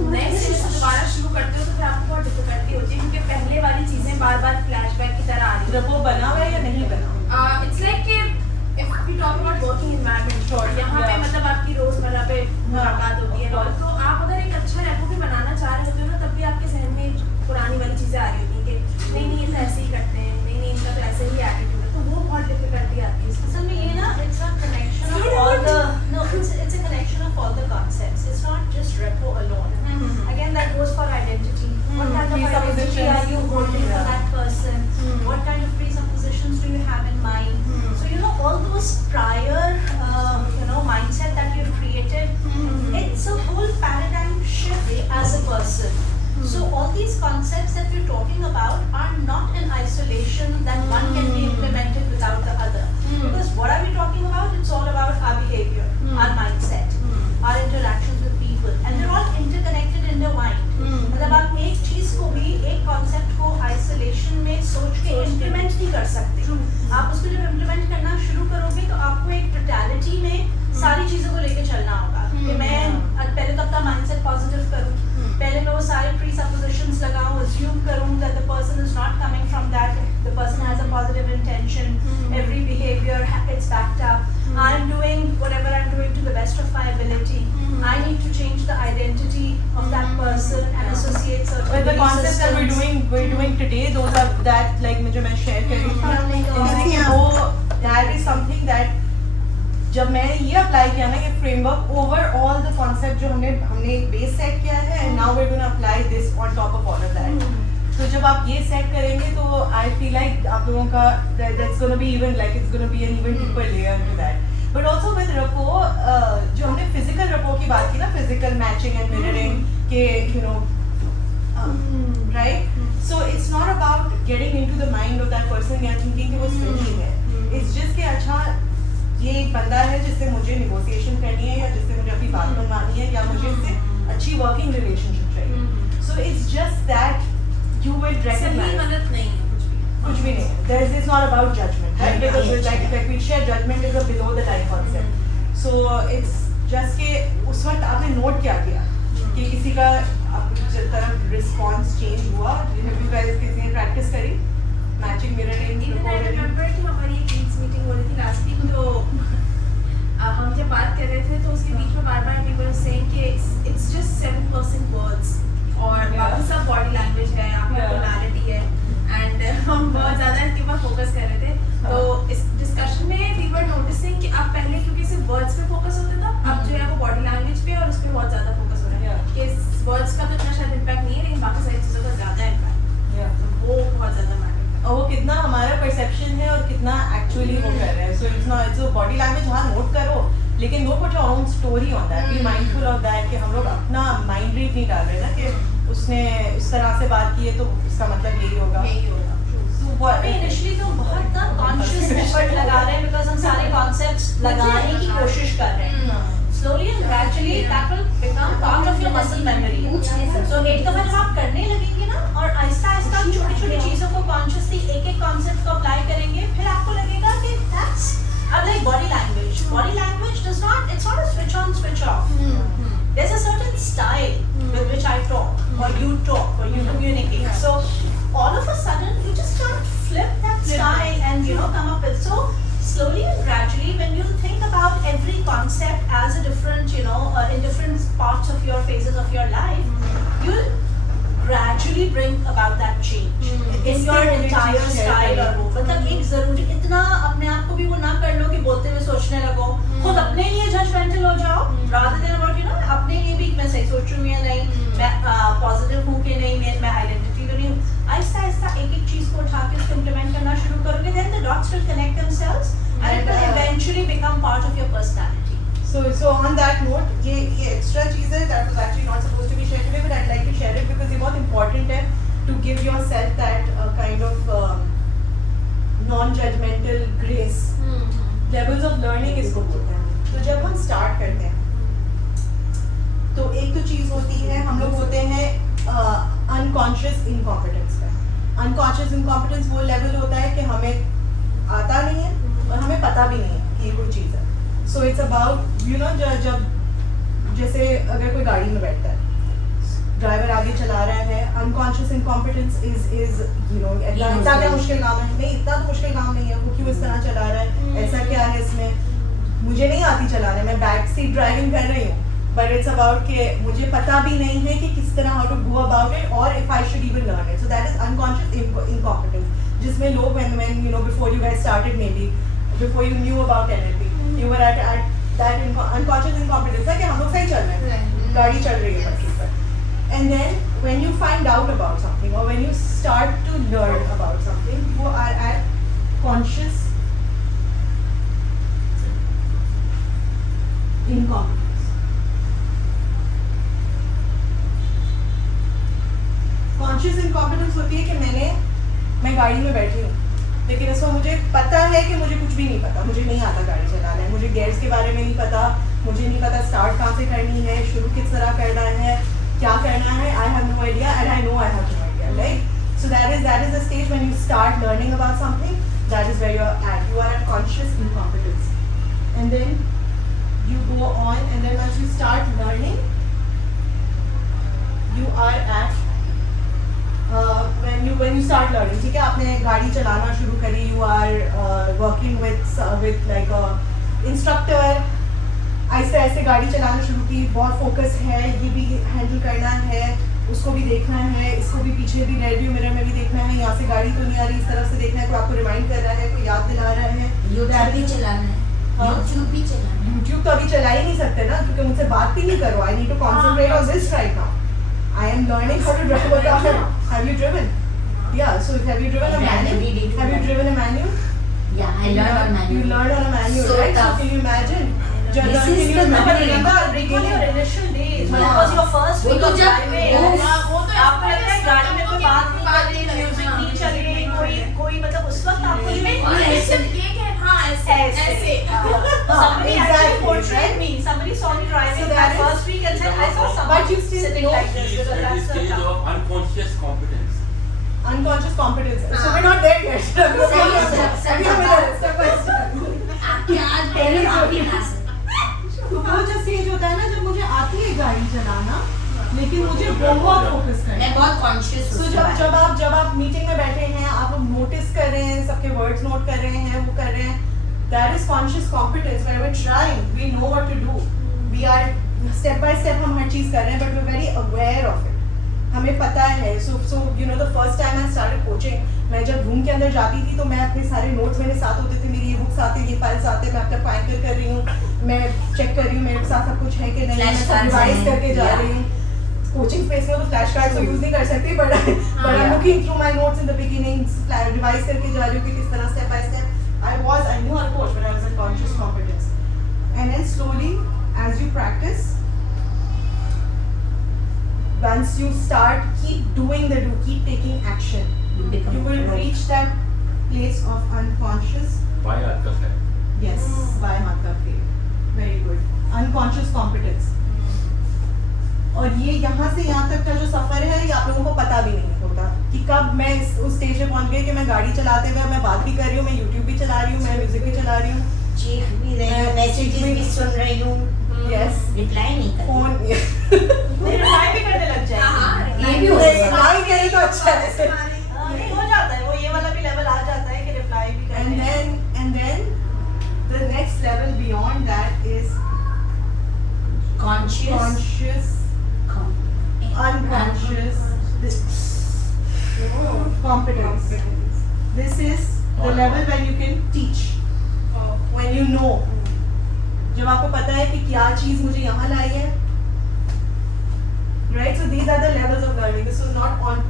नए सिरे से दोबारा शुरू करते हो तो फिर आपको बहुत डिफिकल्टी होती है क्योंकि पहले वाली चीजें बार बार फ्लैशबैक की तरह आ रही जब वो बना हुआ है या नहीं बना? It's like if we talk about working environment, यहाँ पे मतलब आपकी रोजमर्रा पे मुलाकात होती है और तो आप अगर एक अच्छा रेपो भी बनाना चाह रहे होते हो ना, तब भी आपके जहन में पुरानी वाली चीजें आ रही होती हैं कि नहीं नहीं ये तो ऐसे ही करते हैं, नहीं नहीं इनका तो ऐसे ही एटीट्यूड है, तो वो बहुत डिफिकल्टी आती है। असल में ये ना it's a connection of all the it's a connection of all the concepts. It's not just repo alone. Again, that goes for identity. What kind of identity are you holding for that person? What kind of presuppositions do you have in mind? So you know all those prior mindset that you've created. It's a whole paradigm shift as a person. So all these concepts that we're talking about are not in isolation that one can be implemented without the other. Because what are we talking about? It's all about our behavior, our mindset, our interactions with people, and they're all interconnected in the mind. मतलब आप एक चीज को भी एक concept को isolation में सोच के इम्प्लीमेंट नहीं कर सकते। आप उसको जब इम्प्लीमेंट करना शुरू करोगे तो आपको एक टोटलिटी में सारी चीजों को लेके चलना होगा कि मैं पहले तो अपना माइंडसेट पॉजिटिव करूं, पहले मैं वो सारे प्रीसपोजिशंस लगाऊं, assume करूं that the person is not coming from that, the person has a positive intention, every behavior it's backed up, I'm doing whatever I'm doing to the best of my ability, I need to change the identity of that person and associate certain But the concepts that we're doing today, those are that like जो मैं share कर रही थी, वो that is something that जब मैंने ये apply किया ना कि framework over all the concept जो हमने बेस सेट किया है and now we are gonna apply this on top of all of that. तो जब आप ये सेट करेंगे तो आई फील लाइक आप लोगों का that's gonna be even like it's gonna be an even deeper layer to that. But also with rapport जो हमने फिजिकल रपो की बात की ना, फिजिकल मैचिंग एंड मिररिंग के you know right, so it's not about getting into the mind of that person या thinking कि वो सही है, इट्स जस्ट कि अच्छा ये एक बंदा है जिससे मुझे नेगोशिएशन करनी है या जिससे मुझे अपनी बात मनवानी है या मुझे इससे अच्छी वर्किंग रिलेशनशिप चाहिए। So it's just that you will recognise मदद नहीं है कुछ भी नहीं, this is not about judgement, right? Because like we share judgement is a below the line concept. So it's just कि उस वक्त आपने नोट क्या किया कि किसी का आपकी तरफ रिस्पांस चेंज हुआ, यू गाइस किसी ने प्रैक्टिस करी matching mirroring? Even I remember कि हमारी एक टीम्स मीटिंग हो रही थी लास्ट वीक, तो हम जब बात कर रहे थे तो उसके बीच में बार बार पीपल सेइंग कि इट्स जस्ट 7% वर्ड्स और बाकी सब बॉडी लैंग्वेज है, आपका टोनालिटी है, एंड हम बहुत ज़्यादा इसके ऊपर फोकस कर रहे थे। तो इस डिस्कशन में वी वर नोटिसिंग कि आप पहले क्योंकि सिर्फ वर्ड्स पे फोकस होता था, अब जो है वो बॉडी लैंग्वेज पे और उस पर बहुत ज़्यादा फोकस हो रहा है कि वर्ड्स का तो इतना शायद इम्पैक्ट नहीं है लेकिन बाकी सारी चीज़ों का ज़्यादा इम्पैक्ट है, वो बहुत ज़्यादा मैटर। और वो कितना हमारा परसेप्शन है और कितना एक्चुअली वो कर रहे हैं। सो it's not so body language हाँ नोट करो, लेकिन note put your own story on that, be mindful of that कि हम लोग अपना माइंड रीड नहीं डाल रहे ना कि उसने उस तरह से बात की है तो इसका मतलब यही होगा। इनिशियली तो बहुत ना कॉन्शियस एफर्ट लगा रहे हैं बिकॉज़ हम सारे कॉन्सेप्ट्स लगाने की कोशिश कर रहे हैं। Slowly and gradually that will become part of your muscle memory. So एक दफा जब आप करने लगेंगे ना और आहिस्ता आहिस्ता छोटी-छोटी चीजों को कॉन्शियसली एक-एक कॉन्सेप्ट को अप्लाई करेंगे, फिर आपको लगेगा कि that's अब like body language. Body language does not, it's not a switch on, switch off. There's a certain style with which I talk or you talk or you communicate. So all of a sudden you just can't flip that style and come up with slowly and gradually when you think about every concept as a different in different parts of your phases of your life, you'll gradually bring about that change in your entire style। और वो मतलब एक जरूरी इतना अपने आप को भी वो ना कर लो कि बोलते हुए सोचने लगो, खुद अपने लिए जजमेंटल हो जाओ rather than about अपने लिए भी मैं सही सोच रही हूँ या नहीं, मैं पॉजिटिव हूँ कि नहीं, मैं आइडेंटिटी तो नहीं हूँ। आहिस्ता आहिस्ता एक एक चीज को उठा के उसको इम्प्लीमेंट करना शुरू करोगे, then the dots will connect themselves and it will eventually become part of your personality. So on that note, ये extra चीज़ है that was actually not supposed to be shared today, but I'd like to share it because ये बहुत important है to give yourself that kind of non-judgmental grace. Levels of learning इसको बोलते हैं। तो जब हम start करते हैं तो एक तो चीज़ होती है, हम लोग होते हैं unconscious incompetence पे। Unconscious incompetence वो level होता है कि हमें आता नहीं है और हमें पता भी नहीं है कि ये कोई चीज़ है। So it's about जब जैसे अगर कोई गाड़ी में बैठता है ड्राइवर आगे चला रहा है, unconscious incompetence is you know इतना क्या मुश्किल काम है, नहीं इतना तो मुश्किल काम नहीं है, वो क्यों इस तरह चला रहा है, ऐसा क्या है इसमें, मुझे नहीं आती चलाने, मैं बैक सीट ड्राइविंग कर रही हूँ, बट इट्स अबाउट कि मुझे पता भी नहीं है कि किस तरह how to go about it और if I should even learn it, so that is unconscious incompetence, जिसमें लोग when you know before you guys started maybe before you knew about NLP you were at that unconscious incompetence है कि हम लोग सही चल रहे हैं, गाड़ी चल रही है पटरी पर, and then when you find out about something or when you start to learn about something you are at conscious incompetence. Conscious incompetence होती है कि मैं गाड़ी में बैठी हूँ लेकिन इसमें मुझे पता है कि मुझे कुछ भी नहीं पता, मुझे नहीं आता गाड़ी चलाना है, मुझे गेयर्स के बारे में नहीं पता, मुझे नहीं पता स्टार्ट कहाँ से करनी है, शुरू किस तरह करना है, क्या करना है, I have no idea and I know I have no idea, right? So that is the stage when you start learning about something, that is where you are at conscious incompetence, and then you go on and then once you start learning you are at when you start learning, ठीक है, आपने गाड़ी चलाना शुरू करी, you are working with like a instructor, ऐसे ऐसे गाड़ी चलाना शुरू की, बहुत फोकस है, ये भी हैंडल करना है, उसको भी देखना है, इसको भी पीछे भी रेयरव्यू मिरर में भी देखना है, यहाँ से गाड़ी तो नहीं आ रही, इस तरफ से देखना है, कोई आपको रिमाइंड कर रहा है, कोई याद दिला रहा है, यूट्यूब भी चलाना है, यूट्यूब भी चलाना है, YouTube तो अभी चला ही नहीं सकते ना क्योंकि मुझसे बात भी नहीं करो, I need to concentrate on this right now. I am learning how to drive a car. Have you driven? Yeah, so have you driven a manual? Have you driven a manual? yeah, I learned on manual. You learned on a manual, So right? So tough. can you imagine? This is Can you the remember Recall your initial days, when it Yeah. was your first वो week तो of जब driving, वो आपको लगता है गाड़ी में कोई बात नहीं कर रही, म्यूजिक नहीं चल रही, कोई मतलब उस वक्त आपको और ऐसे ये कि हाँ ऐसे ऐसे somebody actually Exactly, portrayed right? me, somebody saw me driving So my that is- first week and said I saw But someone you still sitting know like this, He is because at the that's the stage tough. of unconscious competence. unconscious competence? So we're not there yet. सही है, Step by step. आपके आज पहले आपके पास है। तो वो जो स्टेज होता है ना जब मुझे आती है गाड़ी चलाना लेकिन मुझे बहुत फोकस करना मैं है। बहुत कॉन्शियस So जब आप मीटिंग में बैठे हैं, आप लोग नोटिस कर रहे हैं, सबके वर्ड्स नोट कर रहे हैं, वो कर रहे हैं, that is conscious competence where we're trying, we know what to do, we are step by step हम हर चीज कर रहे हैं, but we're very aware of it, हमें पता है। so you know the first time I started coaching, मैं जब रूम के अंदर जाती थी तो मैं अपने सारे नोट्स मेरे साथ होते थे, मेरी ये बुक्स आती है, ये फाइल्स आते हैं, मैं अपना फाइंड कर रही हूँ, मैं चेक कर रही हूँ मेरे साथ सब कुछ है कि नहीं, मैं सब Flashcards रिवाइज हैं, करके जा yeah. रही हूँ। कोचिंग स्पेस में तो फ्लैश कार्ड तो यूज नहीं कर सकती, but I am looking through my notes in the beginning, revise करके जा रही हूँ कि किस तरह step by step I knew how to coach, but I was in conscious competence, and then slowly as you practise, once you start keep doing keep taking action, you will reach that place of unconscious, Why आपका है? yes, by हाथ का fail, very good, unconscious competence। और ये यहाँ से यहाँ तक का जो सफर है ये आप लोगों को पता भी नहीं होता कि कब मैं उस स्टेज पे पहुँच गई कि मैं गाड़ी चलाते हुए मैं बात भी कर रही हूँ, मैं यूट्यूब भी चला रही हूँ, मैं म्यूजिक भी चला रही हूँ, चीख भी रही हूँ, मैसेजेस भी सुन रही हूँ, यस, रिप्लाई नहीं कर रही। फोन नहीं रिप्लाई भी करने लग जाएगी। ये भी हो सकता है। रिप्लाई करे तो अच्छा है। नहीं हो जाता है, वो ये वाला भी लेवल आ जाता है कि रिप्लाई भी करने। And then the next level beyond that is Conscious, conscious, unconscious, competence. This is the level when you can teach, when you know. जब आपको पता है कि क्या चीज मुझे यहाँ लाई है, right? So these are the levels of learning. This was not on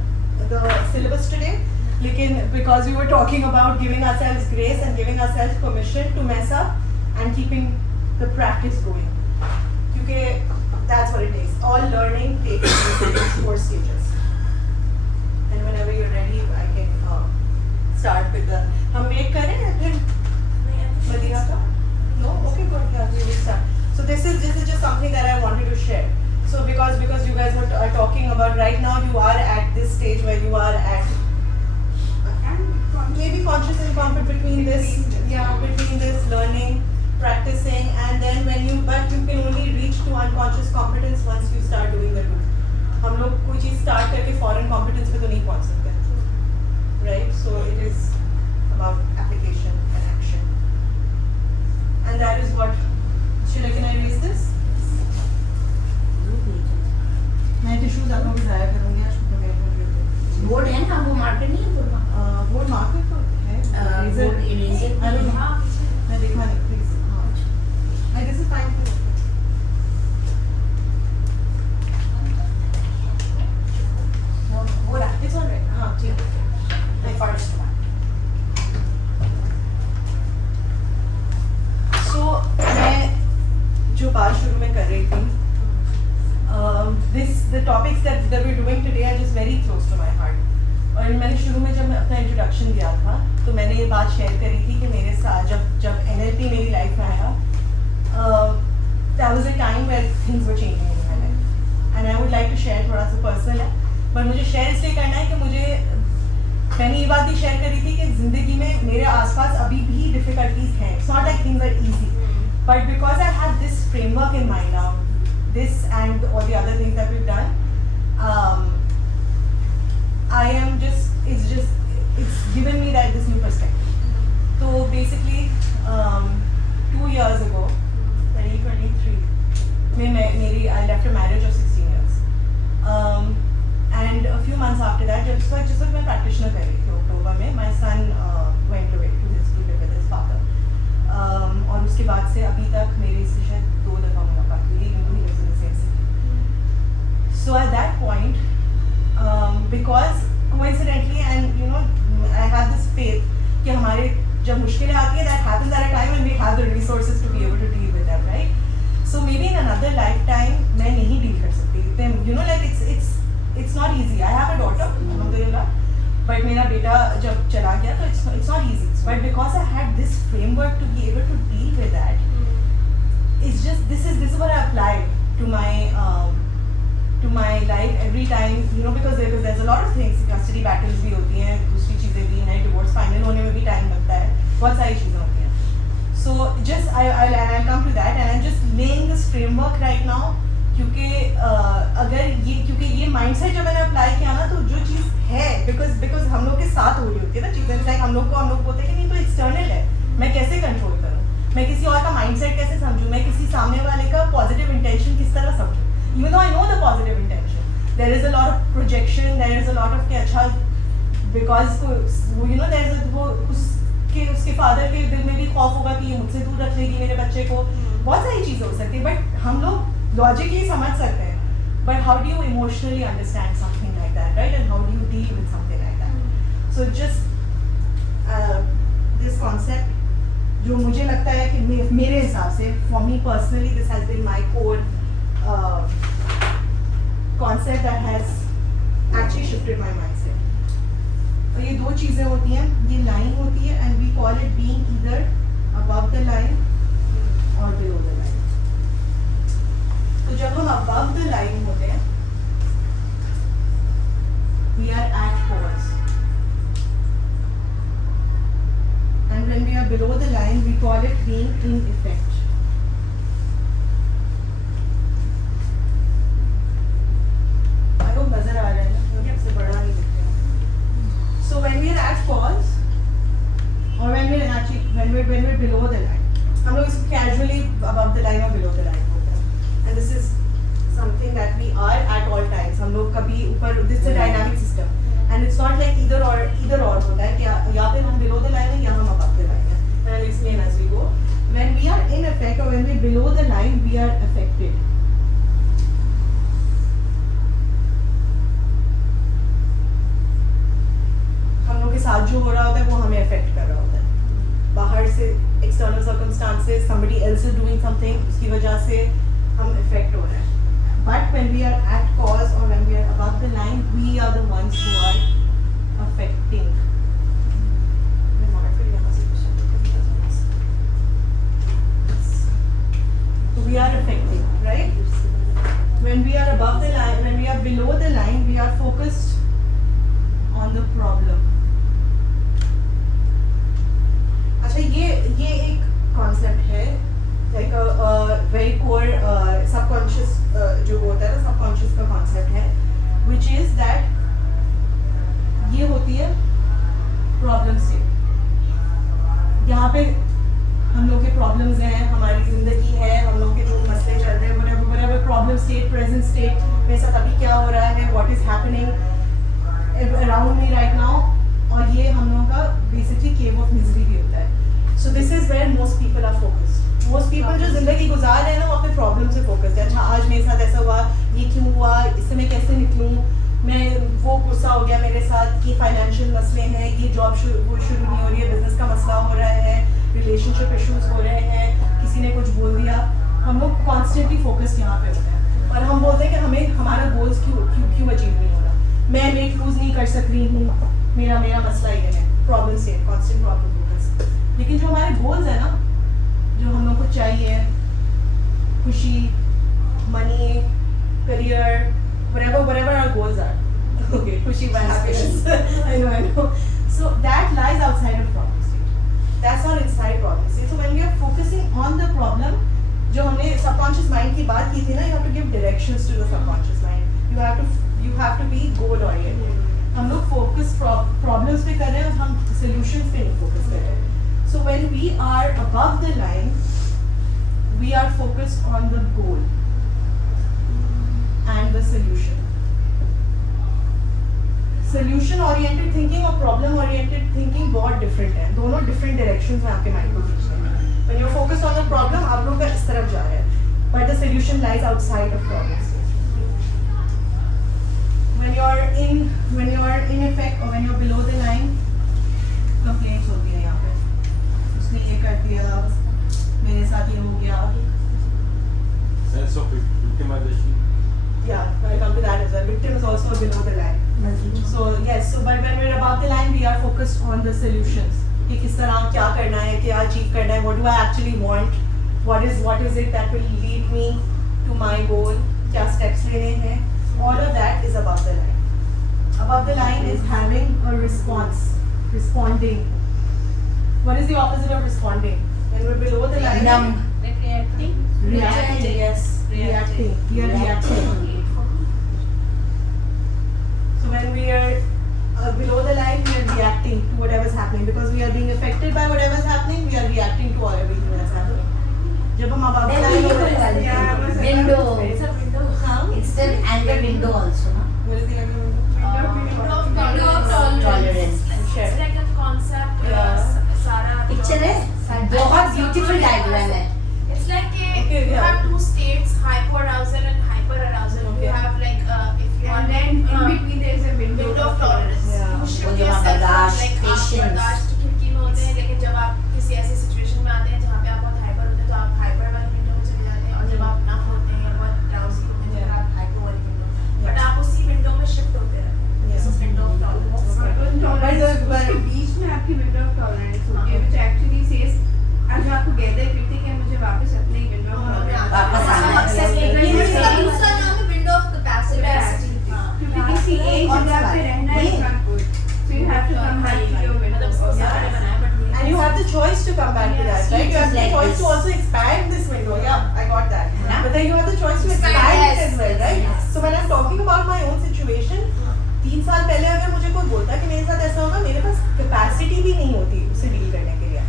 the syllabus today, लेकिन because we were talking about giving ourselves grace and giving ourselves permission to mess up and keeping the practice going. क्योंकि that's what it takes. All learning takes 4 stages. And whenever you're ready, I can start with the. हम wait करें या फिर Madina start? No? Okay, good. Yeah, we will start. So this is just something that I wanted to share. So because you guys are talking about right now, you are at this stage where you are at maybe conscious and confident between this learning, practicing, and then but you can only reach to unconscious competence once you start doing the do. हम लोग कोई चीज़ start करके foreign competence पे तो नहीं पहुंच सकते, right? So it is about application and action, and that is what should can I raise this? मैं टिश्यूज आपको बताया करूंगी आज बोर्ड है ना, वो मार्केट नहीं है बोर्ड का? बोर्ड मार्केट तो है, board eraser I don't know. हाँ, पीछे। मैं देखा नहीं, प्लीज। हाँ, दिस इज फाइन। बोर्ड है। It's alright. हाँ, ठीक है। The first one. सो मैं जो बात शुरू में कर रही थी, the topics that we're doing today are just very close to my heart. और मैंने शुरू में जब मैं अपना इंट्रोडक्शन दिया था तो मैंने ये बात शेयर करी थी कि मेरे साथ जब NLP मेरी लाइफ में आया, that was a time where things were changing in my life, and I would like to share, थोड़ा सा पर्सनल है, पर मुझे शेयर इसलिए करना है कि मैंने ये बात भी शेयर करी थी कि ज़िंदगी में मेरे आसपास अभी भी डिफ़िकल्टीज हैं. It's not like things are easy, but because I had this framework in mind now, this and all the other things that we've done, it's given me that this new perspective. So basically, 2 years ago, 2023, I left a marriage of 16 years. And a few months after that, just like मैं practitioner कर रही थी अक्टूबर में, my son went away to live with his father. और उसके बाद से अभी तक मेरी से शायद 2 दफ़ा मुलाकात हुई, even though he lives in the same city. So at that point, because coincidentally, and you know, I have this faith कि हमारे जब मुश्किलें आती हैं, that happens at a time when we have the resources to be able to deal with that, right? So maybe in another lifetime मैं नहीं deal कर सकती. Then you know, like it's not easy. I have a daughter, alhamdulillah, but मेरा बेटा जब चला गया तो it's not easy. But because I had this framework to be able to deal with that, it's just this is what I apply to my life every time, you know, because there's a lot of things, custody battles भी होती हैं, दूसरी चीज़ें भी हैं, divorce final होने में भी time लगता है, बहुत सारी चीज़ें होती हैं. So just I'll come to that, and I'm just laying this framework right now, क्योंकि ये mindset जब मैंने apply किया ना, तो जो चीज़ है, because हम लोग के साथ हो रही होती है ना चीज़ें, like हम लोग बोलते हैं कि नहीं तो external है, मैं कैसे control करूँ, मैं किसी और का mindset कैसे समझूँ, मैं किसी सामने वाले का positive intention किस तरह समझूँ. Even though I know the positive intention, there is a lot of projection, there is a lot of कि अच्छा, because you know, there is उसके फादर के दिल में भी खौफ होगा कि ये मुझसे दूर रख लेगी मेरे बच्चे को, बहुत सारी चीज़ें हो सकती है, बट हम लोग लॉजिकली समझ सकते हैं, but how do you emotionally understand something like that, right? And how do you deal with something like that? So just this concept जो मुझे लगता है कि मेरे हिसाब से, for me personally, this has been my core concept that has actually shifted my mindset. और ये दो चीज़ें होती हैं, ये लाइन होती है, and we call it being either above the line or below the line. तो जब हम above the line होते हैं, we are at pause, and when we are below the line, we call it being in effect. नजर आ रहा है ना, मुझे सबसे बड़ा नहीं दिख रहा. So when we are at pause, or when we are below the line, हम लोग इसको casually above the line or below the line होते हैं, and this is something that we are at all times. हम लोग कभी ऊपर, this is a dynamic system, and it's not like either or होता है कि या फिर हम below the line है या हम above the line है. And I'll explain as we go. When we are in effect or when we are below the line, we are affected. साथ जो हो रहा होता है वो हमें अफेक्ट कर रहा होता है, बाहर से external circumstances, somebody else is doing something, उसकी वजह से हम अफेक्ट हो रहे हैं. But when we are at pause or when we are above the line, we are the ones who are affecting. So we are affecting, right? When we are above the line, when we are below the line, we are focused on the problem. अच्छा, ये एक concept है, like very core subconscious जो होता है ना, subconscious का concept है. state, present state, मेरे साथ अभी क्या हो रहा है, what is happening around me right now, और ये हम लोगों का basically cave of misery भी होता है. So this is where most people are focused. Most people जो ज़िंदगी गुजार रहे हैं ना वो अपने प्रॉब्लम से फोकस्ड है. अच्छा आज मेरे साथ ऐसा हुआ, ये क्यों हुआ, इससे मैं कैसे निकलूँ, मैं वो गुस्सा हो गया मेरे साथ, ये फाइनेंशियल मसले हैं, ये जॉब शुरू नहीं हो रही है, बिजनेस का मसला हो रहा है, रिलेशनशिप इश्यूज हो रहे हैं, किसी ने कुछ बोल दिया. हम लोग कॉन्स्टेंटली फोकस्ड यहाँ पे होते हैं और हम बोलते हैं कि हमें हमारा गोल्स क्यों अचीव नहीं हो रहा, मैं वेट लूज नहीं कर सक रही हूँ, मेरा मसला ये है. प्रॉब्लम से कॉन्स्टेंट प्रॉब्लम फोकस. लेकिन जो हमारे गोल्स है ना, जो हम लोग को चाहिए, खुशी, money, career, whatever our goals are. Okay, खुशी by happiness. I know. So that lies outside of problem state. That's not inside problem state. So when we are focusing on the problem, जो हमने subconscious mind की बात की थी ना, you have to give directions to the subconscious mind. You have to be goal oriented. हम लोग focus problems पे कर रहे हैं और हम solutions पे नहीं focus कर रहे हैं. So when we are above the line, we are focused on the goal and the solution. Solution oriented thinking और problem oriented thinking बहुत different है. दोनों different directions में आपके mind को खींचते हैं. When you're focused on the problem, आप लोग का इस तरफ जा रहे हैं. But the solution lies outside of problem state. When you're in effect or when you're below the line, complaints होती है यहाँ पे. उसने ये कर दिया, मेरे साथ ये हो गया. Sense of victimization. Yeah, I'll come to that as well. Victim is also below the line. So yes, but when we're above the line, we are focused on the solutions. कि किस तरह क्या करना है, क्या achieve करना है, what do I actually want, what is it that will lead me to my goal, क्या steps लेने हैं. All of that is above the line. Above the line is having a response, responding. What is the opposite of responding? When we're below the line. Reacting. Reacting. Yes. Reacting. We are reacting. So when we are below the line, we are reacting to whatever is happening because we are being affected by whatever is happening. We are reacting to all everything that's happening. जब हम above the line होते हैं, Window. It's a window. It's the and the window also, no? what is the other one? Window of Tolerance. It's like a concept. सारा Picture है? बहुत beautiful diagram है. It's like Okay, you yeah. have two states, hypoarousal and hyperarousal. Okay. You have like if you And want then in between there is a window. window of tolerance. Yeah. You shift वो जो yourself from बर्दाश्त, like आप patience. बर्दाश्त की खिड़की में होते हैं, लेकिन जब आप किसी ऐसी सिचुएशन में आते हैं जहाँ पे आप बहुत हाइपर होते हैं तो आप हाइपर वाली विंडो में चले जाते हैं और जब आप नम होते हैं या बहुत ड्राउजी होते हैं तो आप हाइपर वाली विंडो. बट आप उसी विंडो में शिफ्ट होते रहते हैं. This is window of tolerance. उसके बीच में आपकी window of tolerance होती है, which actually says आज आपको कहते हैं कृति कि मुझे वापस अपने window of tolerance वापस आना है. ये इसका दूसरा नाम है window of capacity. क्योंकि किसी एक जगह पे रहना है is not good. So you have to come back to your window मतलब इसको of सारे tolerance. बनाया but And you have the choice to come back to that, right? You have the Like choice this. to also expand this window. Yeah, I got that. Yeah. But then you have the choice to Expand, expand it yes, as well, right? yes. So when I'm talking about my own situation, 3 साल पहले अगर मुझे कोई बोलता कि मेरे साथ ऐसा होगा, मेरे पास capacity भी नहीं होती उसे डील करने के लिए.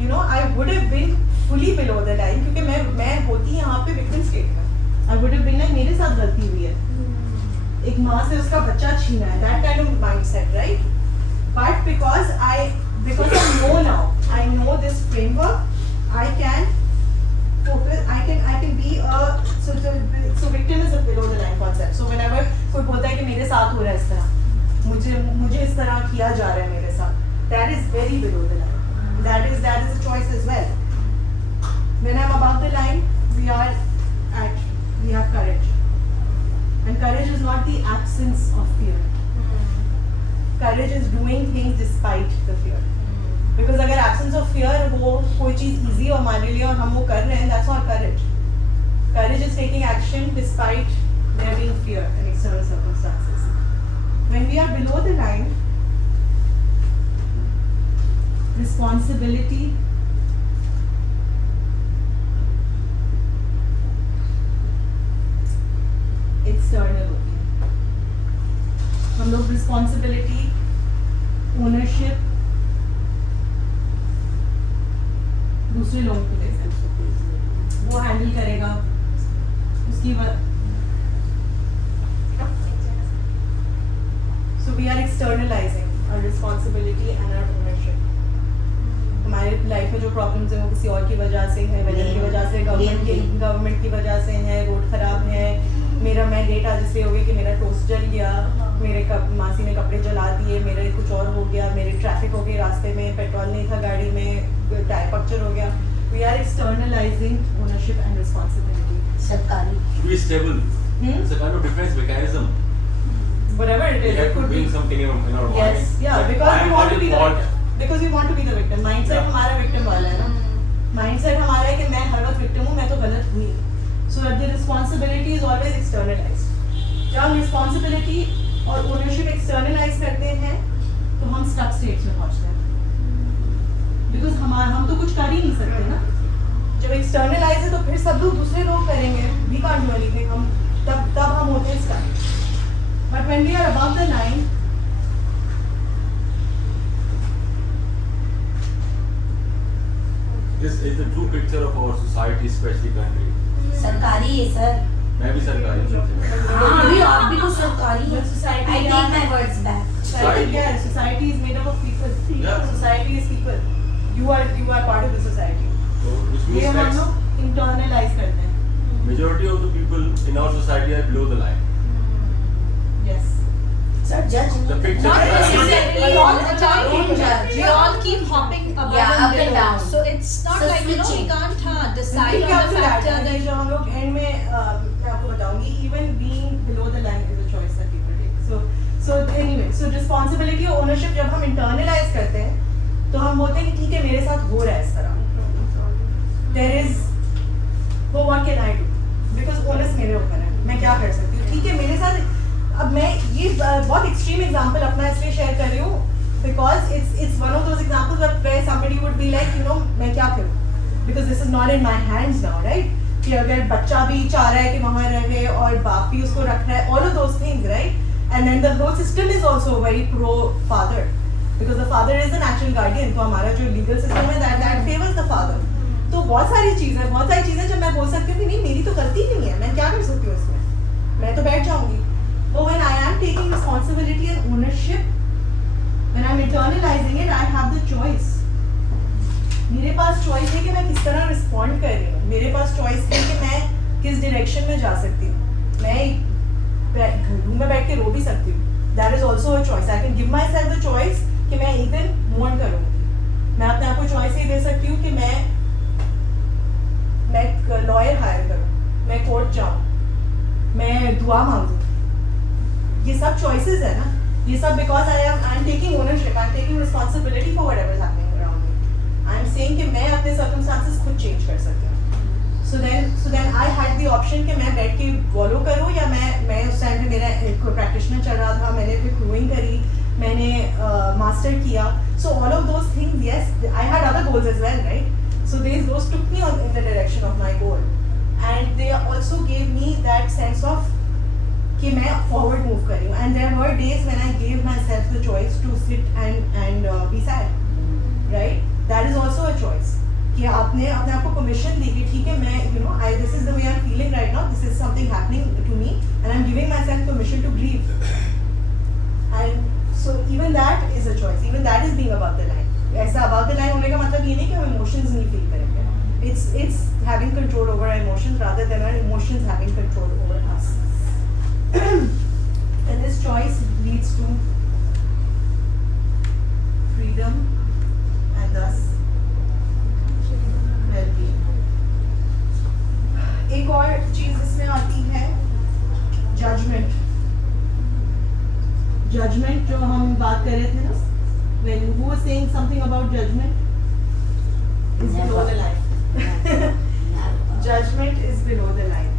You know, I would have been fully below the line क्योंकि मैं होती यहाँ पे victim state में. I would have been like मेरे साथ गलती हुई है. एक माँ से उसका बच्चा छीना है. That kind of mindset, right? But because I know now, I know this framework, I can focus, I can be a, so victim is a below the line concept. So whenever कोई बोलता है कि मेरे साथ हो रहा है इस तरह, मुझे इस तरह किया जा रहा है मेरे साथ, that is very below the line. That is a choice as well. When I'm above the line, we have courage. And courage is not the absence of fear. Courage is doing things despite the fear. Because अगर absence of fear वो कोई चीज़ easy हो हमारे लिए और हम वो कर रहे हैं, that's not courage. Courage is taking action despite there being fear and external circumstances. When we are below the line, responsibility external होती है. हम लोग responsibility, ownership दूसरे लोगों को देते हैं. वो हैंडल करेगा, उसकी So we are externalizing our responsibility and our ownership. हमारे लाइफ में जो प्रॉब्लम्स हैं वो किसी और की वजह से है, वेदर की वजह से, गवर्नमेंट की वजह से है, रोड खराब है, मेरा मैं लेट आज इसलिए हो गया कि मेरा टोस्ट जल गया, मेरे मासी ने कपड़े जला दिए, मेरे कुछ और हो गया, मेरे ट्रैफिक हो गई रास्ते में, पेट्रोल नहीं था गाड़ी में, टायर पंक्चर हो गया. We are externalising ownership and responsibility. सरकारी. To be stable. It's a kind of defense mechanism. Whatever it We is, have it to could be. bring something in our mind. Yes, yeah, That because I we am want not to be in the fault. victim. Because we want to be the victim. Mindset Yeah. हमारा victim वाला है ना. Mindset हमारा है कि मैं हर वक्त victim हूँ, मैं तो गलत हुई. So the responsibility is always externalized. जब हम responsibility और ownership externalize करते हैं, तो हम stuck states में पहुँचते हैं. Because हम तो कुछ कर ही नहीं सकते ना. जब externalize है तो फिर सब लोग दूसरे लोग करेंगे. We can't do anything. हम तब हम होते हैं stuck. But when we are above the line, This is the true picture of our society, especially country. सरकारी है सर. मैं भी सरकारी हूँ. अभी आप भी तो सरकारी है. Society I take my words back. Society क्या है? Society is made up of people. Yeah. Society is people. You are part of the society. So which ये means हम that लोग internalize करते हैं. majority of the people in our society are below the line. Yes. Sir, judge. The picture Not that I am- necessarily all the time. Don't judge. We all keep hopping above Yeah, and up and below. down. So it's not So like we switching. can't decide We'll on get the to that. factor I think that जब हम लोग end में मैं आपको बताऊंगी, even being below the line is a choice that people take. So anyway, so responsibility और ownership जब हम internalize करते हैं, तो हम बोलते हैं कि ठीक है मेरे साथ हो रहा है इस तरह. There is, well, what can I do? Because onus मेरे ऊपर है. मैं क्या कर सकती हूँ? ठीक है मेरे साथ. अब मैं ये बहुत extreme example अपना इसलिए share कर रही हूँ because it's one of those examples where somebody would be like, you know, मैं क्या करूँ? Because this is not in my hands now, right? कि अगर बच्चा भी चाह रहा है कि वहाँ रहे और बाप भी उसको रख रहा है, all of those things, right? And then the whole system is also very pro father because the father is the natural guardian. तो हमारा जो legal system है that favors the father. तो बहुत सारी चीज़ें जब मैं बोल सकती हूँ कि नहीं मेरी तो गलती नहीं है, मैं क्या कर सकती हूँ इसमें? मैं तो बैठ जाऊँगी. But when I am taking responsibility and ownership, when I'm internalizing it, I have the choice. मेरे पास choice है कि मैं किस तरह respond कर रही हूँ. मेरे पास choice है कि मैं किस direction में जा सकती हूँ. मैं रूम में बैठ के रो भी सकती हूँ. That is also a choice. I can give myself the choice कि मैं एक दिन mourn करूँगी. मैं अपने आप को choice ये दे सकती हूँ कि मैं lawyer hire करूँ, मैं court जाऊँ, मैं दुआ मांगूँ. ये सब choices है ना. ये सब because I'm taking ownership, I'm taking responsibility for whatever is happening around me. I'm saying कि मैं अपने circumstances खुद change कर सकती हूँ. So then I had the option कि मैं बैठ के follow करूँ या मैं उस time पे मेरा एक practitioner चल रहा था, मैंने फिर crewing करी, मैंने master किया. So all of those things, yes, I had other goals as well, right? So those took me in the direction of my goal, and they also gave me that sense of कि मैं forward move कर रही हूँ. And there were days when I gave myself the choice to sit and be sad, right? That is also a choice. कि आपने अपने आप को permission दी कि ठीक है मैं this is the way I'm feeling right now. This is something happening to me, and I'm giving myself permission to grieve. And so even that is a choice. Even that is being above the line. ऐसा above the line होने का मतलब ये नहीं कि हम emotions नहीं feel करेंगे. It's having control over our emotions rather than our emotions having control over us. And this choice leads to freedom and thus well-being. एक और चीज इसमें आती है judgment. Judgment जो हम बात कर रहे थे ना, when who was saying something about judgment is below the line. Judgment is below the line.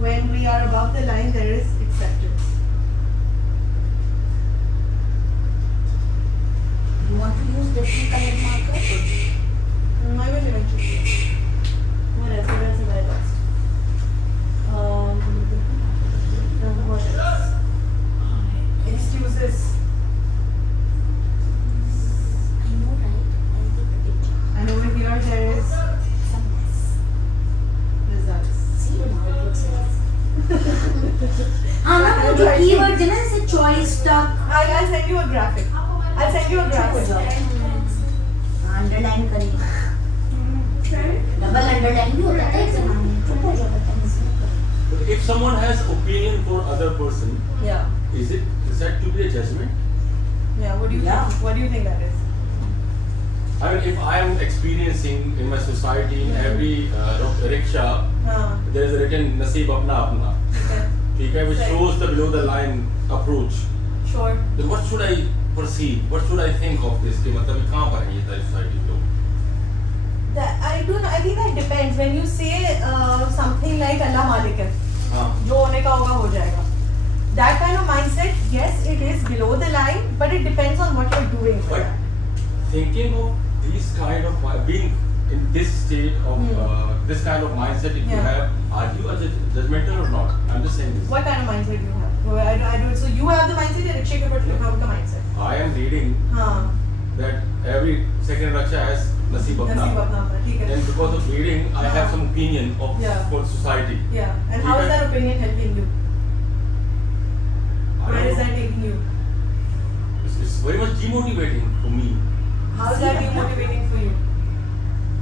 When we are above the line, there is acceptance. You want to use different colored marker? I will eventually. What else have I lost? What else? Excuses. I know, right? I'll take the picture. And over here there is Some mess. results. See now it looks nice. हाँ ना वो जो keyword है ना जैसे choice stuck. I'll send you a graphic. I'll send you a graphic. Underline करिए, double underline भी होता था एक जमाने में, चुप हो जाता था नसीब का। But if someone has opinion for other person, Yeah. is that to be a judgment? Yeah. What do you Yeah. think? What do you think that is? I mean, if I am experiencing in my society in every rickshaw, there is written Naseeb Apna Apna, Okay. okay, which Right. shows the below the line approach. Sure. Then what should I perceive? What should I think of this? कि मतलब ये कहाँ पर है ये सारी society लोग? I don't know. I think that depends. When you say something like Allah Malik hai, हाँ. जो होने का होगा हो जाएगा. That kind of mindset, yes, it is below the line, but it depends on what you're doing. for But that. thinking of these kind of being in this state of this kind of mindset, if you Yeah. have, are you judgmental or not? I'm just saying this. What kind of mindset do you have? Well, I don't. So you have the mindset, and Rikshay Kapoor have the mindset. I am reading that every second raksha has Naseeb Apna. नसीब अपना अपना, ठीक है. And because of reading, I have some opinion of Yeah. for society. Yeah. And how is that opinion helping you? I Where don't is know. that taking you? It's very much demotivating for me. How is that demotivating for you?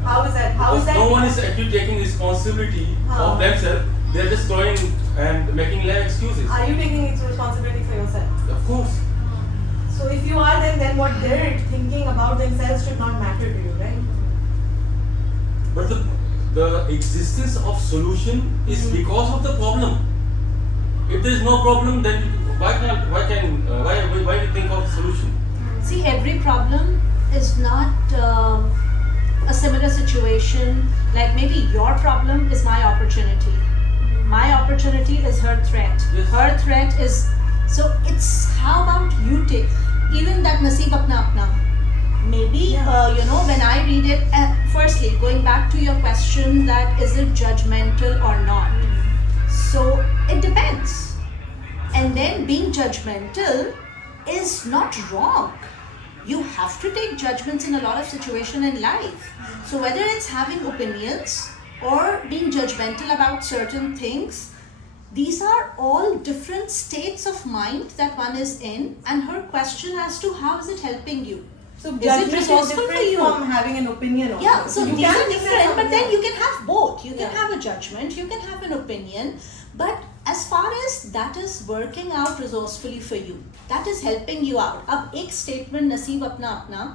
How is that? How is Because that? no one is actually taking responsibility Huh. of themselves. They are just throwing and making lame excuses. Are you taking responsibility for yourself? Of course. So if you are, then what they're thinking about themselves should not matter to you, right? But the existence of solution is because of the problem. If there is no problem, then why do you think of solution? See, every problem is not a similar situation. Like maybe your problem is my opportunity. My opportunity is her threat. Yes. Her threat is, so it's how about you take even that Naseeb Apna Apna. Maybe you know, when I read it, firstly going back to your question that is it judgmental or not. So it depends. And then being judgmental is not wrong. You have to take judgments in a lot of situations in life. So whether it's having opinions or being judgmental about certain things, these are all different states of mind that one is in, and her question as to how is it helping you. So Is it judgment is resourceful for different you? from having an opinion also. Yeah, so you these can are think different, that but then you can have both. You can Yeah. have a judgment, you can have an opinion, but as far as that is working out resourcefully for you, that is helping you out. Ab ek statement Naseeb Apna Apna,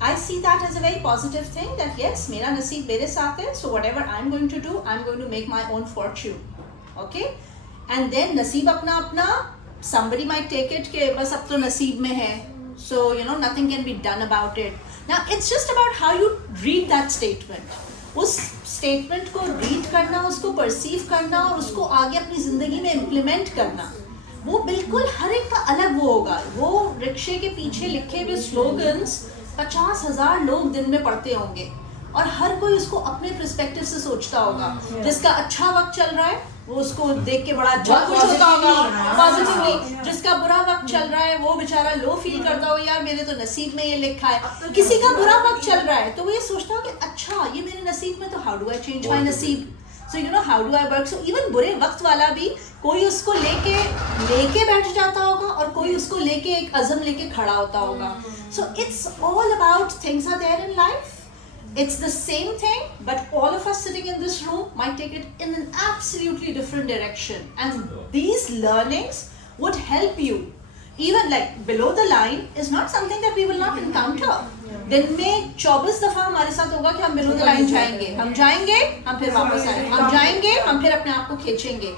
I see that as a very positive thing that yes, mera naseeb mere saath hai, so whatever I'm going to do, I'm going to make my own fortune. Okay? And then Naseeb Apna Apna, somebody might take it ke bas ab to naseeb mein hai. So, you know, nothing can be done about it. Now, it's just about how you read that statement. उस statement को read करना, उसको perceive करना और उसको आगे अपनी ज़िंदगी में implement करना, वो बिल्कुल हर एक का अलग वो होगा. वो रिक्शे के पीछे लिखे हुए slogans 50,000 लोग दिन में पढ़ते होंगे और हर कोई उसको अपने perspective से सोचता होगा. जिसका अच्छा वक्त चल रहा है वो उसको देख के बड़ा अच्छा खुश होता होगा पॉजिटिवली. जिसका बुरा वक्त चल रहा है वो बेचारा लो फील करता हो, यार मेरे तो नसीब में ये लिखा है. किसी का बुरा वक्त चल रहा है तो वो ये सोचता हो कि अच्छा ये मेरे नसीब में, तो how do I change my नसीब. So you know how do I work. So even बुरे वक्त वाला भी कोई उसको लेके बैठ जाता होगा और कोई उसको लेके एक अज़म लेके खड़ा होता होगा. So it's all about things are there in life. It's the same thing, but all of us sitting in this room might take it in an absolutely different direction. And these learnings would help you. Even like below the line is not something that we will not encounter. दिन में 24 दफा हमारे साथ होगा कि हम below the line जाएंगे, हम फिर वापस आएंगे, हम जाएंगे, हम फिर अपने आप को खींचेंगे.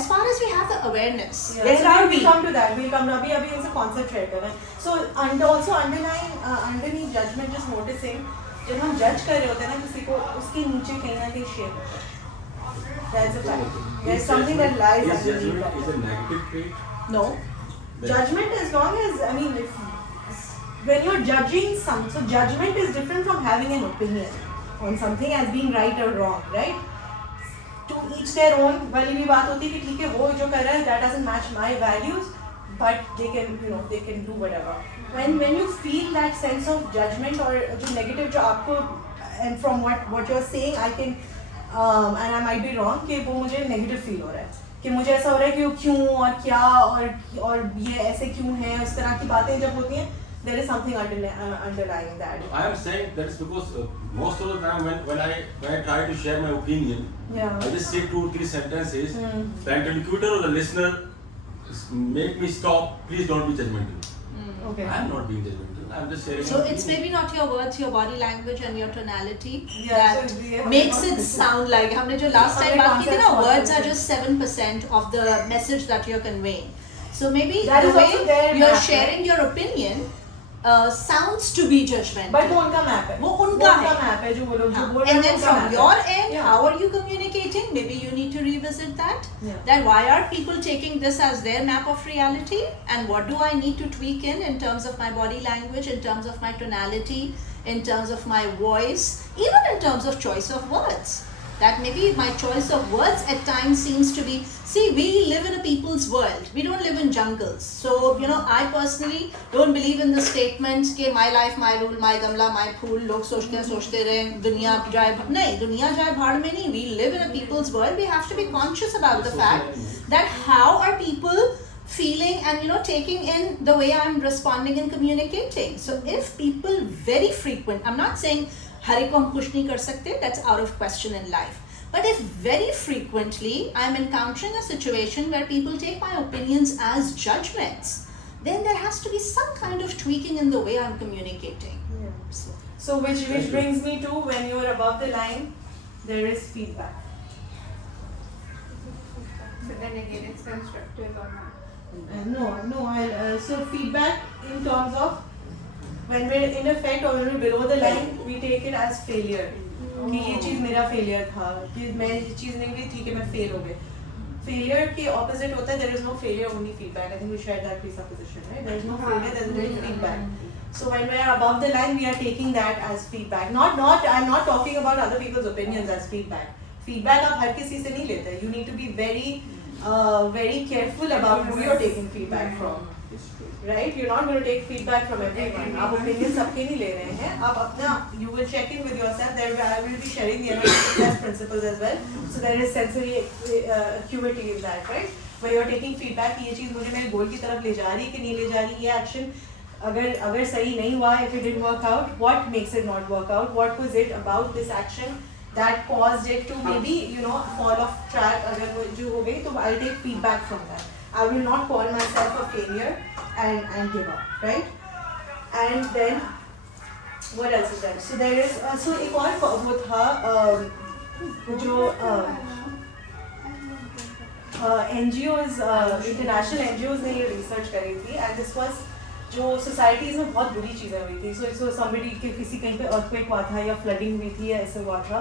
As far as we have the awareness, Yes, where are we? We'll come to that. We'll come to अभी is a concept रहता है. So also underneath judgment, just noticing जब हम जज कर रहे होते हैं ना किसी को, उसके नीचे कहीं ना कहीं शेयर होता है. That's a fact. There's something that lies Is underneath judgment that. is a negative trait? No. Then- Judgment, as long as, I mean, when you're judging so judgment is different from having an opinion on something as being right or wrong, right? To each their own. वाली भी बात होती है कि ठीक है वो जो कर रहा है that doesn't match my values, but they can do whatever. When you feel that sense of judgment or जो negative जो आपको, and from what you're saying I can and I might be wrong कि वो मुझे negative feel हो रहा है. कि मुझे ऐसा हो रहा है कि वो क्यों और क्या और ये ऐसे क्यों है, उस तरह की बातें जब होती हैं, there is something underlying that. I am saying that is because most of the time when I try to share my opinion, Yeah. I just say 2 or 3 sentences. Hmm. The interlocutor or the listener make me stop. Please don't be judgmental. Okay. I am not being judgmental. I am just sharing. So my it's opinion. maybe not your words, your body language and your tonality Yeah, that so we- makes it sound like. हमने जो last time हमने बात की थी ना, concepts words बात are की just 7% of the message that you're conveying. So maybe That the is way also their you're map, sharing your opinion sounds to be judgmental. But वो उनका मैप है, वो उनका है। मैप है जो वो लोग जो बोल रहे And हैं then उनका from map है. your end, Yeah. how are you communicating? Maybe you need to revisit that. Yeah. That why are people taking this as their map of reality? And what do I need to tweak in terms of my body language, in terms of my tonality, in terms of my voice, even in terms of choice of words? That maybe my choice of words at times seems to be, see, we live in a people's world. We don't live in jungles. So, you know, I personally don't believe in the statements कि my life, my rule, my गमला, my फूल, लोग सोचते रहे दुनिया जाए नहीं, दुनिया जाए भाड़ में नहीं. We live in a people's world. We have to be conscious about the fact that how are people feeling and, you know, taking in the way I'm responding and communicating. So if people very frequent, I'm not saying हर एक को हम खुश नहीं कर सकते, that's out of question in life. But if very frequently I'm encountering a situation where people take my opinions as judgments, then there has to be some kind of tweaking in the way I'm communicating. Yeah. So which brings me to when you are above the line, there is feedback. So then again, it's constructive or not. So feedback in terms of when we're in effect or when we're below the line, we take it as failure. कि ये चीज़ मेरा failure था, कि मैं ये चीज़ नहीं हुई थी कि मैं fail हो गई. Failure के opposite होता है there is no failure, only feedback. I think we shared that presupposition, right? There is no failure, there is only feedback. So when we are above the line, we are taking that as feedback. I'm not talking about other people's opinions as feedback. Feedback आप हर किसी से नहीं लेते. You need to be very careful about who you're taking feedback from. Right? You're not going to take feedback from everyone. आप opinions सबके नहीं ले रहे हैं. आप अपना you will check in with yourself. I will be sharing the NLP principles as well. So there is sensory acuity in that, right? Where you're taking feedback कि ये चीज़ मुझे मेरे गोल की तरफ ले जा रही है कि नहीं ले जा रही, ये action अगर सही नहीं हुआ, if it didn't work out, what makes it not work out? What was it about this action that caused it to maybe, you know, fall off track? अगर वो जो हो गई तो I'll take feedback from that. I will not call myself a failure and give up, right? And then what else is there? So there is so एक और वो था जो NGOs international NGOs ने ये research करी थी and this was जो सोसाइटीज़ में बहुत बुरी चीज़ें हुई थी. So somebody के किसी कहीं पे earthquake हुआ था या flooding हुई थी या ऐसे हुआ था,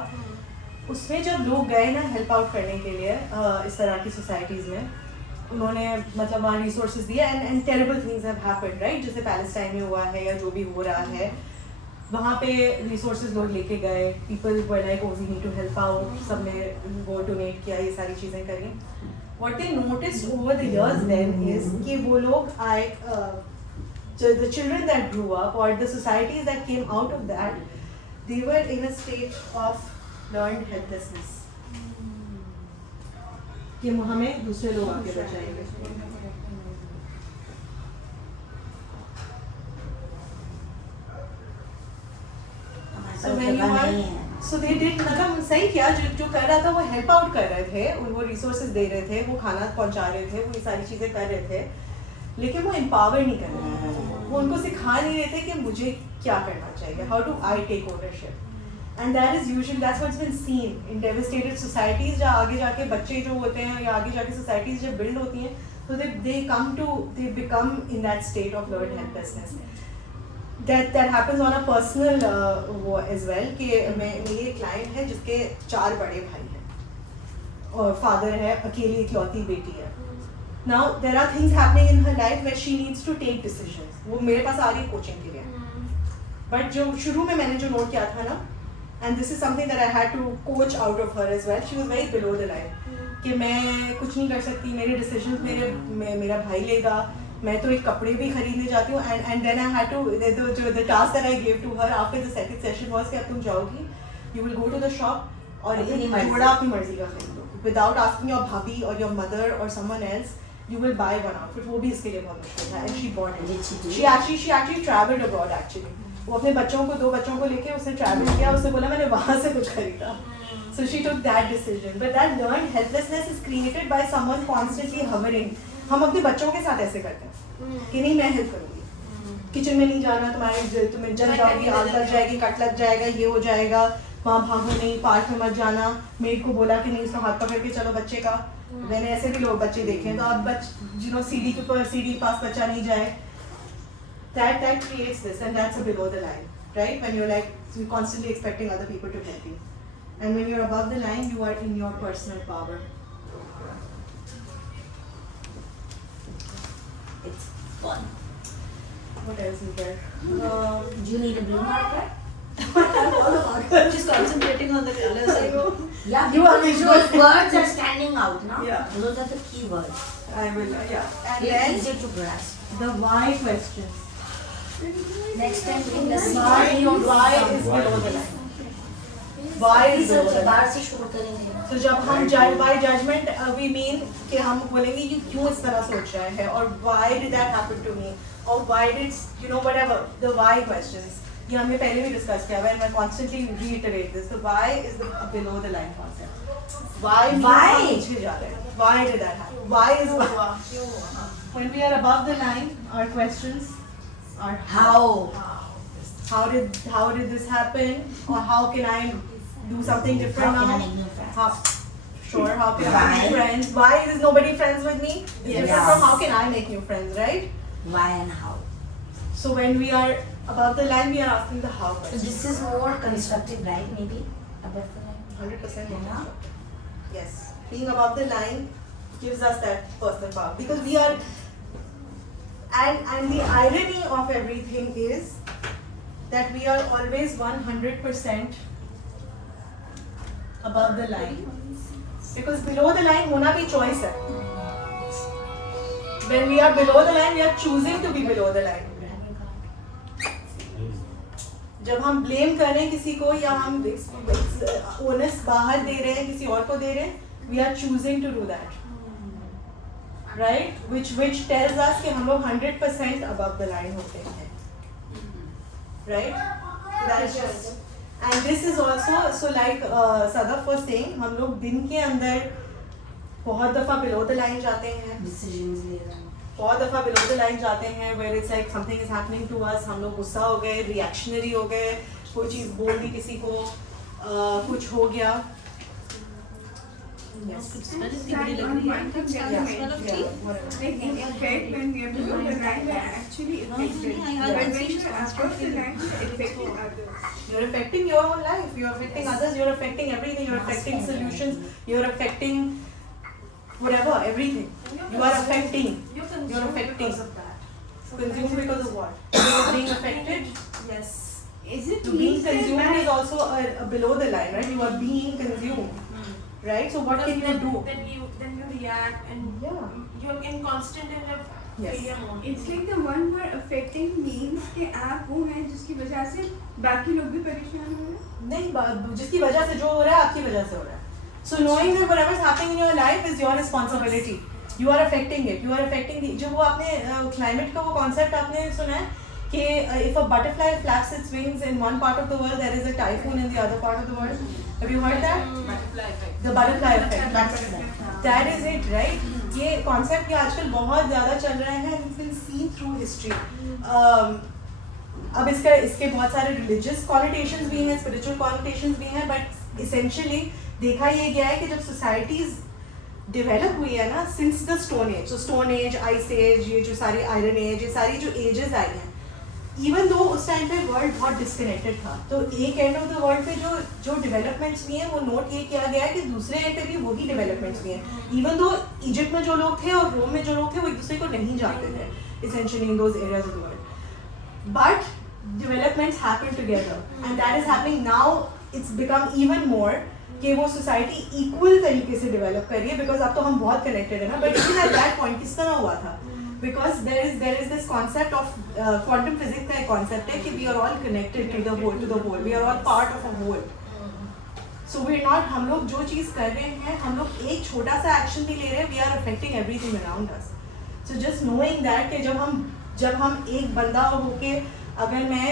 उसमें जब लोग गए ना हेल्प आउट करने के लिए इस तरह की सोसाइटीज़ में, उन्होंने मतलब वहाँ रिसोर्सेज दिए and terrible things have happened, right? जैसे पैलेस्टाइन में हुआ है या जो भी हो रहा है, वहाँ पे रिसोर्सेज लोग लेके गए, people were like we need to help out, सब ने वो डोनेट किया, ये सारी चीज़ें करी. What they noticed over the years then is कि वो लोग the children that grew up or the societies that came out of that, they were in a state of learned helplessness. कि हमें दूसरे लोग आगे बचाएंगे. So when you are, so they did, मतलब सही किया, जो कर रहा था वो हेल्प आउट कर रहे थे, वो रिसोर्सेज दे रहे थे, वो खाना पहुंचा रहे थे, वो ये सारी चीज़ें कर रहे थे, लेकिन वो एम्पावर नहीं कर रहे थे. वो उनको सिखा नहीं रहे थे कि मुझे क्या करना चाहिए, how do I take ownership. And that is usually, that's what's been seen in devastated societies. जहाँ आगे जाके बच्चे जो होते हैं या आगे जाके societies जब build होती हैं, तो they become in that state of learned helplessness. That happens on a personal वो as well कि मेरी एक client है जिसके 4 बड़े भाई हैं और father है, अकेली इकलौती बेटी है. Now there are things happening in her life where she needs to take decisions. वो मेरे पास आ रही है coaching के लिए. But जो शुरू में मैंने जो नोट किया था ना, and this is something that I had to coach out of her as well. She was very below the line. कि मैं कुछ नहीं कर सकती, मेरे decisions मेरा भाई लेगा, मैं तो एक कपड़े भी खरीदने जाती हूँ. And then I had to the task that I gave to her after the second session was कि अब तुम जाओगी, you will go to the shop और एक घोड़ा अपनी मर्जी का खरीदो. without asking your bhabhi or your mother or someone else, you will buy one outfit. वो भी इसके लिए बहुत मुश्किल था, and she bought it. Did she do She actually traveled abroad actually. वो अपने बच्चों को 2 बच्चों को लेके उसने travel किया, उसने बोला मैंने वहाँ से कुछ खरीदा. So she took that decision. But that learned helplessness is created by someone constantly hovering. हम अपने बच्चों के साथ ऐसे करते हैं कि नहीं मैं हेल्प करूँगी, किचन में नहीं जाना, तुम्हें जल जाओगी, आग लग जाएगी, कट लग जाएगा, ये हो जाएगा, वहाँ भागो नहीं, पार्क में मत जाना, मेड को बोला कि नहीं इसका हाथ पकड़ के चलो बच्चे का. मैंने ऐसे भी लोग बच्चे देखे हैं, तो अब सीढ़ी पास बच्चा नहीं जाए. That creates this, and that's a below the line, right? When you're constantly expecting other people to help you, and when you're above the line, you are in your personal power. It's fun. What else is there? Do you need a blue marker? I'm just concentrating on the colors. Yeah, You are because visual. those words are standing out, no? Yeah. Those are the key words. I will, yeah. And They're then easier to grasp. the why question. Next time bring the Why is below the line? Why is below the line? बाहर से शुरू करेंगे. तो जब हम judge by judgment we mean कि हम बोलेंगे ये क्यों इस तरह सोच रहा है, और why did that happen to me, or why did whatever the why questions. ये हमने पहले भी discuss किया है, and I constantly reiterate this. The why is the below the line concept. Why means हम पीछे जा रहे हैं. Why did that happen? Why is why. When we are above the line, our questions are How? How did this happen, or how can I do something different How now? can I make new friends? How can I make friends? Why is nobody friends with me? It's different Yes. from how can I make new friends, right? Why and how? So when we are above the line, we are asking the how So question. this is more constructive, right? Maybe above the line. 100% Yeah. Yes. Being above the line gives us that personal power, because we are, and the irony of everything is that we are always 100% above the line, because below the line होना भी choice है. When we are below the line, we are choosing to be below the line. जब हम blame कर रहे हैं किसी को, या हम onus बाहर दे रहे हैं किसी और को दे रहे हैं, we are choosing to do that, right? Which tells us कि हम लोग 100% above the line होते हैं, right? That's just, and this is also, so like Sadaf was saying, हम लोग दिन के अंदर बहुत दफ़ा below the line जाते हैं, Decisions ले रहा हूँ. बहुत दफ़ा below the line जाते हैं, where it's like something is happening to us, हम लोग गुस्सा हो गए, reactionary हो गए, कोई चीज़ बोल दी किसी को, कुछ हो गया. Yes. Like the effect when we are below the line, we are actually affected. But when we are above the line, we are affecting others. You're affecting your own life, you're affecting others, you're affecting everything, you're affecting solutions, you're affecting whatever, everything. You are affecting. You're affecting. because of that. Consumed because of what? You're being affected. Yes. Is it So being means that consumed by- is also a below the line, right? You are being consumed, right? So what can you do? Then you react, and Yeah. you're in constant failure mode. It's like the one who are affecting means कि आप वो हैं जिसकी वजह से बाकी लोग भी परेशान हो रहे हैं. नहीं, जिसकी वजह से जो हो रहा है आपकी वजह से हो रहा है. So knowing that whatever is happening in your life is your responsibility. You are affecting it. You are affecting the. जो वो आपने climate का वो concept आपने सुना है कि if a butterfly flaps its wings in one part of the world, there is a typhoon in the other part of the world. Have you heard that? Butterfly effect. The butterfly effect. That is it, right? ये concept ये आजकल बहुत ज़्यादा चल रहा है, and it's been seen through history. अब इसके बहुत सारे religious connotations भी हैं, spiritual connotations भी हैं, but essentially देखा ये गया है कि जब societies develop हुई है ना, since the Stone Age, so Stone Age, Ice Age, ये जो सारी Iron Age, ये सारी जो ages आई हैं, even though उस टाइम पे वर्ल्ड बहुत डिस्कनेक्टेड था, तो एक एंड ऑफ द वर्ल्ड पे जो डेवलपमेंट्स भी हैं वो नोट ये किया गया है कि दूसरे एंड पे भी वही डेवलपमेंट्स भी हैं. इवन दो इजिप्ट में जो लोग थे और रोम में जो लोग थे वो एक दूसरे को नहीं जानते थे essentially in those areas of the world, but developments happen together, and that is happening now. It's become even more कि वो सोसाइटी इक्वल तरीके से डेवलप कर रही है, बिकॉज अब तो हम बहुत कनेक्टेड है ना. But even at that point किस तरह हुआ था, because there is this concept of quantum physics का एक concept है कि we are all connected to the whole, we are all part of a whole. So we're not, हम लोग जो चीज़ कर रहे हैं, हम लोग एक छोटा सा एक्शन भी ले रहे हैं, we are affecting everything around us. So just knowing that कि जब हम एक बंदा होके अगर मैं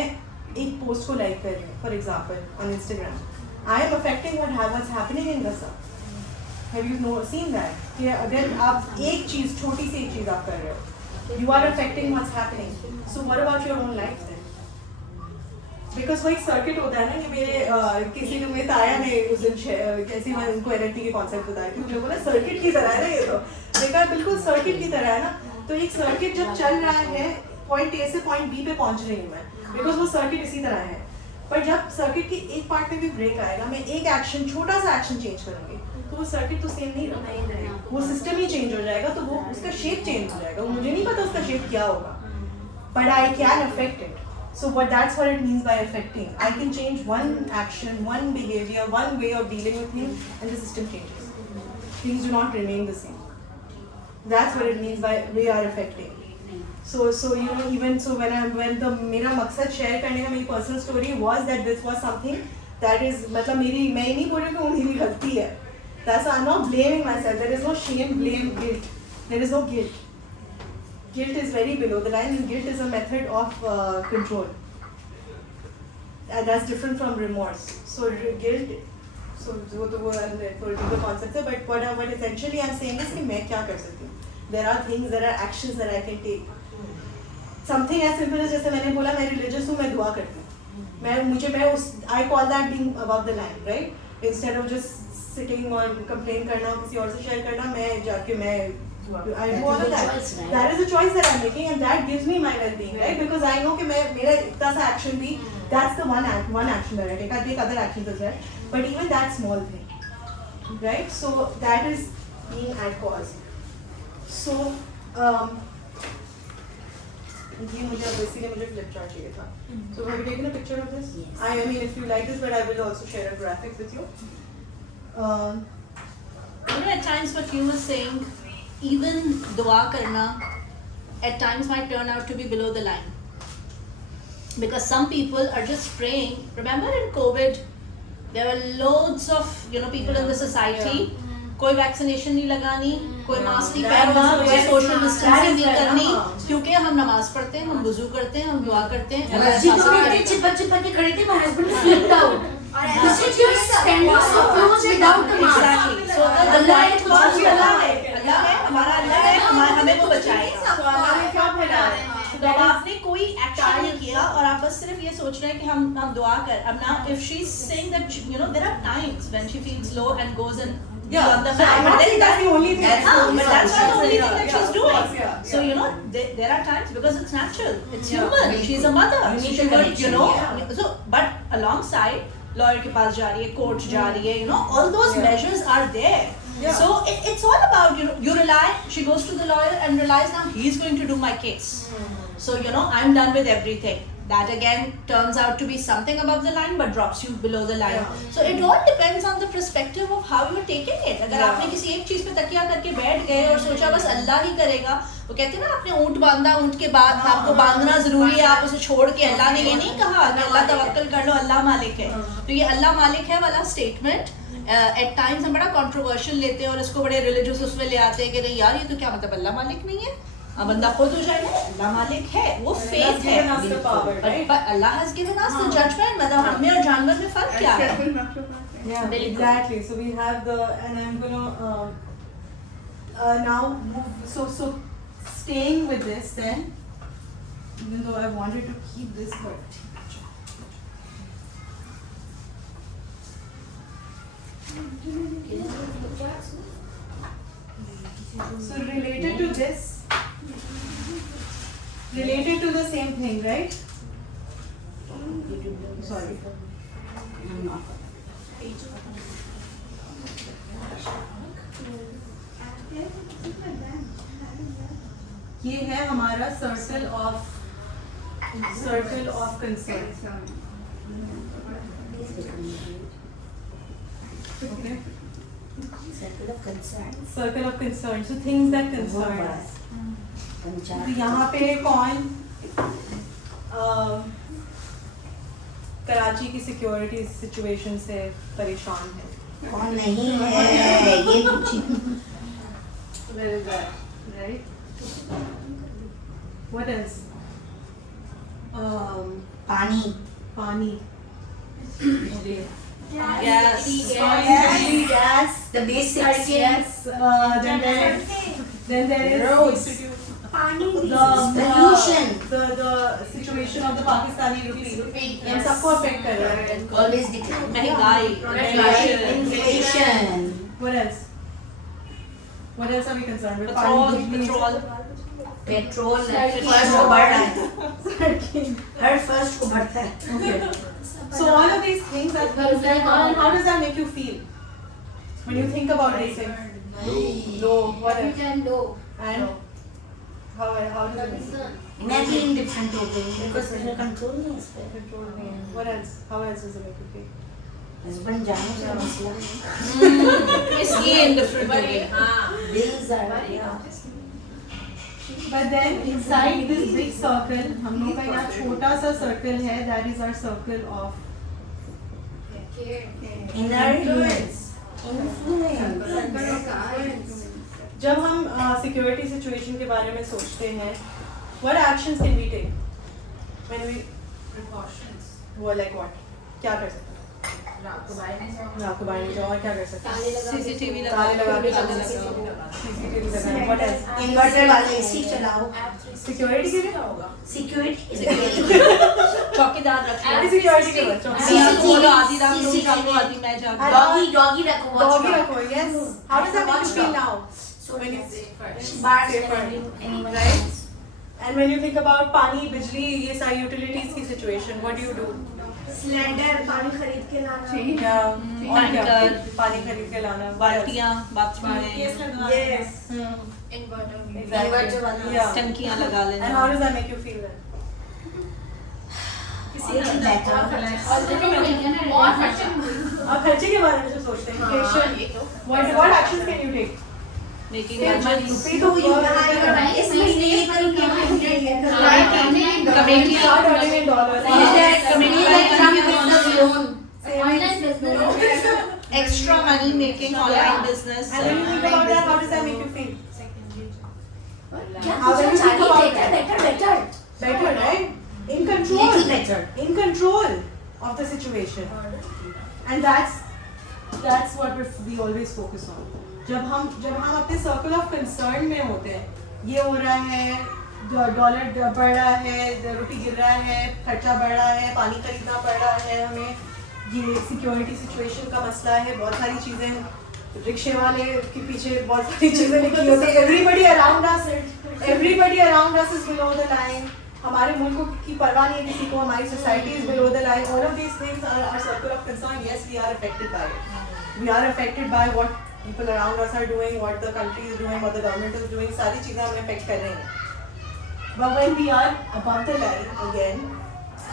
एक पोस्ट को लाइक कर रही हूँ, for example on Instagram, I am affecting what's happening in Gaza. Have you seen that? कि अगर आप एक चीज़, छोटी सी एक चीज़ आप कर रहे हो, you are affecting what's happening. So what about your own life then? Because वो एक सर्किट होता है ना कि मेरे किसी में तो आया नहीं उस दिन कैसी मैं उनको एनएलपी के कॉन्सेप्ट बताया कि उन्होंने बोला सर्किट की तरह है ना ये तो देखा बिल्कुल सर्किट की तरह है ना तो एक सर्किट जब चल रहा है पॉइंट ए से पॉइंट बी पे पहुंच रही हूँ मैं बिकॉज वो सर्किट इसी तरह है पर जब सर्किट की एक पार्ट में भी ब्रेक आएगा मैं एक एक्शन छोटा सा एक्शन चेंज करूंगी तो वो सर्किट तो सेम नहीं रहेगा वो सिस्टम ही चेंज हो जाएगा तो वो उसका शेप चेंज हो जाएगा मुझे नहीं पता उसका शेप क्या होगा but I can affect it. So that's what it means by affecting. I can change one action, one behavior, one way of dealing with things, and the system changes. Things do not remain the same. That's what it means by we are affecting. So you know even so when the मेरा मकसद share करने का मेरी personal story was that this was something that is मतलब मेरी मैं नहीं बोल रही कि वो मेरी गलती है. That's I'm not blaming myself. There is no shame, blame, guilt. There is no guilt. Guilt is very below the line and guilt is a method of control. And that's different from remorse. So guilt, so वो तो वो political concept है but what essentially I'm saying is कि मैं क्या कर सकती हूँ. There are things, there are actions that I can take. Something as simple as जैसे मैंने बोला मैं religious हूँ मैं दुआ करती हूँ. I call that being above the line, right? Instead of just sitting और complain करना और किसी और से share करना मैं जाके मैं I do all of that. That is a choice that I'm making, and that gives me my well-being, right? Because I know कि मैं मेरा इतना सा action भी, that's the one action that I take. I take other actions as well, but even that small thing, right? So that is being at cause. So ये मुझे अब इसीलिए मुझे flip chart चाहिए था. So have you taken a picture of this? Yes. I mean, if you like this, but I will also share a graphic with you. You know, at times what you were saying, even dua karna at times might turn out to be below the line because some people are just praying. Remember in COVID there were loads of people in the society कोई vaccination नहीं लगानी कोई mask नहीं पहनना कोई social distancing नहीं करनी क्योंकि हम नमाज पढ़ते हैं हम वुजू करते हैं हम दुआ करते हैं मस्जिद में इतने चिपक के खड़े थे my husband slipped out. This is just standing so close without the mask. Exactly. So अल्लाह है हमारा अल्लाह है हमें वो बचाएगा. तो अल्लाह ने क्या फैलाया? तो आपने कोई एक्शन नहीं किया और आप बस सिर्फ ये सोच रहे हैं कि हम दुआ कर. अब now if she's saying that there are times when she feels low and goes and on the I'm not saying that's the only thing. but that's not the only thing that she's doing. Yeah. So there are times because it's natural, it's human. Yeah. She's a mother. You need She the would, connection, yeah. So but alongside lawyer के पास जा रही है, court जा रही है, all those measures are there. Yeah. So it's all about you rely. She goes to the lawyer and realize now he's going to do my case. So I'm done with everything. That again turns out to be something above the line but drops you below the line. Yeah. So it all depends on the perspective of how you're taking it. अगर आपने किसी एक चीज पे तकिया करके बैठ गए और सोचा बस अल्लाह ही करेगा, वो कहते हैं ना आपने ऊंट बांधा, ऊंट के बाद आपको बांधना जरूरी है, आप उसे छोड़ के अल्लाह ने ये नहीं कहा कि अल्लाह तवक्कल कर लो अल्लाह मालिक है. तो ये अल्लाह मालिक है वाला स्टेटमेंट एट टाइम्स हम बड़ा कंट्रोवर्शियल लेते हैं और इसको बड़े रिलीजियस उसमें ले आते हैं कि नहीं यार ये तो क्या मतलब अल्लाह मालिक नहीं है. बंदा खुद हो जाएगा अल्लाह मालिक है वो फेथ है but Allah has given us the judgment. मतलब हमें और जानवर में फर्क क्या है? Yeah, exactly. So we have and I'm gonna now move. So staying with this then, even though I wanted to keep this, but so related to this. Related to the same thing, right? Sorry. I'm not. ये है हमारा circle of concern. Okay. Circle of concern. Circle of concern. So things that concern us. तो यहाँ पे कौन कराची की security situation से परेशान है? कौन नहीं है ये पूछिए। Where is that? Right? What else? पानी, Pani. Gas. Gas. the basics. Then there is Roads. Pollution. the situation of the Pakistani rupee. इन सबको affect कर रहा है. Always decline. महंगाई. Inflation. What else? What else are we concerned with? Petrol. Petrol first को बढ़ रहा है, हर first को बढ़ता है। Okay. So all of these things are things that how does that make you feel when you think about these things? Low. What else? And how does it make you मैं भी indifferent हो गई because मेरा control नहीं है इस पे। control? What else? How else does it make you feel? Husband जाने का मसला है, इसलिए indifferent हो गई. bills are But then inside this big circle, हम लोग का यहाँ छोटा सा circle है, that is our circle of inner influence. जब हम security situation के बारे में सोचते हैं, what actions can we take when we वो like what? क्या कर सकते हैं? रात को बाहर नहीं जाओ और क्या कर सकते हैं? CCTV ताले लगा के लगा CCTV लगाओ. What else? इन्वर्टर वाले एसी चलाओ, Security के लिए? सिक्योरिटी चौकीदार रखिए. Security के लिए. आप बोलो आधी रात तुम जागो आधी मैं जागूं. डॉगी रखो, Doggy रखो, yes. How does that make you feel now? When you बाहर safer. animal Right? And when you think about पानी, बिजली, ये सारी utilities की situation, what do you do? Cylinder पानी खरीद के लाना या और क्या? टैंकर, पानी खरीद के लाना, बाल्टियां बाथरूम में, यस इन्वर्टर वाले Yeah. टंकियां लगा And लेना. how does that make you feel then? और खर्चे के बारे में जो सोचते हैं, inflation, what actions can you take? Making Save money. money. Pay to your इस महीने ये करूँगी, Committee. Start earning in dollars. Extra money making online business. And when you think about that, how does that make you feel? Better, right? In control. Little better. In control of the situation. And that's what we always focus on. जब हम अपने circle of concern में होते हैं, ये हो रहा है, डॉलर बढ़ रहा है, रुपी गिर रहा है, खर्चा बढ़ रहा है, पानी खरीदना पड़ रहा है हमें, ये सिक्योरिटी सिचुएशन का मसला है, बहुत सारी चीज़ें, रिक्शे वाले के पीछे बहुत सारी चीज़ें लिखी होती है, everybody around us is below the line. हमारे मुल्क की परवाह नहीं है किसी को, हमारी society is below the line. All of these things are our circle of concern. Yes, we are affected by it. We are affected by what people around us are doing, what the country is doing, what the government is doing. सारी चीज़ें हमें affect कर रही हैं. But when we are above the line again,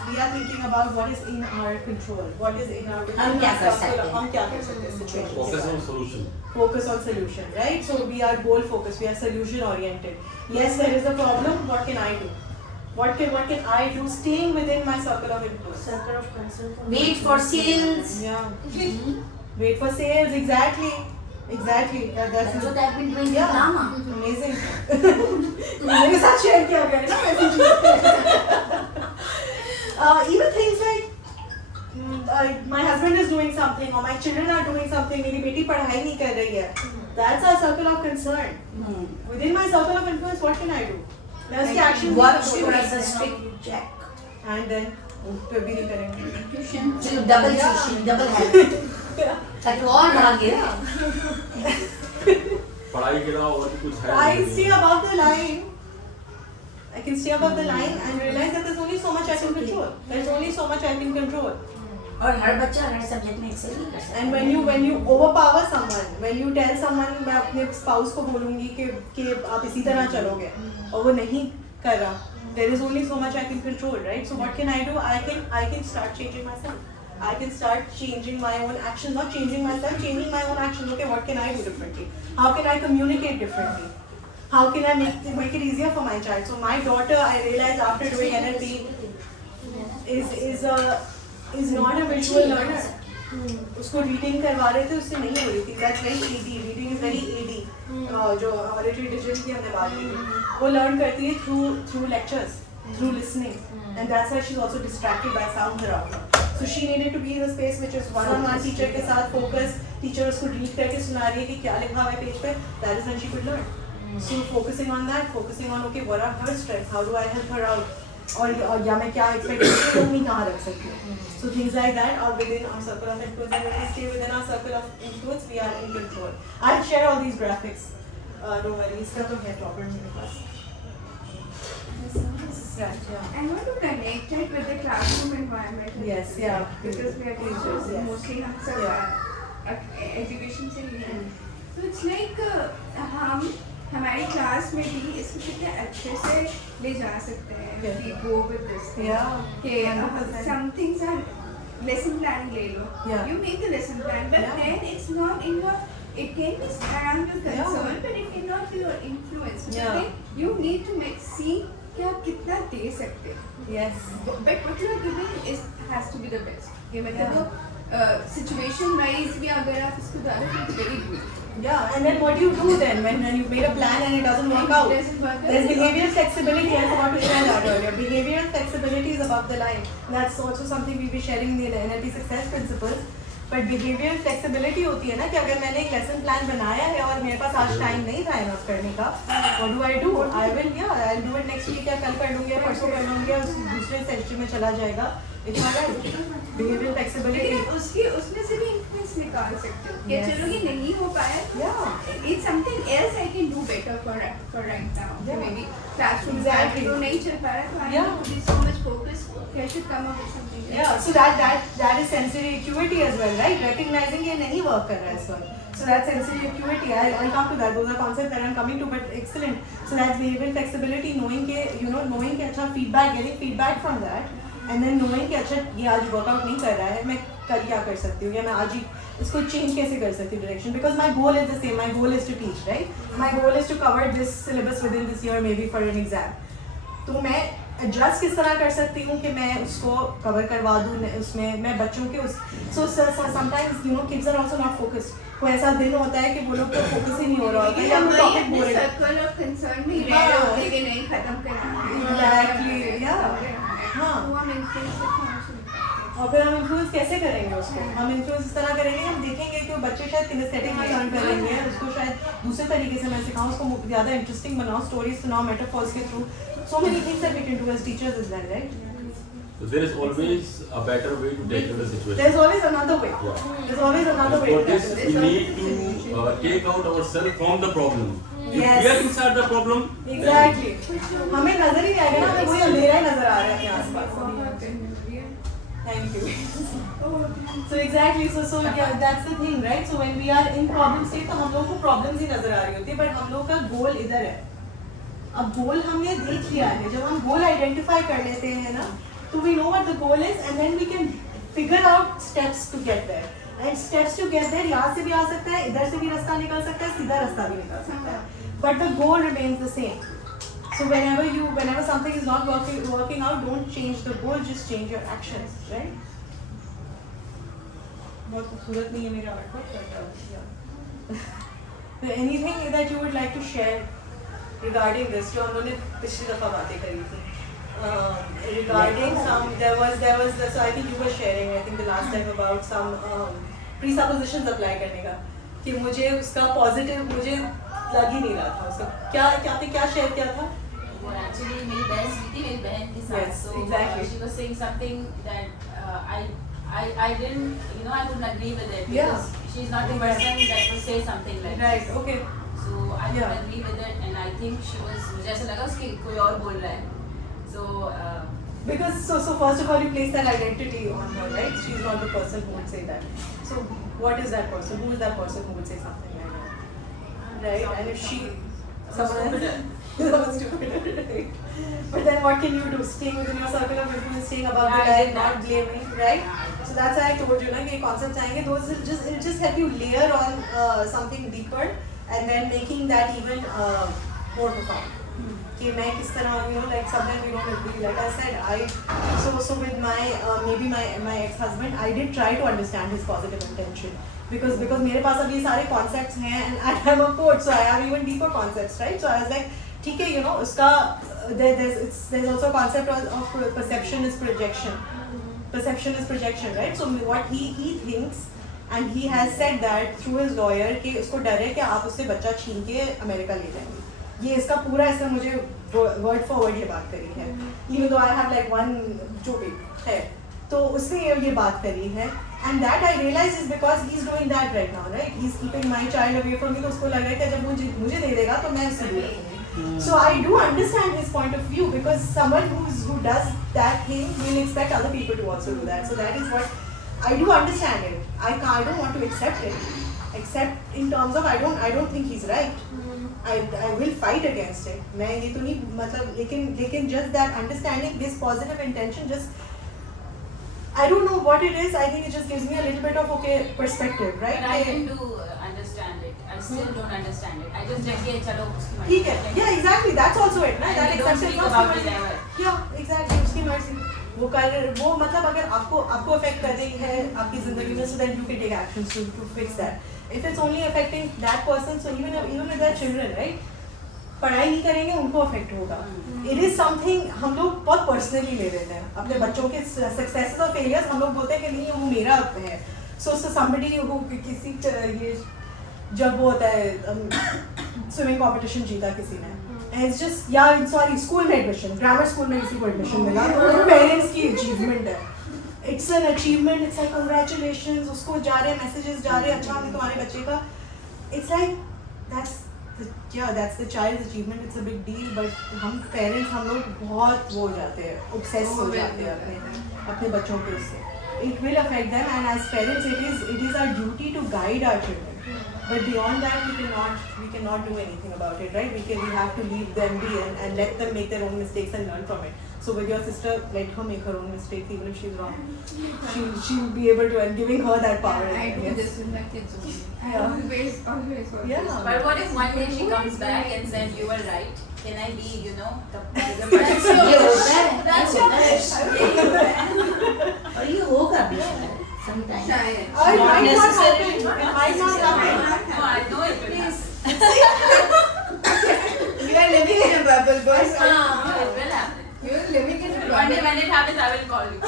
we are thinking about what is in our control, what is in our हम क्या कर सकते हैं? हम क्या कर सकते हैं situation के Focus बारे on में. solution. Focus on solution, right? So we are goal focused, we are solution oriented. Yes, there is a problem, what can I do? What can I do staying within my circle of influence? Wait for sales. Yeah. Wait for sales, exactly. That's That's what I've been doing with Yeah. Mama. Amazing. मेरे साथ share किया करें ना वैसी चीजें. Even things like my husband is doing something or my children are doing something, मेरी बेटी पढ़ाई नहीं कर रही है. That's our circle of concern. Within my circle of influence, what can I do? मैं उसके action Watch थोड़ा सा strict check. and then फिर भी नहीं करेंगे. Double tuition, double help. ताकि और भागे. पढ़ाई के अलावा और भी कुछ है I stay above the line. I can stay above the line and realize that there's only so much I can control. There's only so much I can control. और हर बच्चा हर सब्जेक्ट में एक्सेल नहीं कर सकता. And when you overpower someone, when you tell someone, मैं अपने spouse को बोलूँगी कि आप इसी तरह चलोगे, और वो नहीं कर रहा, there is only so much I can control, right? So what can I do? I can start changing myself. I can start changing my own actions, not changing myself, changing my own actions. Okay, what can I do differently? How can I communicate differently? How can I make it easier for my child? So my daughter, I realized after doing NLP, is not a visual learner. उसको reading करवा रहे थे, उससे नहीं हो रही थी. That's very AD. Reading is very AD. जो auditory digital की हमने बात की थी, वो learn करती है through lectures, through listening, and that's why she's also distracted by sounds around her. So she needed to be in a space which is one-on-one teacher के साथ focus. Teacher उसको read करके सुना रही है कि क्या लिखा हुआ है पेज पे. That is when she could learn. So focusing on that, focusing on okay, what are her strengths? How do I help her out? और या मैं क्या expectation उम्मीद कहाँ रख सकती हूँ? So things like that are within our circle of influence. And when we stay within our circle of influence, we are in control. I'll share all these graphics. Don't worry, इसका तो है proper मेरे पास. Right, yeah. I want to connect it with the classroom environment. Yes, yeah. Because we are teachers, Yes. mostly हम सब education से ही हैं. So it's like हम हमारी क्लास में भी इसको कितने अच्छे से ले जा सकते हैं. Yeah. We go with this thing. Yeah. कि 100%. some things are lesson plan ले लो. Yeah. You make the lesson plan, but Yeah. then it's not in your. It can be around your Yeah. concern, but it cannot be your influence. So Yeah. then you need to see कि आप कितना दे सकते हैं. Yes. But what you are giving is has to be the best. ये मतलब वो situation wise भी अगर आप इसको डालो तो it's very good. Yeah, and then what do you do then when you made a plan and it doesn't work out? Doesn't work out. There's behavioral flexibility. I forgot to share that earlier. Behavioral flexibility is above the line. That's also something we'll be sharing in the NLP success principles. But behavioral flexibility होती है ना कि अगर मैंने एक lesson plan बनाया है और मेरे पास आज time नहीं था enough करने का, what do? I will, yeah, I'll do it next week या कल कर लूँगी या परसों कर लूँगी या दूसरे सेक्शन में चला जाएगा. It's all right. Behavioral flexibility. लेकिन उसकी उसमें से भी influence निकाल सकते हो. कि Yes. चलो ये नहीं हो पाया. Yeah. It's something else I can do better for right now. So Yeah. maybe classroom Exactly. तो नहीं चल पा रहा तो I Yeah. need to be so much focused. I should come up with something else. Yeah, so that is sensory acuity as well, right? Recognizing ये नहीं work कर रहा है इस वक्त. So that's sensory acuity. I'll come to that. Those are concepts that I'm coming to, but excellent. So that's behavioral flexibility, knowing कि अच्छा feedback, getting feedback from that, and then knowing कि अच्छा ये आज workout नहीं कर रहा है, मैं कल क्या कर सकती हूँ या मैं आज ही इसको change कैसे कर सकती हूँ direction, because my goal is the same. My goal is to teach, right? My goal is to cover this syllabus within this year, maybe for an exam. तो मैं एडजस्ट किस तरह कर सकती हूँ कि मैं उसको कवर करवा दूँ उसमें मैं बच्चों के उस so sometimes kids are also not focused. कोई ऐसा दिन होता है कि वो लोग को फोकस ही नहीं हो रहा होता है या वो टॉपिक बोल रहे हैं. सर्कल ऑफ कंसर्न में ही रह रहे होते हैं कि नहीं खत्म करना है. Exactly, yeah. हाँ. तो हम influence से खाना शुरू करते हैं. और फिर हम इन्फ्लुएंस कैसे करेंगे उसको? हम इन्फ्लुएंस इस तरह करेंगे, हम देखेंगे कि वो बच्चे शायद किनेस्थेटिक में लर्न करेंगे, उसको शायद दूसरे तरीके से मैं सिखाऊं, उसको ज़्यादा इंटरेस्टिंग बनाऊं, स्टोरीज सुनाऊं, मेटाफॉर्स के through. So many things that we can do as teachers is that, right? So there is always a better way to tackle the situation. There's always another way. Yeah. There's always another way For to this, tackle we this. need to take out ourselves from the problem. If Yes. we are inside the problem, Exactly. हमें नजर ही नहीं आएगा ना, हमें वही अंधेरा ही नजर आ रहा है अपने आसपास. Thank you. So exactly, so yeah, that's the thing, right? So when we are in problem state, तो हम लोगों को problems ही नजर आ रही होती है, but हम लोगों का goal इधर है. अब गोल हमने देख लिया है, जब हम गोल आइडेंटिफाई कर लेते हैं ना, तो we know what the goal is and then we can figure out steps to get there. And steps to get there यहाँ से भी आ सकता है, इधर से भी रास्ता निकल सकता है, सीधा रास्ता भी निकल सकता है. But the goal remains the same. So whenever something is not working out, don't change the goal, just change your actions, right? बहुत खूबसूरत नहीं है मेरा artwork, but yeah. So anything that you would like to share regarding this, जो हमने पिछली दफा बातें करी थी, regarding some there was so I think you were sharing I think the last time about some presuppositions apply करने का, कि मुझे उसका positive मुझे लग ही नहीं रहा था उसका क्या share किया था? वो actually मेरी बहन थी, मेरी बहन के साथ. Yes, So exactly. she was saying something that I didn't, I couldn't agree with it Yeah. because she's not the person that would say something like Right, this. okay. So I Yeah. couldn't agree with it and I think she was, मुझे ऐसा लगा उसकी कोई और बोल रहा है. So Because so first of all you place that identity on her, right? She's not the person who would say that. So what is that person? Who is that person who would say something like that? Right? And if she someone else stupid, right? But then what can you do? Staying within your circle of influence, staying above the Yeah, I line, did not that. blaming, right? So that's why I told you, na, कि concepts आएंगे, those will just help you layer on something deeper and then making that even more profound. कि मैं किस तरह like sometimes we don't agree. Like I said, so with my maybe my ex-husband, I did try to understand his positive intention because मेरे पास अब ये सारे concepts हैं and I'm a coach, so I have even deeper concepts, right? So I was like, ठीक है, उसका there's also a concept of perception is projection. Perception is projection, right? So what he thinks, and he has said that through his lawyer कि उसको डर है कि आप उससे बच्चा छीन के अमेरिका ले जाएंगे. ये इसका पूरा इसने मुझे word for word ये बात करी है. Even though I have like one जो भी है, तो उसने ये बात करी है. And that I realize is because he's doing that right now, right? He's keeping my child away from me. तो उसको लग रहा है कि जब मुझे दे देगा तो मैं उससे दूर रखूंगी. So I do understand his point of view because someone who does that thing will expect other people to also do that. So that is what I do understand it. I don't want to accept it, except in terms of I don't think he's right. I will fight against it. मैं ये तो नहीं मतलब लेकिन just that understanding this positive intention just I don't know what it is. I think it just gives me a little bit of perspective, right? But I didn't understand it. I still don't understand it. I just like ये चलो उसकी मर्जी. ठीक है. Yeah, exactly. That's also it, ना? That acceptance of about it ever. Yeah, exactly. उसकी मर्जी. वो मतलब अगर आपको affect कर रही है आपकी जिंदगी में, so then you can take actions to fix that. If it's only affecting that person, so even with their children, right? पढ़ाई नहीं करेंगे उनको affect होगा. It is something हम लोग बहुत personally ले लेते हैं. अपने बच्चों के successes और failures हम लोग बोलते हैं कि नहीं वो मेरा है. So somebody who किसी ये जब वो होता है swimming competition जीता किसी ने. And it's just school में admission, grammar school में किसी को admission मिला तो parents की achievement है. It's an achievement. It's like congratulations. उसको जा रहे messages जा रहे अच्छा हमने तुम्हारे बच्चे का. It's like that's the child's achievement. It's a big deal. But हम parents हम लोग बहुत वो हो जाते हैं, obsessed हो जाते हैं अपने बच्चों के उससे. It will affect them, and as parents, it is our duty to guide our children. But beyond that, we cannot do anything about it, right? We have to leave them be and let them make their own mistakes and learn from it. So with your sister, let her make her own mistakes, even if she's wrong. She'll be able to, and giving her that power. I do this with my kids only. I always. Yeah. But what if one day she comes back and said you were right? Can I be, the That's person? your wish. That's your wish. और ये होगा भी sometimes. शायद. It might not happen. It might not happen. No, I know it will happen. You are living in a bubble, boys. It will happen. You are living in a One bubble. day when it happens, I will call you.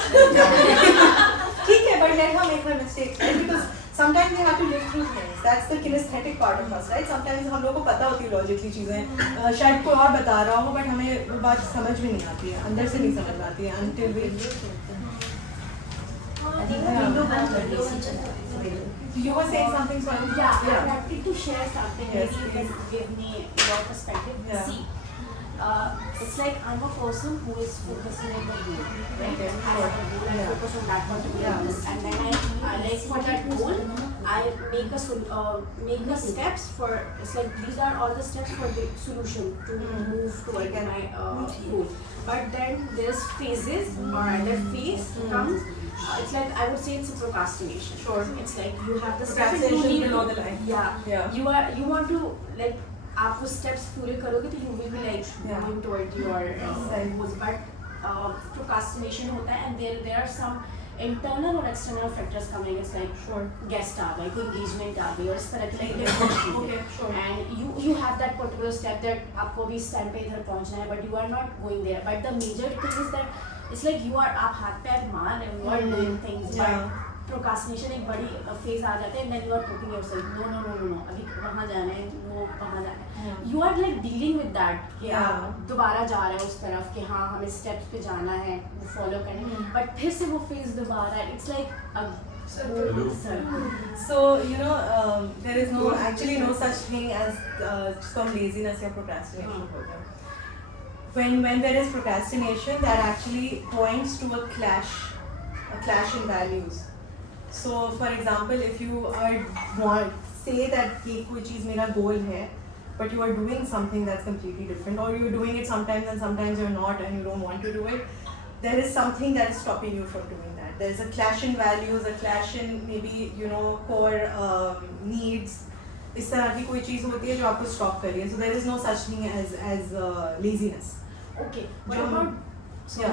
ठीक है, but let her make her mistakes, right? Because sometimes we have to live through things. That's the kinesthetic part of us, right? Sometimes हम लोग को पता होती है logically चीजें, शायद कोई और बता रहा हो, but हमें वो बात समझ में नहीं आती है, अंदर से नहीं समझ में आती है until we. You were saying something, so I wanted to share something. Yes, Maybe you can give me your perspective. Yeah. See, it's like I'm a person who is focusing on the goal, right? Okay, I have a goal, I yeah. focus on that particular Yeah. goal, and then I like for that goal, I make the steps for. It's like these are all the steps for the solution to move toward my goal. But then there's phases, or that phase comes. It's like I would say it's a procrastination. Sure. It's like you have the steps and you Procrastination need below to- the line. Yeah. Yeah. You want to like आप वो steps पूरे करोगे तो you will be like Yeah. going toward your Right. goals. But procrastination होता है, and there are some internal और external factors coming. It's like Sure. guest आ गए, कोई engagement आ गई और इस तरह की like different चीजें. Okay, sure. And you have that particular step that आपको अभी इस time पे इधर पहुंचना है, but you are not going there. But the major thing is that it's like you are आप हाथ पैर मार रहे हो, you are doing things, Yeah. but procrastination एक बड़ी phase आ जाता है, and then you are talking yourself, no, अभी वहाँ जाना है, no वहाँ जाना है. Yeah. You are like dealing with that कि Yeah. आप दोबारा जा रहे हो उस तरफ कि हाँ हमें steps पे जाना है, वो follow करना है, but फिर से वो phase दोबारा, it's like a Circle. circle. So there is actually no such thing as some laziness or procrastination. When there is procrastination, that actually points to a clash in values. So for example, if you say that ये कोई चीज़ मेरा goal है, but you are doing something that's completely different, or you're doing it sometimes and sometimes you're not and you don't want to do it, there is something that is stopping you from doing that. There is a clash in values, a clash in maybe core needs, इस तरह की कोई चीज़ होती है जो आपको stop कर रही है. So there is no such thing as laziness. Okay. What जो about? Yeah.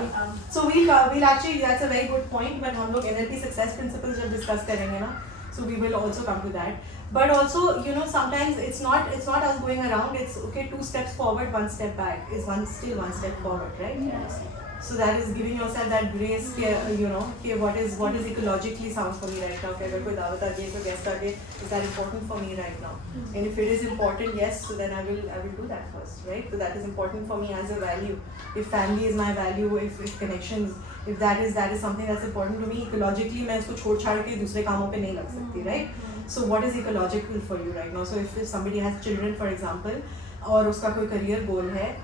So we'll actually, that's a very good point. But हम लोग NLP success principles जब discuss करेंगे ना, so we will also come to that. But also, you know, sometimes it's not us going around. It's okay, 2 steps forward, 1 step back. Is still 1 step forward, right? Yes. So that is giving yourself that grace, you know, कि what is ecologically sound for me right now. कि अगर कोई दावत आ गई, कोई guest आ गए, is that important for me right now? And if it is important, yes, so then I will do that first, right? So that is important for me as a value. If family is my value, if connections, if that is something that's important to me, ecologically मैं इसको छोड़ छाड़ के दूसरे कामों पे नहीं लग सकती, right? So what is ecological for you right now? So if somebody has children, for example, और उसका कोई career goal है,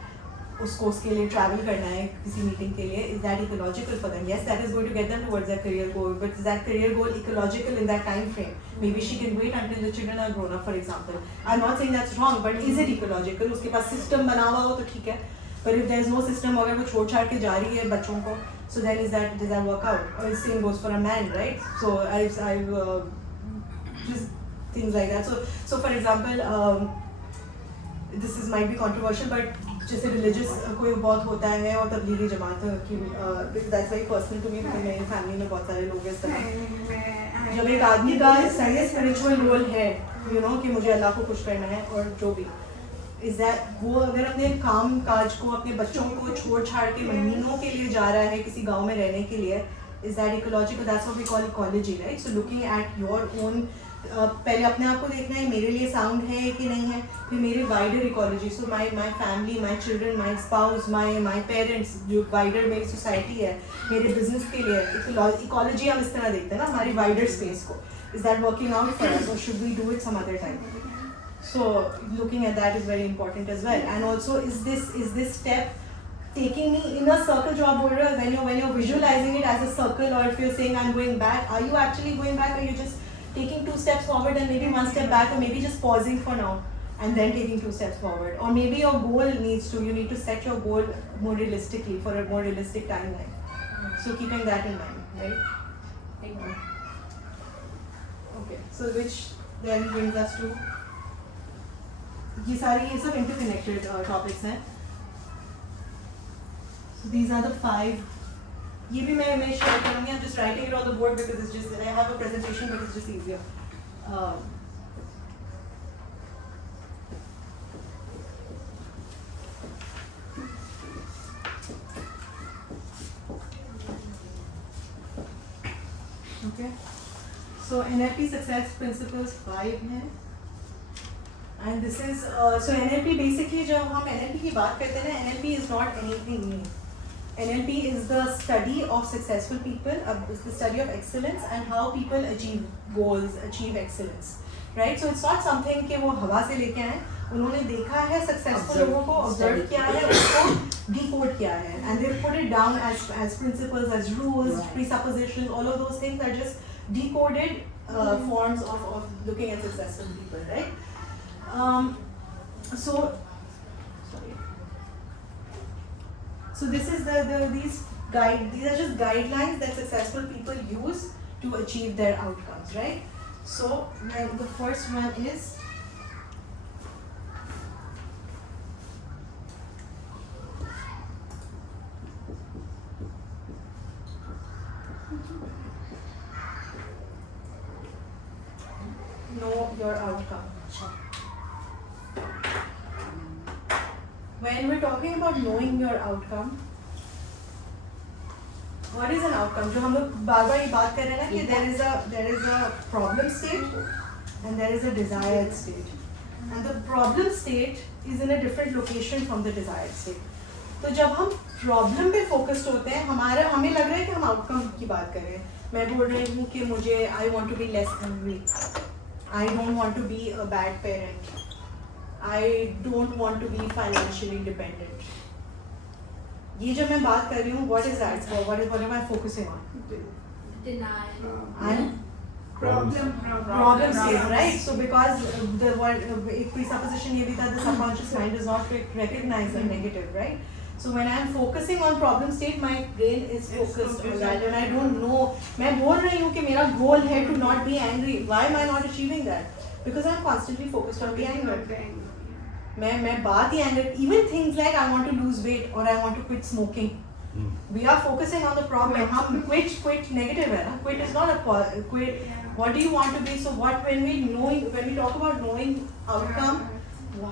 उसको उसके लिए ट्रैवल करना है किसी मीटिंग के लिए, is that ecological for them? Yes, that is going to get them towards that career goal, but is that career goal ecological in that time frame? Maybe she can wait until the children are grown up, for example. I am not saying that's wrong, but is it ecological? उसके पास system बना हुआ हो तो ठीक है, पर if there is no system, अगर वो छोड़ छाड़ के जा रही है बच्चों को, so then does that work out? Or the same goes for a man, right? So I've just things like that. So for example, this might be controversial, but जैसे रिलीजियस कोई बहुत होता है और तबलीगी जमात की, that's very personal to me, because मेरी family में बहुत सारे लोग इस तरह. जब एक आदमी का सही स्पिरिचुअल रोल है, यू नो, कि मुझे अल्लाह को खुश करना है और जो भी, इज दैट वो अगर अपने काम काज को, अपने बच्चों को छोड़ छाड़ के महीनों के लिए जा रहा है किसी गांव में रहने के लिए, is that ecological? That's what we call ecology, right? So looking at your own, पहले अपने आप को देखना है मेरे लिए साउंड है कि नहीं है, फिर मेरे wider ecology, so my family, my children, my spouse, my parents, जो वाइडर मेरी सोसाइटी है, मेरे बिजनेस के लिए इकोलॉजी हम इस तरह देखते हैं ना, हमारी वाइडर स्पेस को. Is that working out for us, और should we do it some other time? So looking at that is very important as well. And also, is this step taking me in a circle? जो आप बोल रहे हो, when you're visualizing it as a circle, or if you're saying I'm going back, are you actually going back, or you're just taking 2 steps forward and maybe 1 step back, or maybe just pausing for now and then taking 2 steps forward? Or maybe your goal you need to set your goal more realistically, for a more realistic timeline. So keeping that in mind, right? Okay, so which then brings us to, ये सब interconnected topics हैं. So these are the 5. ये भी मैं share करूँगी. I'm just writing it on the board because it's just, I have a presentation, but it's just easier. Okay. So NLP success principles 5 हैं. And this is so NLP basically, जब हम NLP की बात करते हैं ना, NLP is not anything new. NLP is the study of successful people, it's the study of excellence and how people achieve goals, achieve excellence, right? So it's not something कि वो हवा से लेके आए, उन्होंने देखा है successful लोगों को, observe किया है, उसको decode किया है, and they put it down as principles, as rules, presuppositions. All of those things are just decoded forms of looking at successful people, right? So this is these are just guidelines that successful people use to achieve their outcomes, right? So the first one is know your outcome. When we're talking about knowing your outcome, what is an outcome? जो हम लोग बार-बार ये बात कर रहे हैं ना कि there is a problem state and there is a desired state, and the problem state is in a different location from the desired state. तो जब हम problem पे focused होते हैं, हमें लग रहा है कि हम outcome की बात कर रहे हैं. मैं बोल रही हूँ कि मुझे I want to be less angry, I don't want to be a bad parent, I don't want to be financially dependent. ये जो मैं बात कर रही हूँ, what is that? What am I focusing on? Denial. And Problem state, right? So because एक presupposition ये भी था, the subconscious mind does not recognize the negative, right? So when I am focusing on problem state, my brain is focused on that, and I don't know. मैं बोल रही हूँ कि मेरा goal है to not be angry. Why am I not achieving that? because I'm constantly focused on the anger. मैं बात ही anger, even things like I want to lose weight or I want to quit smoking. We are focusing on the problem. हम quit negative है ना. Quit is not a quit. What do you want to be? So what when we talk about knowing outcome,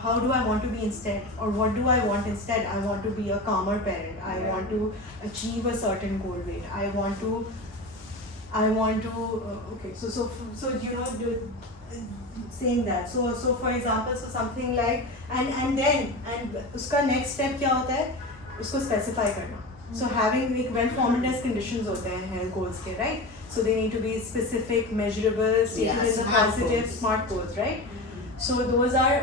how do I want to be instead, or what do I want instead? I want to be a calmer parent. I want to achieve a certain goal weight. I want to okay. So you know saying that. So for example, so something like and then उसका next step क्या होता है? उसको specify करना. So having well-formed conditions होते हैं health goals के, right? So they need to be specific, measurable, stated in the smart positive, goals. smart goals, right? So those are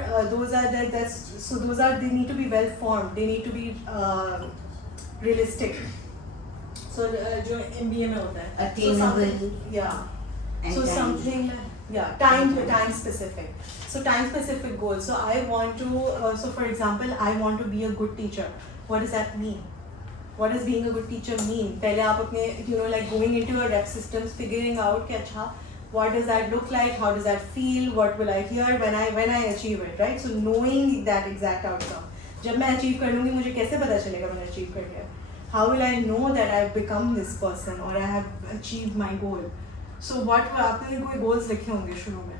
they need to be well-formed. They need to be realistic. So जो MBA में होता है. Attainable. Yeah. And So time. something time specific. So time specific goals. So I want to so for example I want to be a good teacher. What does that mean? What does being a good teacher mean? पहले आप अपने like going into your rep systems, figuring out कि अच्छा what does that look like? How does that feel? What will I hear when I achieve it, right? So knowing that exact outcome. जब मैं achieve कर लूँगी मुझे कैसे पता चलेगा मैंने achieve कर लिया? How will I know that I've become this person or I have achieved my goal? So what आपने कोई goals लिखे होंगे शुरू में?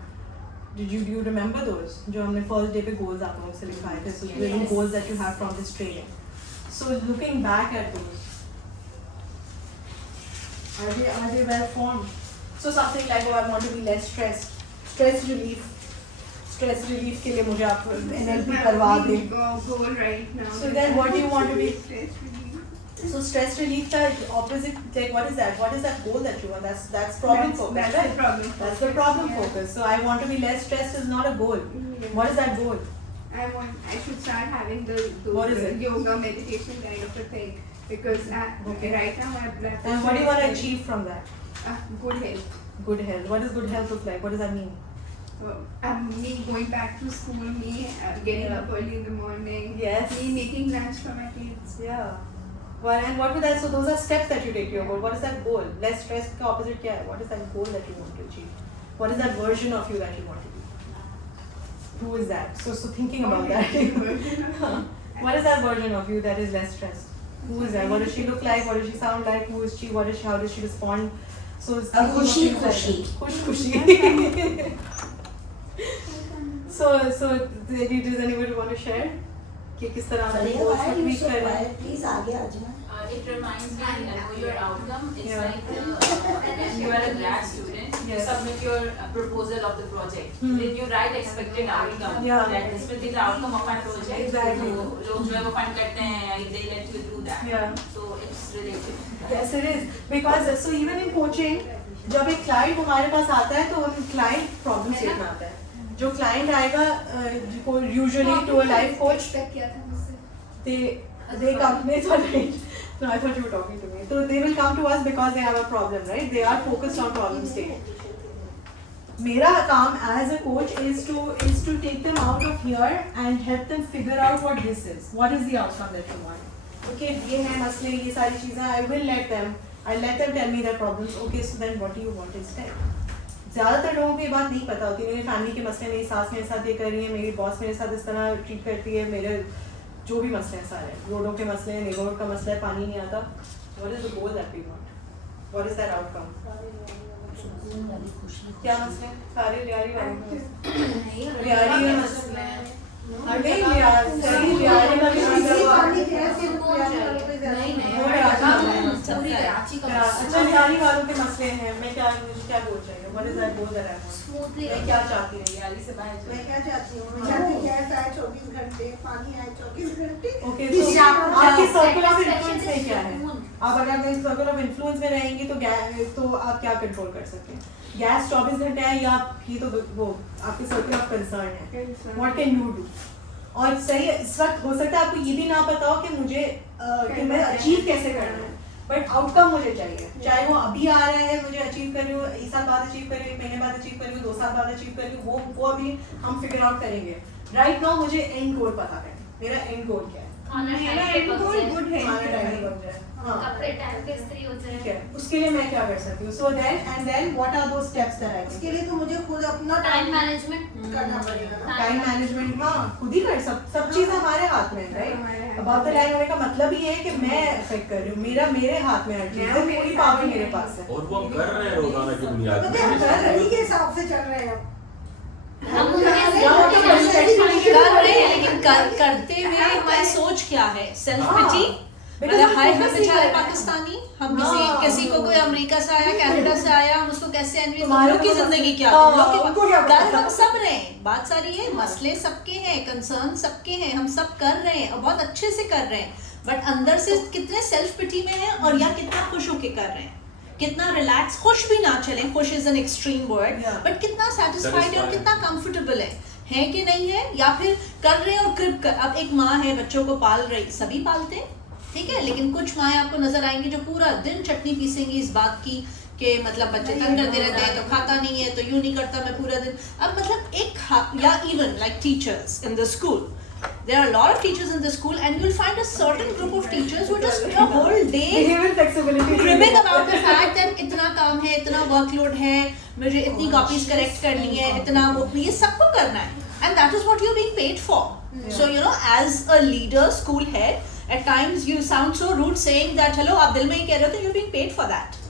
Do you remember those? जो हमने first day पे goals आप लोगों से लिखाए थे. So the goals that you have from this training. So looking back at those, are they well formed? So something like, oh, I want to be less stressed. Stress relief के लिए मुझे आप NLP करवा दें. Goal right now. So then what do you want to be? Stress relief. So stress relief का opposite, like what is that? What is that goal that you want? That's problem focus, That's right? the problem. That's the problem Yeah. focus. So I want to be less stressed is not a goal. What is that goal? I should start having What is it? yoga meditation kind of a thing because Okay. right now I've left. And what do you want to achieve from that? Good health. Good health. What does good health look like? What does that mean? Me going back to school, me getting Yeah. up early in the morning. Yes. Me making lunch for my kids. Yeah. Well, and what would that? So those are steps that you take to your goal. What is that goal? Less stress का opposite क्या है? What is that goal that you want to achieve? What is that version of you that you want to be? Who is that? So thinking about that. What is that version of you that is less stressed? Who is that? What does she look like? What does she sound like? Who is she? What is she? How does she respond? So it's Khushi. Khushi. So does anybody want to share? कि किस तरह अपने Kariya, goals why को are you tweak so कर रहे हैं? quiet? Please आगे आ जाना. It reminds me, know your outcome. It's Yeah. like you are a grad student, you Yes. submit your proposal of the project. Then you write expected outcome. Yeah. That this will be the outcome of my project. Exactly. So, लोग जो है वो fund करते हैं, they let you do that. Yeah. So it's related. Yes, it is. Because so even in coaching, जब एक client हमारे पास आता है तो उन client problem statement आता है. जो client आएगा usually to a life coach, तक किया था मुझसे. they come. It's alright. No, I thought you were talking to me. So they will come to us because they have a problem, right? They are focused on problem state. मेरा काम as a coach is to take them out of here and help them figure out what this is. What is the outcome that you want? Okay, ये है मसले, ये सारी चीजें. I'll let them tell me their problems. Okay, so then what do you want instead? ज़्यादातर लोगों को ये बात नहीं पता होती. मेरी फैमिली के मसले, मेरी सास मेरे साथ ये कर रही है, मेरी बॉस मेरे साथ इस तरह ट्रीट करती है, मेरे जो भी मसले हैं सारे, रोडों के मसले हैं, नेबरहुड का मसला है, पानी नहीं आता. What is the goal that we want? What is that outcome? क्या मसले हैं? सारे लियारी वाले मसले. लियारी के मसले हैं. नहीं लियारी का भी अच्छा लियारी वालों के मसले हैं. मुझे क्या गोल चाहिए? What is that goal that I want? मैं क्या चाहती हूँ? लियारी से बाहर मैं क्या चाहती हूँ? मैं चाहती हूँ गैस आए 24 घंटे, पानी आए 24 घंटे. ओके, तो आपके सर्कल ऑफ इन्फ्लुएंस में क्या है? आप अगर अपने सर्कल ऑफ इन्फ्लुएंस में रहेंगे तो आप क्या कंट्रोल कर सकते हैं? गैस 24 घंटे है या ये तो वो आपके सर्कल ऑफ कंसर्न है. What can you do? और सही इस वक्त हो सकता है आपको ये भी ना पता हो कि मुझे कि मैं अचीव कैसे करना है, बट आउटकम मुझे चाहिए. चाहे वो अभी आ रहा है, मुझे अचीव कर रही हूँ, एक साल बाद अचीव कर रही हूँ, महीने बाद अचीव कर रही हूँ, 2 साल बाद अचीव कर रही हूँ, वो अभी हम फिगर आउट करेंगे. राइट नाउ मुझे एंड गोल पता है. मेरा एंड गोल क्या है? खाना मेरा टाइम पे एंड पक गोल जाए, गुड खाना हेल्थ टाइम पे बन जाए। हाँ कपड़े टाइम पे इस्त्री हो ठीक जाए, है, उसके लिए मैं क्या कर सकती हूँ? So then what are those steps that I उसके लिए तो मुझे खुद अपना टाइम मैनेजमेंट करना पड़ेगा ना। टाइम मैनेजमेंट, हाँ खुद ही कर सब चीज़ हमारे हाथ में है, हमारे राइट? हाथ अबाउट द टाइम होने का मतलब ये है कि मैं अफेक्ट कर रही हूँ, मेरे हाथ में हर चीज़ है, पूरी पावर मेरे पास है। और वो हम कर रहे हैं रोजाना की बुनियाद तो हम पे। सही के हिसाब से चल रहे हैं हम हम उनके कर रहे हैं, लेकिन करते हुए हमारी सोच क्या है? Self pity. मतलब हाय हम बेचारे पाकिस्तानी, हम किसी को कोई अमेरिका से आया, कनाडा से आया, हम उसको कैसे एनवी, तुम लोग की जिंदगी क्या, तुम लोग उनको क्या की पता? हम सब रहे हैं। बात सारी है, मसले सबके हैं, कंसर्न सबके हैं, हम सब कर रहे हैं और बहुत अच्छे से कर रहे हैं, बट अंदर से कितने सेल्फ पिटी में हैं और या कितना खुश होके कर रहे हैं, कितना रिलैक्स, खुश भी ना चले, खुश is an extreme word, Yeah. But कितना सेटिस्फाइड है और Satisfied. कितना कंफर्टेबल है कि नहीं है, या फिर कर रहे हैं और क्रिप कर। अब एक माँ है बच्चों को पाल रही, सभी पालते हैं ठीक है, लेकिन कुछ माएँ आपको नजर आएंगी जो पूरा दिन चटनी पीसेंगी इस बात की कि मतलब बच्चे तंग करते रहते हैं तो खाता नहीं है, तो यूं नहीं करता मैं पूरा दिन। अब मतलब या even like teachers in the school, there are a lot of teachers in the school and you'll find a certain group of teachers who just a whole day Behavioral flexibility cribbing about the fact that इतना काम है, इतना workload है, मुझे इतनी copies correct करनी है, इतना वो, ये सबको करना है, and that is what you're being paid for. So you know, as a leader, school head, at times you sound so rude saying that hello आप दिल में ही कह रहे हो, तो you're being paid for that.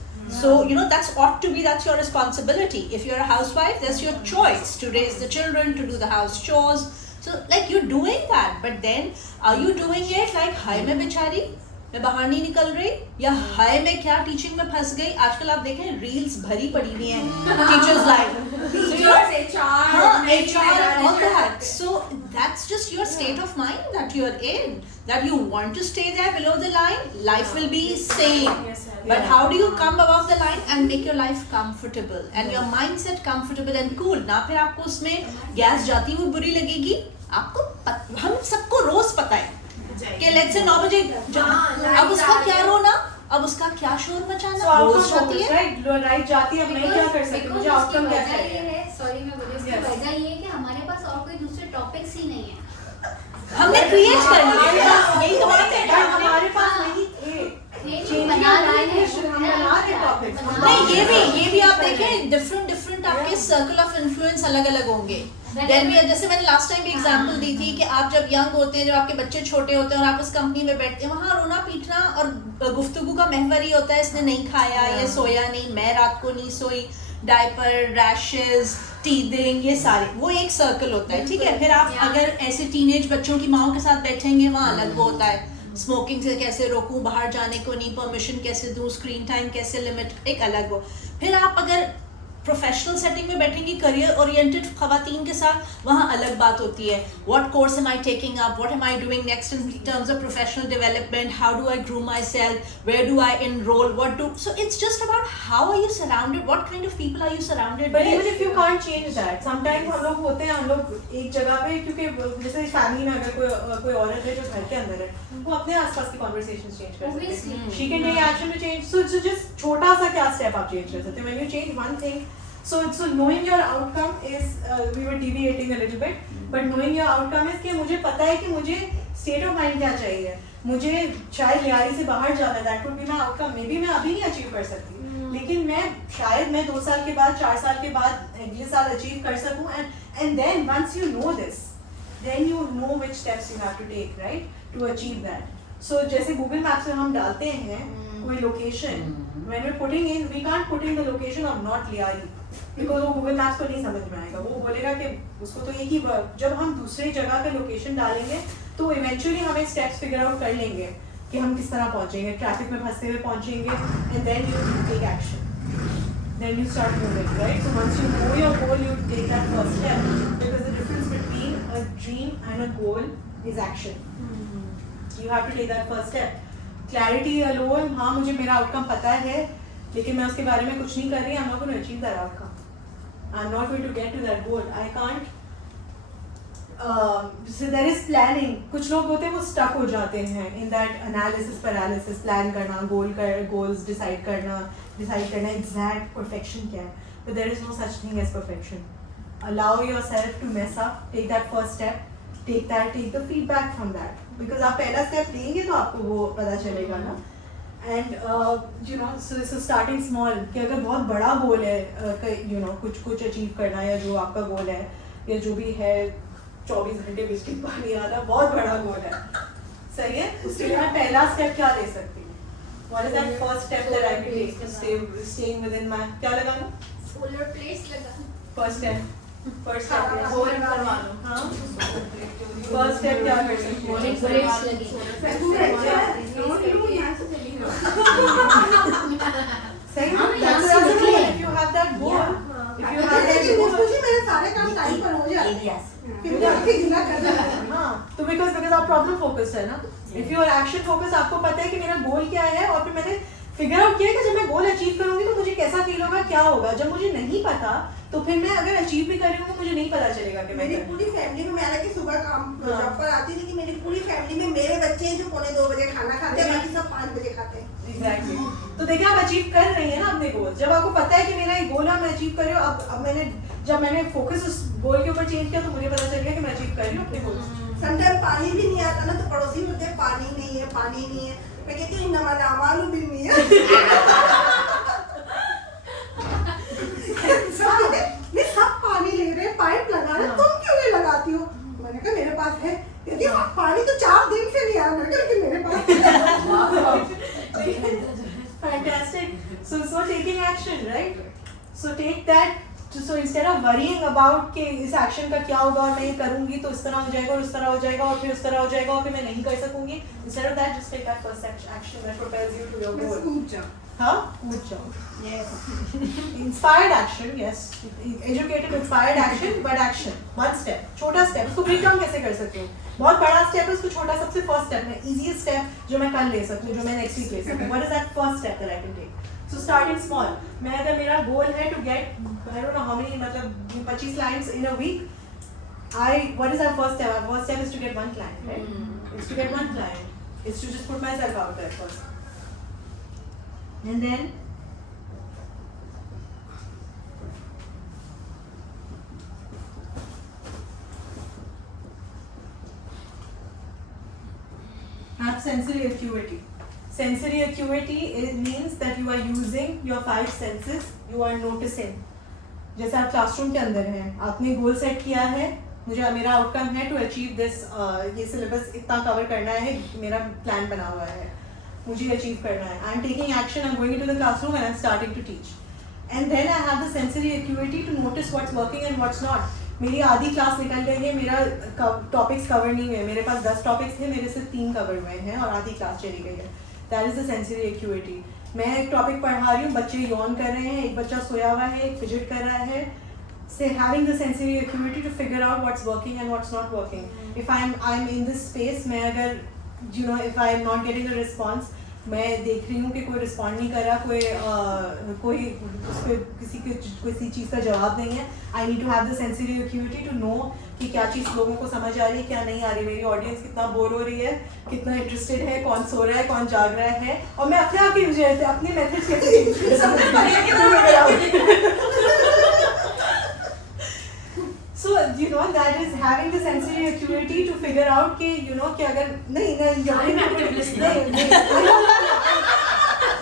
So you know that's ought to be, that's your responsibility. If you're a housewife, that's your choice to raise the children, to do the house chores. So like you're doing that, but then are you doing it like हाय मैं बेचारी, मैं बाहर नहीं निकल रही, या हाय मैं क्या टीचिंग में फंस गई? आजकल आप देखें रील्स भरी पड़ी हुई हैं teachers life, HR and all that. So that's just your state of mind that you're in, that you want to stay there below the line. Life will be same, but how do you come above the line and make your life comfortable and your mindset comfortable and cool? ना फिर आपको उसमें gas जाती हुई बुरी लगेगी, आपको हम सबको रोज पता है कि लेट्स से 9 बजे अब उसका क्या रोना, अब उसका क्या शोर मचाना, रोज जाती है। राइट जाती है, अब मैं क्या कर सकती हूँ, मुझे आउटकम क्या चाहिए? सॉरी मैं बोली, उसकी वजह ये है कि हमारे पास और कोई दूसरे टॉपिक्स ही नहीं है, हमने क्रिएट कर लिया, यही तो बात है। हमारे पास नहीं थे, बना रहे हैं, हम बना रहे टॉपिक्स। नहीं ये भी आप देखें, डिफरेंट आपके सर्कल ऑफ इन्फ्लुएंस अलग अलग होंगे। Then भी जैसे मैंने लास्ट टाइम भी एग्जांपल दी थी कि आप जब यंग होते हैं, जब आपके बच्चे छोटे होते हैं और आप उस कंपनी में बैठते हैं, वहाँ रोना पीटना और गुफ्तगू का महवर ही होता है, इसने नहीं खाया, ये सोया नहीं, मैं रात को नहीं सोई, डायपर, रैशेस, टीदिंग, ये सारे, वो एक सर्कल होता है ठीक है। फिर आप अगर ऐसे टीनेज बच्चों की माओ के साथ बैठेंगे, वहाँ अलग वो होता है, स्मोकिंग से कैसे रोकूं, बाहर जाने को नहीं, परमिशन कैसे दूं, स्क्रीन टाइम कैसे लिमिट, एक अलग वो। फिर आप अगर प्रोफेशनल सेटिंग में बैठेंगी करियर ओरिएंटेड खवातीन के साथ, वहाँ अलग बात होती है, what course am I taking up, what am I doing next in terms of professional development, how do I groom myself, where do I enrol, what do, so it's just about how are you surrounded, what kind of people are you surrounded But even if you can't change that, sometimes हम लोग होते हैं, हम लोग एक जगह पे, क्योंकि जैसे फैमिली में अगर कोई औरत है जो घर के अंदर है, वो अपने आसपास की conversations change कर सकती Obviously. है, she can take action to change. So just छोटा सा क्या step आप change कर सकते हैं, when you change one thing. So knowing your outcome is, we were deviating a little bit, but knowing your outcome is कि मुझे पता है कि मुझे state of mind क्या चाहिए, मुझे शायद लियारी से बाहर जाना है, that would be my outcome. Maybe मैं अभी नहीं achieve कर सकती, लेकिन मैं शायद 2 साल के बाद, 4 साल के बाद अगले साल achieve कर सकूँ, and then once you know this, then you know which steps you have to take, right, to achieve that. So जैसे Google Maps में हम डालते हैं कोई location, when we're putting in, we can't put in the location of not Lyari, because वो Google Maps को नहीं समझ में आएगा, वो बोलेगा कि उसको तो एक ही, जब हम दूसरी जगह पे लोकेशन डालेंगे तो इवेंचुअली हम एक स्टेप्स फिगर आउट कर लेंगे कि हम किस तरह पहुंचेंगे, ट्रैफिक में फंसते हुए पहुंचेंगे, and then you take action, then you start moving, right? So once you know your goal, you take that first step, because the difference between a dream and a goal is action. You have to take that first step. Clarity alone, हाँ मुझे मेरा outcome पता है, लेकिन मैं उसके बारे में कुछ नहीं कर रही, I'm not going to achieve that outcome. I'm not going to get to that goal. I can't. So there is planning. कुछ लोग होते हैं वो stuck हो जाते हैं in that analysis paralysis, plan करना, goals decide करना exact perfection क्या है. But there is no such thing as perfection. Allow yourself to mess up. Take that first step. take the feedback from that, because आप पहला step लेंगे तो आपको वो पता चलेगा ना. And so starting small, कि अगर बहुत बड़ा गोल है कुछ अचीव करना या जो आपका गोल है या जो भी है 24 घंटे बिजली पानी आना बहुत बड़ा गोल है, सही है, उसके लिए मैं पहला स्टेप क्या ले सकती हूँ? What is that first step that I can take to staying within my, क्या लगाना? सोलर प्लेट्स लगा. First step हाँ, गोल करवा लो. हाँ, first step क्या कर सकती हूँ? Braids लगी. सही हाँ, है, यहाँ that's से what I'm निकले. saying. If you have that goal, if you have that लेकिन goal, मुझे मेरे सारे काम टाइम पर हो जाते हैं. फिर मुझे आके गिला करना है. हाँ, तो because आप प्रॉब्लम फोकस्ड है ना, if you are action focused, आपको पता है कि मेरा गोल क्या है और फिर मैंने फिगर आउट किया कि जब मैं गोल अचीव करूंगी तो मुझे कैसा फील होगा, क्या होगा. जब मुझे नहीं पता तो फिर मैं अगर अचीव भी कर रही हूँ मुझे नहीं पता चलेगा कि मैं मेरी कर रही हूँ. पूरी फैमिली में, मैं हालांकि सुबह काम हाँ. जॉब पर आती थी, कि मेरी पूरी फैमिली में मेरे बच्चे हैं जो 2:45 बजे खाना खाते हैं, बाकी सब 5 बजे खाते हैं. Exactly. तो देखिए आप अचीव कर रही हैं ना अपने गोल. जब आपको पता है कि मेरा ये गोल है, मैं अचीव कर रही हूँ. अब जब मैंने फोकस उस गोल के ऊपर चेंज किया तो मुझे पता चल गया कि मैं अचीव कर रही हूँ अपने गोल. समटाइम पानी भी नहीं आता ना, तो पड़ोसी बोलते हैं पानी नहीं है. मैं कहती हूँ इन्नमा नामालू भी नहीं है. ये सब पानी ले रहे हैं, पाइप लगा रहे हैं, तुम क्यों नहीं लगाती हो? मैंने कहा मेरे पास है. कहती है पानी तो 4 दिन से नहीं आ रहा. लेकिन मेरे पास Fantastic. So taking action, right? So take that. So instead of worrying about कि इस एक्शन का क्या होगा और मैं ये करूंगी तो इस तरह हो जाएगा और उस तरह हो जाएगा और फिर उस तरह हो जाएगा और फिर मैं नहीं कर सकूंगी, instead of that just take that first action that propels you to your goal. कूद जाओ. हाँ, कूद जाओ. Inspired action, yes. Educated, inspired action, but action. One step. छोटा step. उसको break down कैसे कर सकते हो? बहुत बड़ा step है, उसको छोटा सबसे first step है. Easiest step जो मैं कल ले सकती हूँ, जो मैं next week ले सकती हूँ. What is that first step that I can take? So starting small. मैं अगर मेरा goal है to get, I don't know how many, मतलब 25 clients in a week. What is that first step? Our first step is to get one client, right? It's to get one client. It's to just put myself out there first. And then have sensory acuity. Sensory acuity means that you are using your 5 senses. You are noticing. जैसे आप classroom के अंदर हैं, आपने goal set किया है, मेरा outcome है टू अचीव दिस, ये सिलेबस इतना कवर करना है, मेरा प्लान बना हुआ है, मुझे अचीव करना है. I am taking action, I am going into the classroom and I am starting to teach. And then I have the sensory acuity to notice what's working and what's not. मेरी आधी class निकल गई है, मेरा topics cover नहीं हुए, मेरे पास 10 topics थे, मेरे से 3 कवर हुए हैं और आधी क्लास चली गई है. That is the sensory acuity. मैं एक टॉपिक पढ़ा रही हूँ, बच्चे यौन कर रहे हैं, एक बच्चा सोया हुआ है, एक फिजिट कर रहा है. Say having the sensory acuity to figure out what's working and what's not working. If I'm in this space, मैं अगर if I'm not getting a response, मैं देख रही हूँ कि कोई रिस्पॉन्ड नहीं कर रहा, कोई उसको किसी चीज़ का जवाब नहीं है. I need to have the sensory acuity to know कि क्या चीज़ लोगों को समझ आ रही है, क्या नहीं आ रही, मेरी ऑडियंस कितना बोर हो रही है, कितना इंटरेस्टेड है, कौन सो रहा है, कौन जाग रहा है. और मैं अपने आप ही मुझे अपने method So that is having the sensory acuity to figure out कि कि अगर नहीं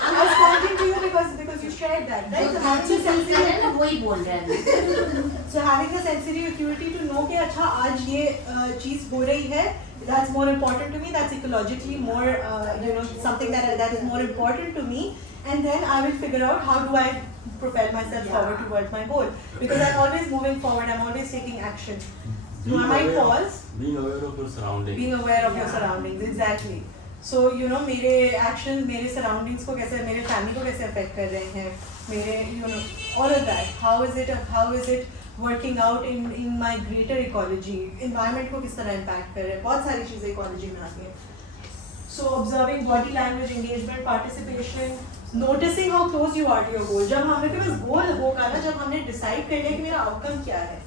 I was pointing to you because you shared that, right? So having the sensory, वही बोल रहे हैं. so having the sensory acuity to know कि अच्छा आज ये चीज़ हो रही है, that's more important to me, that's ecologically more something that is more important to me, and then I will figure out how do I propel myself forward towards my goal, because I'm always moving forward, I'm always taking action. So I might pause. Being aware of your surroundings. Being aware of your surroundings, exactly. So मेरे actions, मेरे surroundings को कैसे, मेरे family को कैसे affect कर रहे हैं, मेरे all of that. How is it working out in my greater ecology? Environment को किस तरह impact कर रहे हैं, बहुत सारी चीजें ecology में आती हैं. So observing body language, engagement, participation, noticing how close you are to your goal. जब हमारे पास गोल होगा ना, जब हमने डिसाइड कर लिया कि मेरा आउटकम क्या है,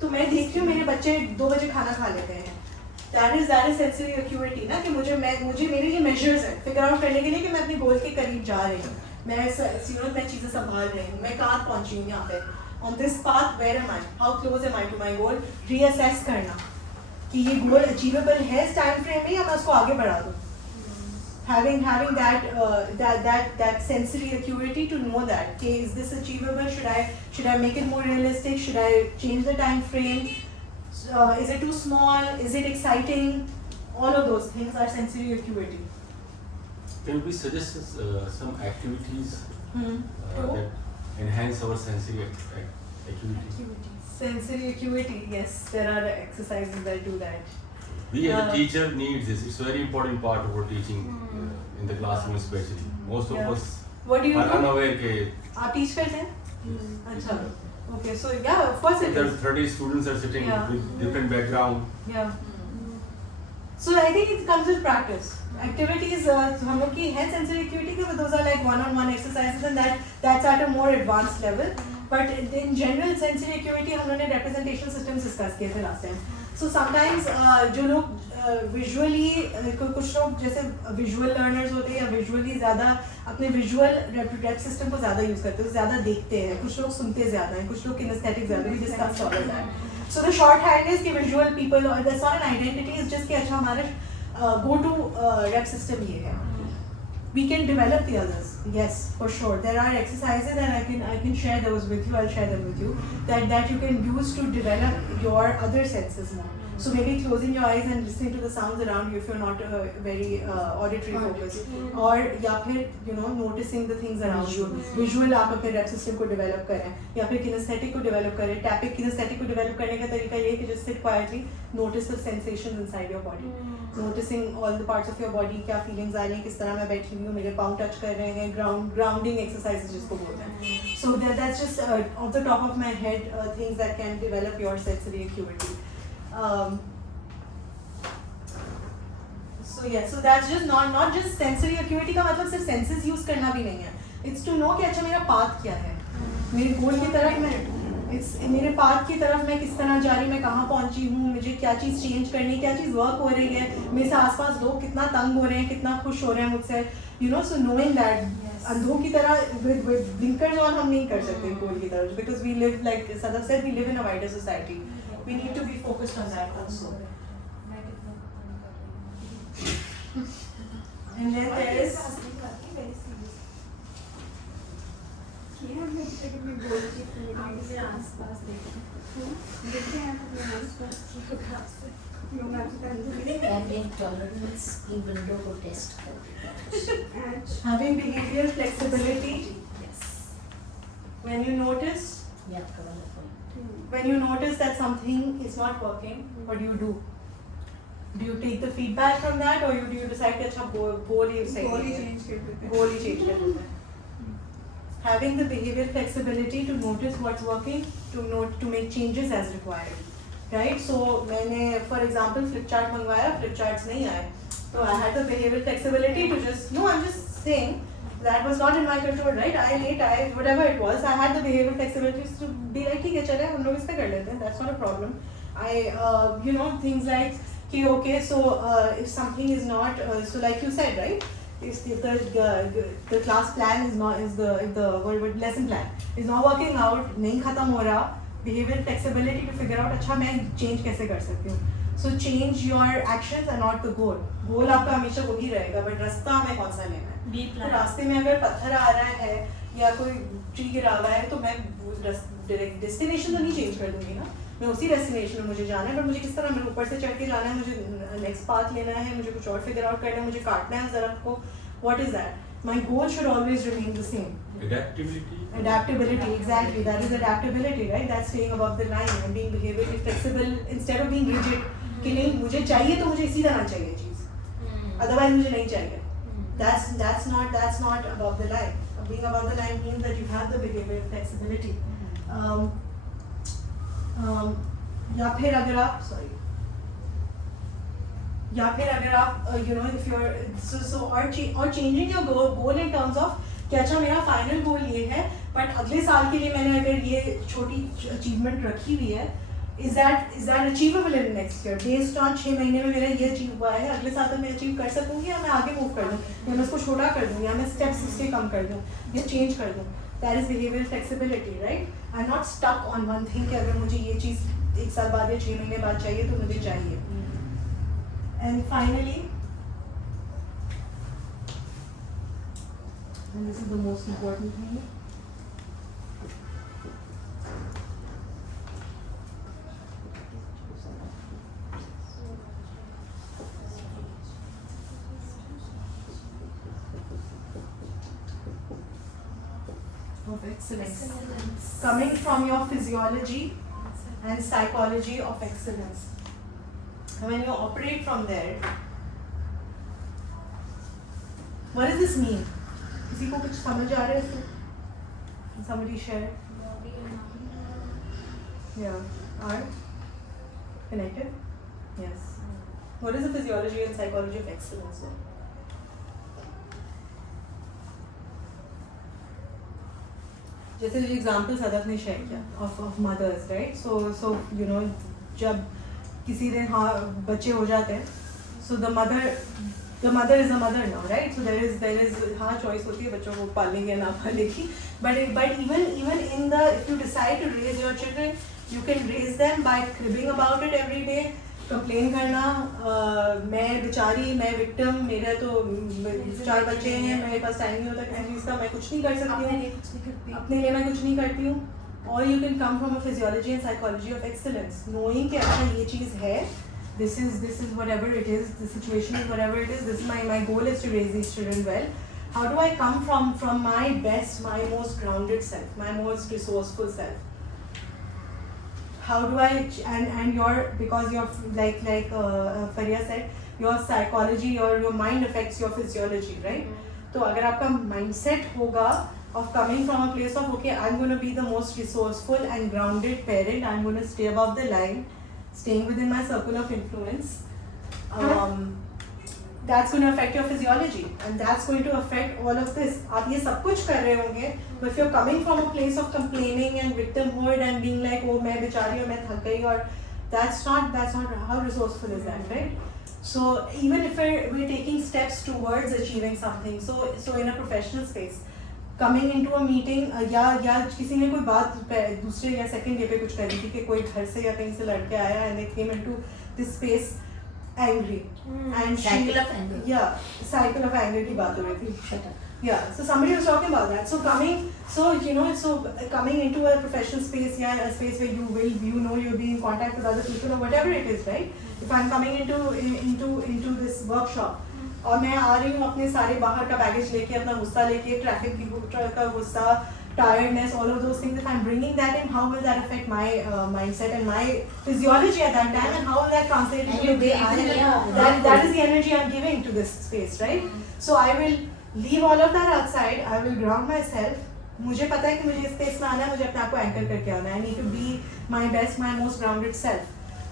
तो मैं देखती हूँ मेरे बच्चे 2 बजे खाना खा लेते हैं. That is sensory acuity ना, कि मुझे मेरे लिए measures हैं फिगर आउट करने के लिए कि मैं अपने गोल के करीब जा रही हूँ, मैं चीज़ें संभाल रही हूँ, मैं कहाँ पहुँची हूँ यहाँ पे. On this path, where am I? How close am I to my goal? Reassess करना कि ये गोल अचीवेबल है इस टाइम फ्रेम में या मैं उसको आगे बढ़ा दूँ. Having that sensory acuity to know that, okay, is this achievable? Should I make it more realistic? Should I change the time frame? Is it too small? Is it exciting? All of those things are sensory acuity. Can we suggest some activities that enhance our sensory acuity? Sensory acuity, yes, there are exercises that do that. We as a teacher needs this. It's a very important part of our teaching in the classroom especially. Most of us What do you are do? unaware के आप teach करते हैं? अच्छा. Okay, so yeah, of course it there is. 30 students are sitting Yeah. with different background. Yeah. So I think it comes with practice. Activities, हम लोग की है sensory acuity के, but those are like one-on-one exercises, and that's at a more advanced level. But in general sensory acuity हम लोगों ने representation systems discuss किए थे last time. So sometimes जो लोग visually कुछ लोग जैसे visual learners होते हैं या visually ज़्यादा अपने visual rep system को ज़्यादा use करते हैं, ज़्यादा देखते हैं, कुछ लोग सुनते ज़्यादा हैं, कुछ लोग kinesthetic ज़्यादा, we discussed all of that. So the shorthand is कि visual people, or that's not an identity, it's just कि अच्छा हमारा go to rep system ये है. We can develop the others, yes, for sure. There are exercises and I can share those with you. I'll share them with you. That you can use to develop your other senses more. So maybe closing your eyes and listening to the sounds around you if you're not very auditory focused, or या फिर noticing the things around you. Visual आप अपने rep system को develop करें, या फिर kinesthetic को develop करें. Tapping kinesthetic को develop करने का तरीका ये है कि just sit quietly, notice the sensations inside your body. Noticing all the parts of your body, क्या feelings आ रही हैं, किस तरह मैं बैठी हुई हूँ, मेरे पाँव touch कर रहे हैं, grounding exercises जिसको बोलते हैं. So that's just off the top of my head things that can develop your sensory acuity. So that's just not just sensory acuity का मतलब सिर्फ senses use करना भी नहीं है. It's to know कि अच्छा मेरा path क्या है, मेरे goal की तरफ मेरे path की तरफ मैं किस तरह जा रही हूँ, मैं कहाँ पहुँची हूँ, मुझे क्या चीज़ change करनी है, क्या चीज़ work हो रही है, मेरे से आसपास लोग कितना तंग हो रहे हैं, कितना खुश हो रहे हैं मुझसे, so knowing that. अंधों की तरह with blinkers on हम नहीं कर सकते goal की तरफ, because we live, like Sadaf said, we live in a wider society. We need to be focused on that also. And then there is Having tolerance की window को test करते having behavioral flexibility. When you notice हैं. आपका वाला point. when you notice that something is not working, what do? Do you take the feedback from that, or do you decide कि अच्छा goal ही सही है, goal ही change कर देते हैं? Having the behavioral flexibility to notice what's working, to make changes as required, right? So मैंने for example flip chart मंगवाया, flip charts नहीं आए, so I had the behavioral flexibility to I'm just saying that was not in my control, right? I whatever it was, I had the behavioral flexibility to be like ठीक है चले हम लोग इस पे कर लेते हैं, that's not a problem. I things like okay, so if something is not so like you said, right? If the class plan if the lesson plan is not working out, नहीं खत्म हो रहा, behavioral flexibility to figure out अच्छा मैं change कैसे कर सकती हूँ. So change your actions and not the goal. Goal आपका हमेशा वही रहेगा, but रास्ता हमें कौन सा लेना है. तो रास्ते में अगर पत्थर आ रहा है या कोई ट्री गिरा हुआ है तो मैं डेस्टिनेशन तो नहीं चेंज कर दूंगी ना, मैं उसी डेस्टिनेशन में मुझे जाना है, बट मुझे किस तरह मेरे ऊपर से चढ़ के जाना है, मुझे नेक्स्ट पाथ लेना है, मुझे कुछ और फिगर आउट करना है, मुझे काटना है ज़रा को. What is that? My goal should always remain the same. Adaptability, exactly. That is adaptability, right? That's staying above the line and being behaviorally flexible instead of being rigid. कि नहीं मुझे चाहिए तो मुझे इसी तरह चाहिए चीज़, otherwise मुझे नहीं चाहिए. That's not above the line. Being above the line means that you have the behavioral flexibility. या फिर अगर आप if you're or changing your goal in terms of कि अच्छा मेरा फाइनल गोल ये है, बट अगले साल के लिए मैंने अगर ये छोटी अचीवमेंट रखी हुई है, is that achievable in next year based on 6 महीने में मेरा ये अचीव हुआ है, अगले साल तक मैं अचीव कर सकूंगी या मैं आगे मूव कर दूँ, या मैं उसको छोटा कर दूँ, या मैं स्टेप्स उसके कम कर दूँ या चेंज कर दूँ. That is behavioral flexibility, right? I'm not stuck on one thing कि अगर मुझे ये चीज़ 1 साल बाद या 6 महीने बाद चाहिए तो मुझे चाहिए. And finally, and this is the most important thing, of excellence. Coming from your physiology and psychology of excellence. And when you operate from there, what does this mean? किसी को कुछ समझ आ रहा है इससे? Somebody share. Yeah. Are connected? Yes. What is the physiology and psychology of excellence? Then? जैसे जो example Sadaf ने शेयर किया of mothers, right? So you know जब किसी दिन हाँ बच्चे हो जाते हैं, so the mother is a mother now, right? So there is हाँ चॉइस होती है बच्चों को पालने की या ना पालने की, but even in the if you decide to raise your children, you can raise them by cribbing about it every day, complain करना, मैं बेचारी, मैं विक्टिम, मेरे तो 4 बच्चे हैं, मेरे पास टाइम नहीं होता किसी चीज़ का, मैं कुछ नहीं कर सकती हूँ, अपने लिए मैं कुछ नहीं करती हूँ. और you can come from a physiology and psychology of excellence, knowing कि अच्छा ये चीज़ है, this is whatever it is, the situation is whatever it is, this is my goal is to raise these children well. How do I come from my best, my most grounded self, my most resourceful self? How do I and your, because your like Faria said, your psychology, your mind affects your physiology, right? तो अगर आपका mindset होगा of coming from a place of okay, I'm going to be the most resourceful and grounded parent, I'm going to stay above the line, staying within my circle of influence, that's going to affect your physiology and that's going to affect all of this. आप ये सब कुछ कर रहे होंगे, but if you're coming from a place of complaining and victimhood and being like oh मैं बेचारी हूँ, मैं थक गई, और that's not how resourceful is that, right? So even if we're taking steps towards achieving something, so in a professional space, coming into a meeting या किसी ने कोई बात दूसरे या सेकंड डे पे कुछ करी थी कि कोई घर से या कहीं से लड़के आया and they came into this space angry and Cycle of anger. Yeah, cycle of anger की बात हो रही थी. Yeah, so somebody was talking about that. So coming into a professional space, yeah, a space where you'll be in contact with other people or whatever it is, right? If I'm coming into this workshop, और मैं आ रही हूँ अपने सारे बाहर का baggage लेके, अपना गुस्सा लेके, ट्रैफिक का गुस्सा, tiredness, all of those things, if I'm bringing that in, how will that affect my mindset and my physiology at that time, and how will that translate into the way I am? That is the energy I'm giving to this space, right? So I will leave all of that outside, I will ground myself. मुझे पता है कि मुझे इस space में आना है, मुझे अपने आप को anchor करके आना है. I need to be my best, my most grounded self,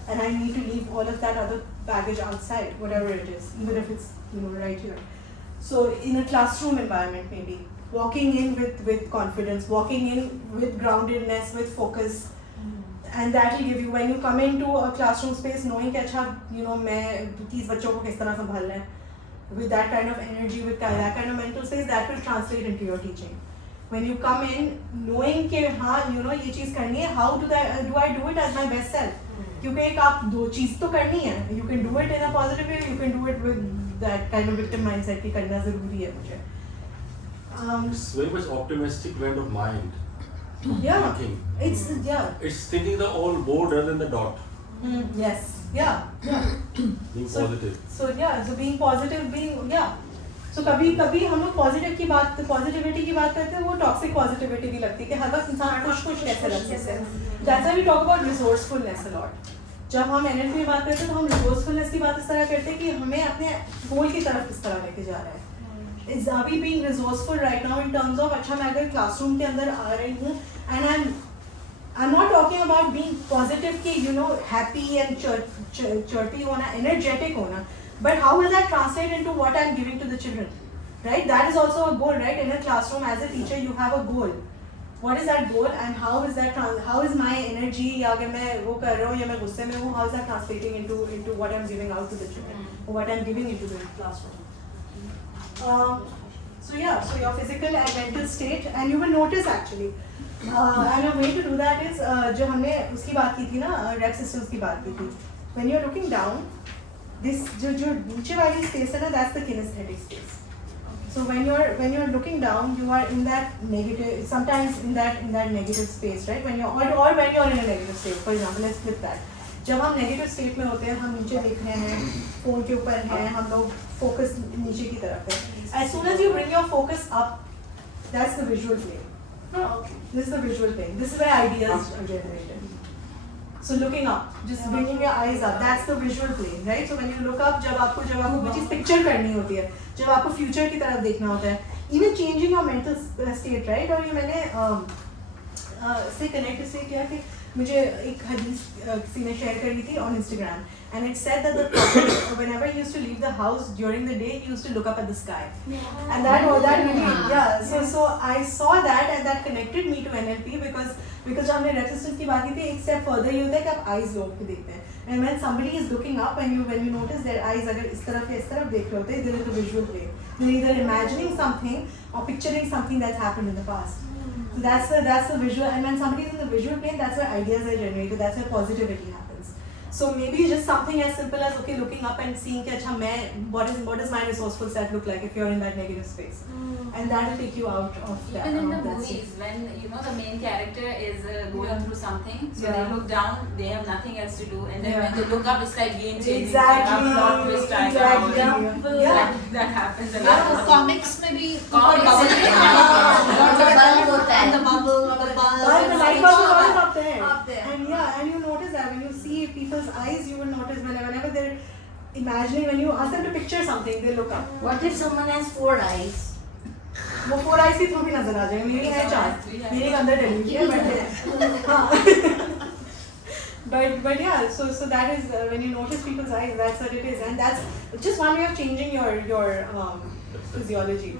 and I need to leave all of that other baggage outside, whatever it is, even if it's right here. So in a classroom environment, maybe walking in with confidence, walking in with groundedness, with focus, and that will give you, when you come into a classroom space, knowing कि अच्छा मैं 30 बच्चों को किस तरह संभालना है, with that kind of energy, with that kind of mental space, that will translate into your teaching. When you come in knowing कि हाँ ये चीज़ करनी है, how do I do it as my best self? क्योंकि एक आप 2 चीज़ तो करनी है, you can do it in a positive way, you can do it with that kind of victim mindset कि करना ज़रूरी है मुझे. It's very much optimistic kind of mind. Yeah, Thinking. It's It's thinking the all board rather than the dot. Yes, yeah. Being positive. So being positive, So कभी हम लोग positivity की बात करते हैं, वो टॉक्सिक पॉजिटिविटी भी लगती है कि हर वक्त इंसान खुश कैसे रख सकते हैं. That's why we talk about resourcefulness a lot. जब हम एनर्जी की बात करते हैं तो हम रिसोर्सफुलनेस की बात इस तरह करते हैं कि हमें अपने गोल की तरफ किस तरह लेके जा रहे हैं. Is are we being resourceful right now in terms of अच्छा मैं अगर क्लासरूम के अंदर आ रही हूँ and I'm not talking about being positive कि happy and chirpy होना, energetic होना, but how will that translate into what I'm giving to the children, right? That is also a goal, right? In a classroom as a teacher you have a goal. What is that goal and how is my energy, या अगर मैं वो कर रहा हूँ या मैं गुस्से में हूँ, how is that translating into what I'm giving out to the children or what I'm giving into the classroom? So yeah, so your physical and mental state, and you will notice actually. And a way to do that is जो हमने उसकी बात की थी ना, rep systems की बात की थी. When you're looking down, this जो नीचे वाली space है ना, that's the kinesthetic space. So when you're looking down, you are in that negative, sometimes in that negative space, right? When you're or when you're in a negative state. For example, let's flip that. जब हम negative state में होते हैं, हम नीचे देख रहे हैं, फोन के ऊपर हैं, हम लोग फोकस नीचे की तरफ है. As soon as you bring your focus up, that's the visual plane. This is the visual plane. This is where ideas are generated. So looking up, just bringing your eyes up, that's the visual plane, right? So when you look up, जब आपको कोई चीज़ picture करनी होती है, जब आपको future की तरफ देखना होता है, even changing your mental state, right? और ये मैंने से कनेक्ट इससे किया कि मुझे एक हदीस किसी ने शेयर करी थी on Instagram, and it said that the prophet, whenever he used to leave the house during the day, he used to look up at the sky, and that really, yeah. So I saw that, and that connected me to NLP because जब हमने resistance की बात की थी, एक step further ये होता है कि आप eyes लोग को देखते हैं, and when somebody is looking up, when you notice their eyes अगर इस तरफ या इस तरफ देख रहे होते हैं, there is a visual play. They're either imagining something or picturing something that's happened in the past. So that's the visual, and when somebody is in the visual plane, that's where ideas are generated, that's where positivity happens. So maybe just something as simple as looking up and seeing कि अच्छा मैं what does my resourceful set look like if you're in that negative space, and that will take you out of that. Even in the that movies, state. when the main character is going through something, so Yeah. they look down, they have nothing else to do, and then when they look up, it's like game changing. Exactly. Plot twist type Exactly. and all. Yeah. That happens a Yeah, lot. comics में भी Comics में भी, the bulb होता है. the bubble, the bulb, But the light bulb is always up there. Up there. And you notice that when you see people's eyes, you will notice whenever they're imagining, when you ask them to picture something, they look up. What if someone has 4 eyes? वो 4 eyes के through भी नजर आ जाएगा. मेरी है 4, मेरे के अंदर डली हुई है, but yeah, so that is when you notice people's eyes, that's what it is, and that's just one way of changing your physiology.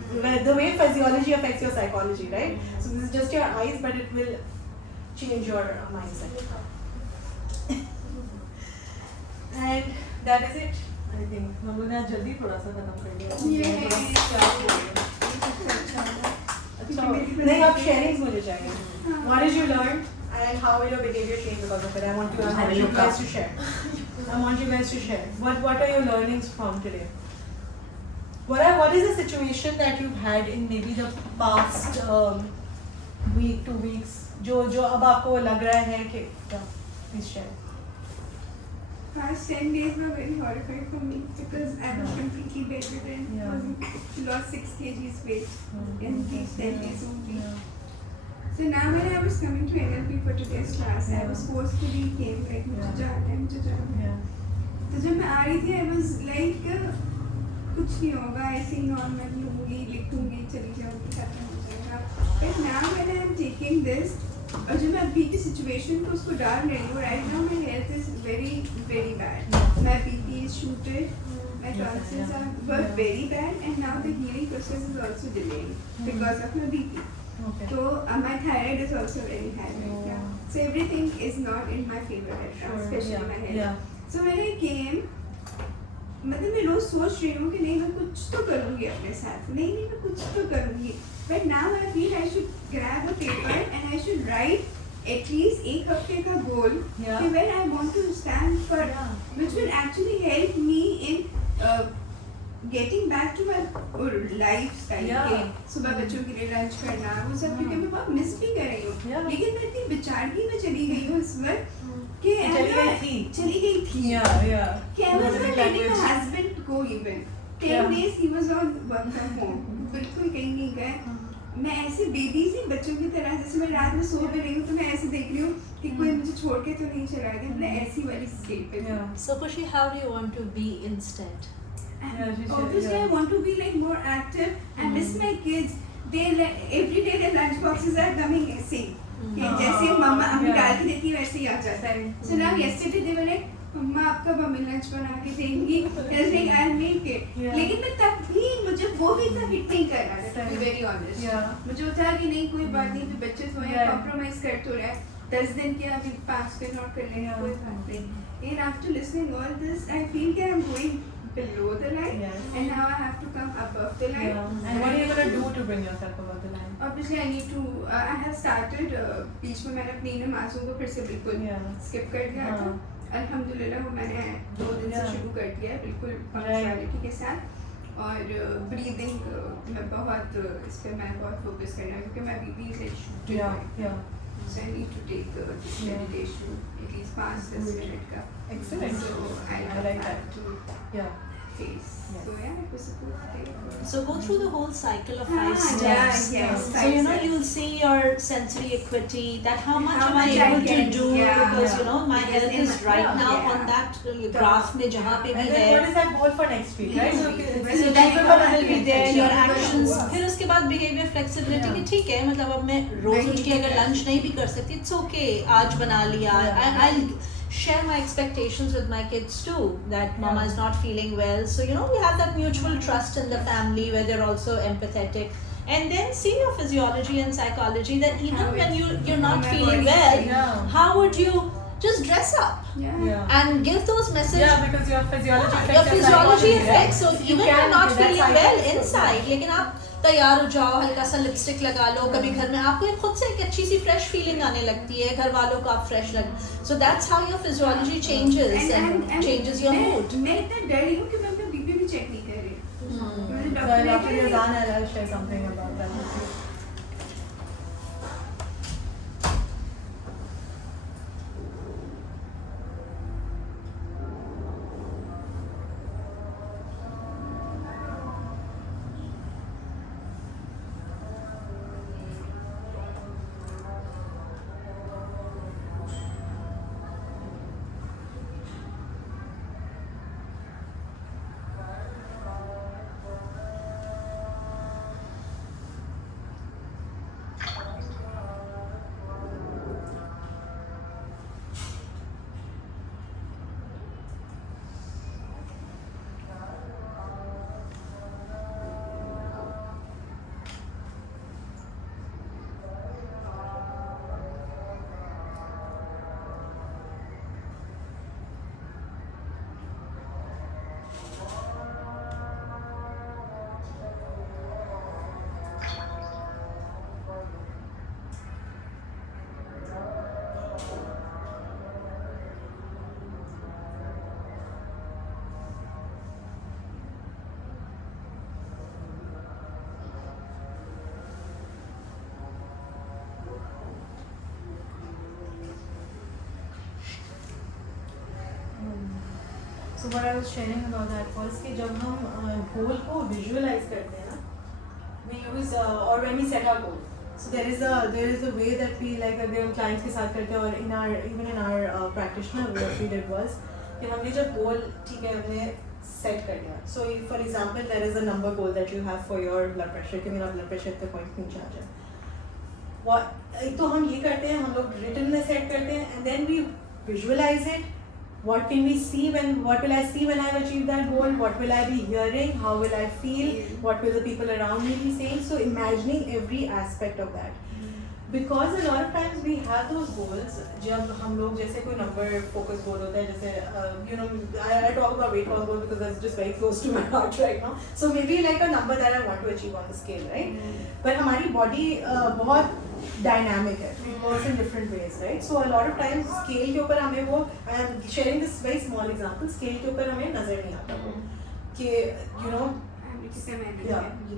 The way physiology affects your psychology, right? So this is just your eyes, but it will change your mindset. And that is it, I think. हम लोग आज जल्दी थोड़ा सा खत्म कर लिया. अच्छा, नहीं अब sharing मुझे चाहिए. What did you learn and how will your behavior change because of it? I want you guys to share. I want you guys to share. What are your learnings from today? What is the situation that you've had in maybe the past week, 2 weeks, जो अब आपको लग रहा है कि please share. Past 10 days were very horrifying for me because I was completely bedridden. Yeah. Lost 6 kgs weight in these 10 days only. So now when I was coming to NLP for today's class, I was forcefully came like मुझे जाना है. तो जब मैं आ रही थी, I was like कुछ नहीं होगा, ऐसे ही नॉर्मल लूँगी, लिखूँगी, चली जाऊँगी, खत्म हो जाएगा. But now when I am taking this, और जब मैं अभी की सिचुएशन को उसको डाल रही हूँ, right now my health is very very bad. My BP is shooted, my tonsils were very bad, and now the healing process is also delayed because of my BP. Okay. So my thyroid is also very high right now. So everything is not in my favor right now, especially my health. Yeah. So when I came, मतलब मैं रोज सोच रही हूँ कि नहीं मैं कुछ तो करूँगी अपने साथ, नहीं मैं कुछ तो करूँगी. But now I feel I should grab a paper and I should write at least 1 हफ्ते का goal कि when I want to stand for, which will actually help me in getting back to my lifestyle. के सुबह बच्चों के लिए lunch करना, वो सब क्योंकि मैं बहुत मिस भी कर रही हूँ. लेकिन मैं इतनी बेचारगी में चली गई हूँ इस वक्त कि चली गई थी. कि I was not letting my husband go even. 10 days he was on work from home. बिल्कुल कहीं नहीं गए. मैं ऐसे बेबी सी बच्चों की तरह, जैसे मैं रात में सो भी रही हूँ तो मैं ऐसे देख रही हूँ कि कोई मुझे छोड़ के तो नहीं चला गया. मैं ऐसी वाली स्टेट पे थी. So Khushi, how do you want to be instead? Obviously I want to be like more active. I miss my kids. They every day their lunch boxes are coming same. कि जैसे मम्मा अम्मी डाल के देती है वैसे ही आ जाता है. So now yesterday they were like, मम्मा आपका मम्मी लंच बना के देंगी. I'll make it. लेकिन मैं तब भी मुझे वो भी इतना हिट नहीं कर रहा था, to be very honest. मुझे होता है कि नहीं कोई बात नहीं, तो बच्चे तो हैं, कॉम्प्रोमाइज कर तो रहे हैं. 10 दिन के अभी 5 दिन और कर लेंगे, कोई बात नहीं. And after listening all this, I feel that I'm going below the line, and now I have have to come above the line. Yeah. And what are you gonna do to bring yourself above the line? Obviously, I need to. I have started. बीच में मैंने अपनी नमाजों को फिर से बिल्कुल skip कर दिया था. अल्हम्दुलिल्लाह मैंने 2 दिन से शुरू कर दिया है बिल्कुल punctuality के साथ और breathing मैं बहुत इस पे मैं बहुत focus कर रहा हूँ क्योंकि मैं BB से shoot so I need to take this meditation at least 5-10 minutes का. Excellent. So I like have that. to face. Yes. So yeah, it was a good day. So go through the whole cycle of 5 steps. Yes. So you know you'll see your sensory equity, that how much How am I much I able to can, do because you know my Because health in is my- right now yeah. on that graph में जहाँ पे भी And then है. what is that goal for next week, right? So So achievable will be there, your actions. फिर उसके बाद behavior flexibility कि ठीक है मतलब अब मैं रोज उठ के अगर lunch नहीं भी कर सकती, it's okay. आज बना लिया. I'll share my expectations with my kids too. That mama is not feeling well, so you know we have that mutual trust in the family where they're also empathetic. And then see your physiology and psychology that even when you're not feeling well, how would you just dress up and give those messages? Yeah, because your physiology affects your physiology effects. So You even can you're not do that feeling well cycle. inside, लेकिन आप तैयार हो जाओ, हल्का सा lipstick लगा लो, कभी घर में आपको एक खुद से एक अच्छी सी फ्रेश फीलिंग आने लगती है, घर वालों को आप फ्रेश लग. So that's how your physiology changes and changes your mood. मैं इतना डर रही हूँ कि मैं अपना बीपी भी चेक नहीं कर रही. मुझे So डॉक्टर ने after you're done, I'll share something about that with you. So what I was sharing about that was कि जब हम goal को visualize करते हैं ना, we use or when we set our goal. So there is a way that we like अगर हम clients के साथ करते हैं और even in our practitioner what we did was कि हमने जब goal ठीक है हमने set कर लिया. So if, for example there is a number goal that you have for your blood pressure कि मेरा blood pressure इतने point नीचे आ जाए. एक तो हम ये करते हैं हम लोग written में set करते हैं and then we visualize it. What can we see what will I see when I have achieved that goal? What will I be hearing? How will I feel? What will the people around me be saying? So imagining every aspect of that. Because a lot of times we have those goals, जब हम लोग जैसे कोई number focus goal होता है जैसे you know I talk about weight loss goal because that's just very close to my heart right now. So maybe like a number that I want to achieve on the scale, right? But हमारी body बहुत dynamic है, we work in different ways, right? So a lot of times scale के ऊपर हमें वो I am sharing this very small example, scale के ऊपर हमें नजर नहीं आता वो कि you know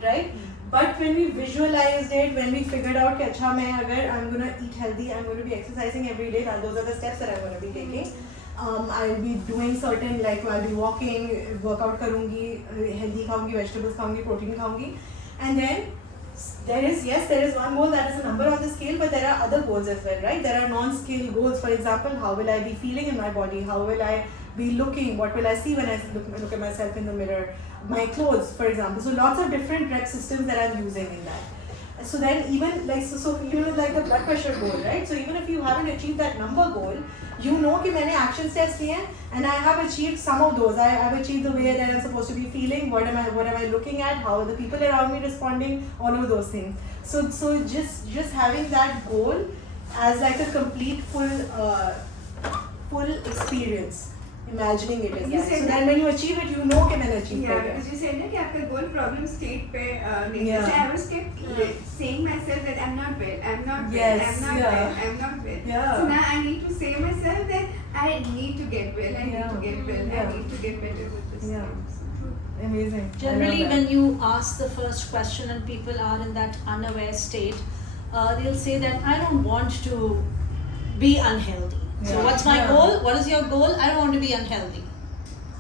right? But when we visualized it, when we figured out कि अच्छा मैं अगर I'm gonna eat healthy, I'm going to be exercising every day, those are the steps that I'm going to be taking. I'll be doing certain like I'll be walking, workout करूँगी, healthy खाऊँगी, vegetables खाऊँगी, protein खाऊँगी, and then there is one goal that is a number on the scale, but there are other goals as well, right? There are non-scale goals. For example, how will I be feeling in my body? How will I be looking? What will I see when I look at myself in the mirror? My clothes, for example. So lots of different rep systems that I'm using in that. So then even like so you know like the blood pressure goal, right? So even if you haven't achieved that number goal, you know कि मैंने action steps लिए हैं and I have achieved some of those. I have achieved the way that I'm supposed to be feeling. What am I looking at? How are the people around me responding? All of those things. So just having that goal as like a complete full experience imagining it as You that. said So that- then when you achieve it, you know कि मैंने achieve Yeah, कर लिया. because you said ना कि आपका goal problem state पे नहीं Yeah. है. I was kept saying myself that I'm not well, I'm not well, Yes, I'm not yeah. well, I'm not well. Yeah. So now I need to say myself that I need to get well, I need to get well, I Yeah. need to get better with this. Yeah. thing. Amazing. I Generally, love that. when you ask the first question and people are in that unaware state, they'll say that I don't want to be unhealthy. So, Yeah. what's my Yeah. goal? What is your goal? I don't want to be unhealthy.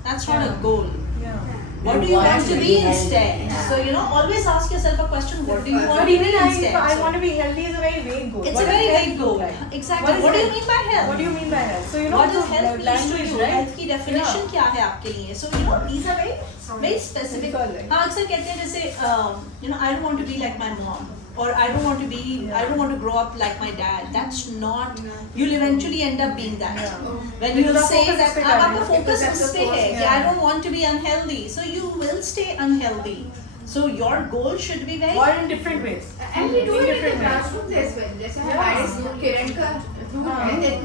That's not Yeah. a goal. Yeah. What do you want to be instead? Yeah. So, always ask yourself a question: what do you want But to even be I instead? want to be healthy is a very vague goal. It's What a does very health vague look goal. like? Exactly. What do you mean by health? What do you mean by health? So What does the health mean to language, you? right? Health की definition क्या है आपके लिए? So these are very specific. Correct. हाँ अक्सर कहते हैं जैसे I don't want to be like my mom, or I don't want to grow up like my dad. That's not. You'll eventually end up being that. Yeah. When you Because say focus that उस पे अब करना आपका है. focus Because उस that's पे the है focus, कि I yeah. don't want to be unhealthy, so you will stay unhealthy. So your goal should be very. Or in different ways. And we do In it in the different ways. classrooms as well. जैसे Yeah. हमारे school किरण का rule है हाँ. that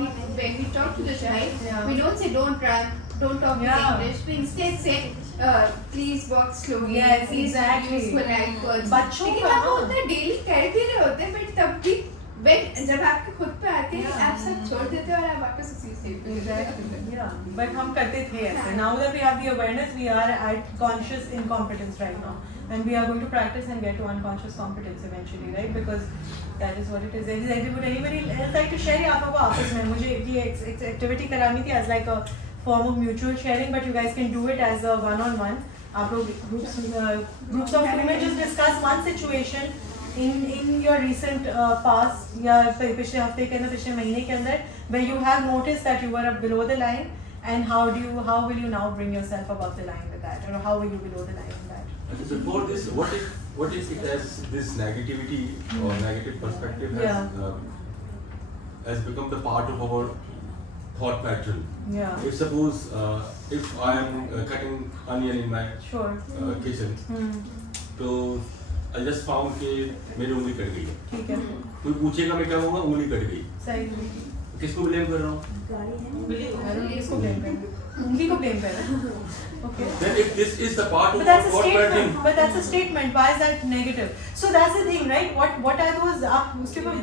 when we talk to the child, Yeah. we don't say don't run, don't talk Yeah. in English. We instead say please walk slowly, Yes, please exactly. use polite words. बच्चों लेकिन का, आप वो हाँ. उतना daily कर भी रहे होते हैं, but तब भी when जब आपके खुद पे आते हैं Yeah. आप सब छोड़ देते हैं और आप वापस उसी स्टेज पे जाते Exactly. हैं. Yeah. But हम करते थे ऐसे. Now that we have the awareness, we are at conscious incompetence right now, and we are going to practice and get to unconscious competence eventually, right? Because that is what it is. Would anybody else like to share? आप लोगों आपस में मुझे ये activity करानी थी as like a form of mutual sharing, but you guys can do it as a one-on-one. आप लोग groups of women just discuss one situation in your recent past या पिछले हफ्ते के अंदर पिछले महीने के अंदर where you have noticed that you were below the line, and how will you now bring yourself above the line with that, or how will you below the line with that? And before this, what if it has this negativity or negative perspective has become the part of our thought pattern? Yeah. If suppose if I am cutting onion in my Sure. kitchen, तो I just found कि मेरी उंगली cut गई है. ठीक है. कोई पूछेगा मैं क्या कहूँगा, उंगली कट गई. सही. किसको ब्लेम कर रहा हूँ? किसको blame करना? उंगली को blame करना. Okay. Then if this is the part of But that's a thought statement. pattern, But that's a statement. Why is that negative? So that's the thing, right? What are those? आप उसके ऊपर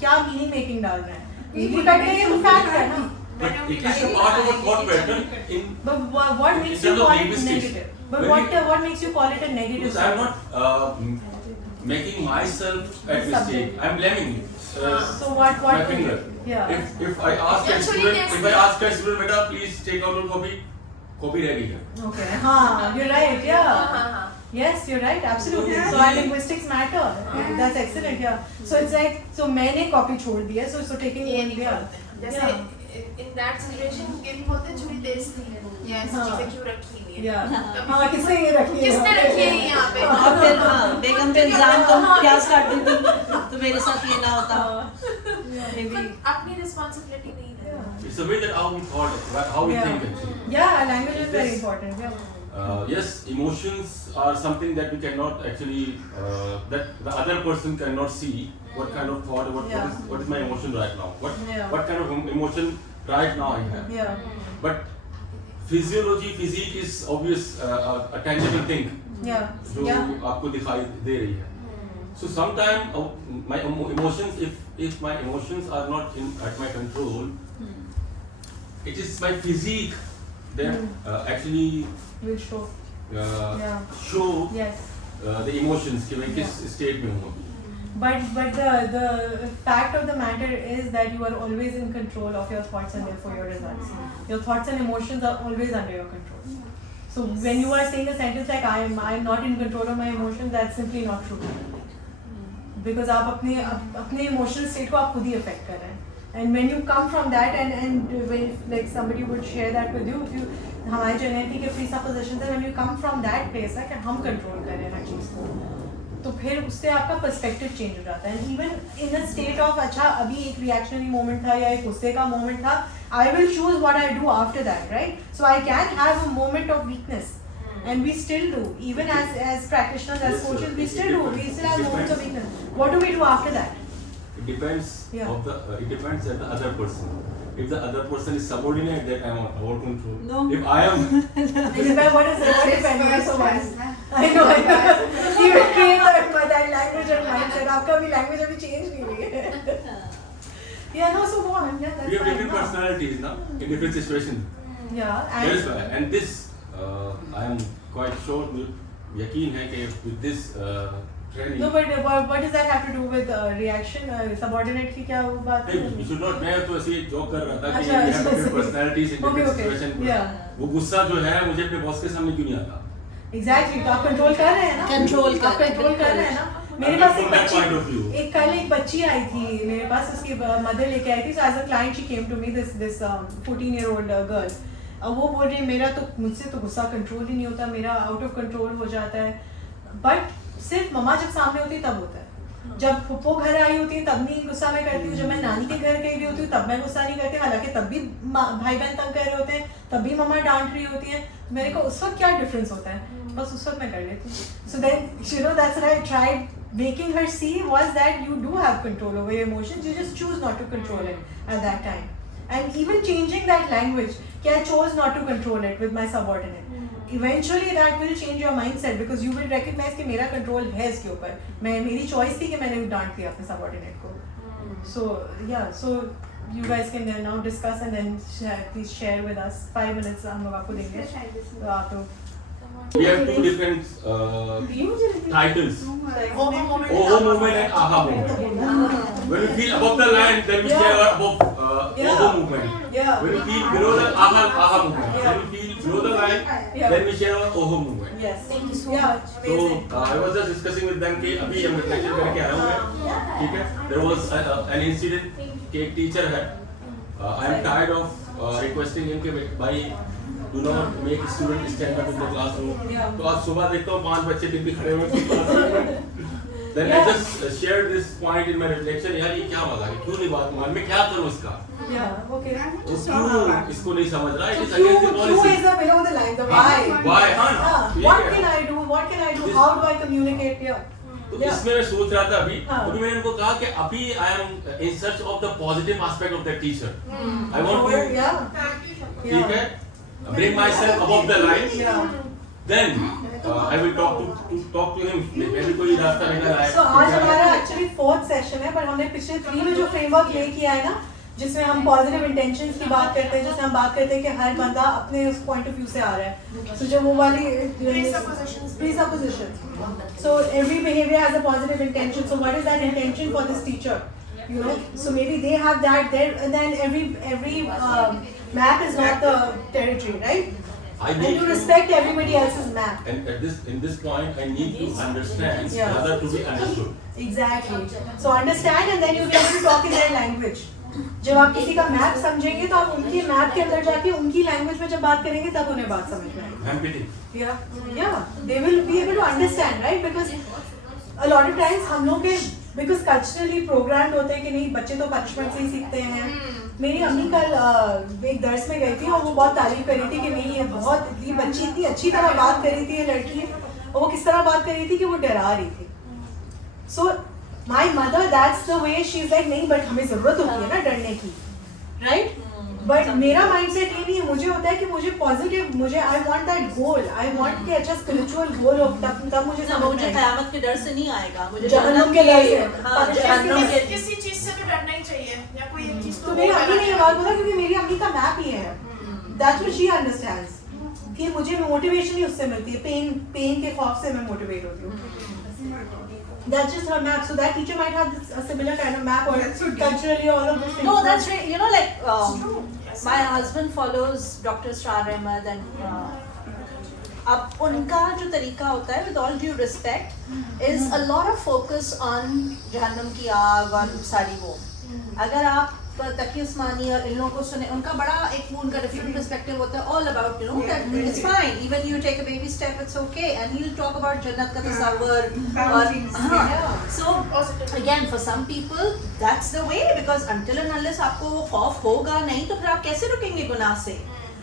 क्या meaning making डाल रहे हैं? उंगली cut गई है तो fact है ना. but it is the part of a thought pattern in But what makes In you terms of call it linguistics, negative? But when what makes you call it a negative? because I am not making myself at mistake. I am blaming So what? my finger. Yeah. If I ask a student, beta, please take out your copy. Copy रह गई है. Okay. हाँ, you're right. Yeah. Yes, you're right. Absolutely. Yeah. So our linguistics matter. That's excellent. Yeah. So it's like मैंने copy छोड़ दिया. So taking ये one. नहीं Yeah. बोलते जैसे in that situation ये भी बोलते हैं छुरी तेज नहीं है या ऐसी हाँ. चीजें क्यों रखी हुई है Yeah. हाँ, किसने ये रखी है? किसने रखी है ये यहाँ पे और फिर बेगम पे इल्जाम तुम क्या स्टार्ट देती तो मेरे साथ ये ना होता. Maybe. खुद अपनी रिस्पॉन्सिबिलिटी नहीं है It's the way that how we thought, how we Yeah. think actually. Yeah, language is very Yes. important. Yeah. Yes, emotions are something that we cannot actually, that the other person cannot see. What kind of thought, what is my emotion right now? Yeah. What kind of emotion right now I have? Yeah. But physique is obvious, a tangible thing. Yeah. जो Yeah. आपको दिखाई दे रही है. So sometimes my emotions, if my emotions are not at my control, it is my physique that actually Will show. Yeah. show Yes. the emotions कि मैं किस state में हूँ. But the fact of the matter is that you are always in control of your thoughts and therefore your results. Your thoughts and emotions are always under your control. So when you are saying a sentence like I am not in control of my emotions, that's simply not true. Because आप अपने emotional state को आप खुद ही affect कर रहे हैं. And when you come from that and when like somebody would share that with you, if you हमारे generative के presuppositions है, when you come from that place है कि हम control कर रहे हैं हर चीज़ को, तो फिर उससे आपका पर्सपेक्टिव चेंज हो जाता है. Even in a state of अच्छा अभी एक रिएक्शनरी मोमेंट था या एक गुस्से का मोमेंट था, I will choose what I do after that, right? So I can have a moment of weakness and we still do, even as practitioners, as coaches, we still have moments of weakness. What do we do after that? It depends Yeah. it depends on the other person. if the other person is subordinate, that I am out control. No. If I am, Isabel, what is it? What is it? First So class, much. na? I know. You will train that language and mindset. आपका भी language अभी change नहीं हुई है. Yeah, no, so go on. Yeah, that's we have fine. different personalities now in different situations. Yeah, That is and why, and this I am quite sure. यकीन है कि with this training. no, but what does that have to do with reaction? Subordinate की क्या वो बात है? You should not. मैं तो ऐसे ही joke कर रहा था कि अच्छा, we have different अच्छा, personalities in okay, different okay, situations. yeah. वो गुस्सा जो है मुझे अपने बॉस के सामने क्यों नहीं आता? Exactly, तो आप कंट्रोल कर रहे हैं ना? Control कर आप रहे हैं, कंट्रोल कर रहे हैं ना? मेरे I पास mean, एक from that point of view. बच्ची, कल एक बच्ची आई थी मेरे पास, उसकी मदर लेके आई थी. So as a client she came to me, this 14-year-old girl. अब वो बोल रही मेरा तो मुझसे तो गुस्सा कंट्रोल ही नहीं होता, मेरा आउट ऑफ कंट्रोल हो जाता है. बट सिर्फ मम्मा जब सामने होती है तब होता है. जब फुप्पो घर आई होती है तब नहीं गुस्सा मैं करती हूँ. जब मैं नानी के घर गई होती हूँ तब मैं गुस्सा नहीं करती. हालांकि तब भी भाई बहन तंग कर रहे होते हैं, तब भी मम्मा डांट रही होती है. मेरे को उस वक्त क्या डिफरेंस होता है, बस उस वक्त मैं कर लेती हूँ. So then you know that's what I tried making her see was that you do have control over your emotions, you just choose not to control it at that time. And even changing that language, कि I chose not to control it with my subordinate. Eventually that will change your mindset because you will recognize कि मेरा control है इसके ऊपर. मेरी choice थी कि मैंने डांट दिया अपने subordinate को. So yeah, so you guys can now discuss and then please share with us. 5 minutes हम लोग आपको देंगे. तो आप लोग We have two different titles. ओहो moment Oho movement and aha movement. When we feel above the line, then we share above Oho movement. yeah. When we feel below the aha movement. When we feel below the line, then we share our Oho movement. Yes. Thank you so Yeah, much. So amazing. I was just discussing with them कि अभी हम reflection करके आया हूँ मैं, ठीक है? There was an incident कि एक teacher है, I am tired of requesting him कि भाई do not make student stand up in the classroom. तो आज सुबह देखता हूँ 5 बच्चे भी खड़े हुए हैं classroom में. Then I just shared this point in my reflection. यार ये क्या मजाक है? क्यों नहीं बात मान? मैं क्या करूँ इसका? Yeah, okay. वो क्यों इसको नहीं समझ रहा? It is So against the Q policy. is the below the line, the हाँ, why. why? हाँ, Yeah. ठीक What है. can I do? What can I do? This- How do I communicate here? तो Yeah. इसमें मैं सोच रहा था अभी हाँ. मैंने उनको कहा कि अभी I am in search of the positive aspect of that teacher. I want Or- to yeah. ठीक है bring myself above the line. Yeah. Then I will talk to him. maybe कोई रास्ता निकल आए. So आज हमारा actually 4th session है, पर हमने पिछले 3 में जो framework ले किया है ना, जिसमें हम positive intentions की बात करते हैं, जिसमें हम बात करते हैं कि हर बंदा अपने उस point of view से आ रहा है. So जो वो वाली presuppositions. So every behavior has a positive intention. So what is that intention for this teacher? You know, so maybe they have that there, and then every map is not the territory, right? I And need you respect everybody else's map. and in this point I need to understand Yeah. rather to be understood. Exactly. So understand and then you'll be able to talk in their language. जब आप किसी का map समझेंगे तो आप उनके map के अंदर जाके उनकी लैंग्वेज में जब बात करेंगे तब उन्हें बात समझ में आएगी. Empathy. Yeah, they will be able to understand, right? Because a lot of times हम लोग के because culturally programmed होते हैं कि नहीं बच्चे तो punishment से ही सीखते हैं. मेरी अम्मी कल एक दर्स में गई थी और वो बहुत तारीफ कर रही थी कि नहीं ये बच्ची इतनी अच्छी तरह बात कर रही थी, ये लड़की, और वो किस तरह बात कर रही थी कि वो डरा रही थी. So my mother, that's the way she's like नहीं but हमें जरूरत होती है ना डरने की, right? But मेरा mindset ये नहीं है, मुझे होता है कि मुझे positive, मुझे I want that goal, I want कि अच्छा spiritual goal हो, तब मुझे ना समझ मुझे में आएगा. क़यामत के डर से नहीं आएगा, मुझे जहन्नम के डर से. हाँ, जहन्नम के किसी चीज से तो डरना ही चाहिए या कोई एक चीज तो मेरी अम्मी ने ये बात बोला क्योंकि मेरी अम्मी का मैप ये है. That's what she understands. कि मुझे मोटिवेशन ही उससे मिलती है, पेन के खौफ से मैं मोटिवेट होती हूँ. That's just her map. So that teacher might have a similar kind of map or culturally all of this things. No, that's right. You know, like my husband follows Dr. Srar Ahmed and अब उनका जो तरीका होता है, with all due respect, is a lot of focus on जहन्नम की आग और सारी वो. अगर आप तकी उस्मानी और इन लोगों को सुने, उनका बड़ा एक उनका डिफरेंट पर्सपेक्टिव होता है, all about you know that it's fine, even you take a baby step, it's okay, and he'll talk about जन्नत का तस्वर और so again for some people that's the way because until and unless आपको वो खौफ होगा नहीं तो फिर आप कैसे रुकेंगे गुनाह से.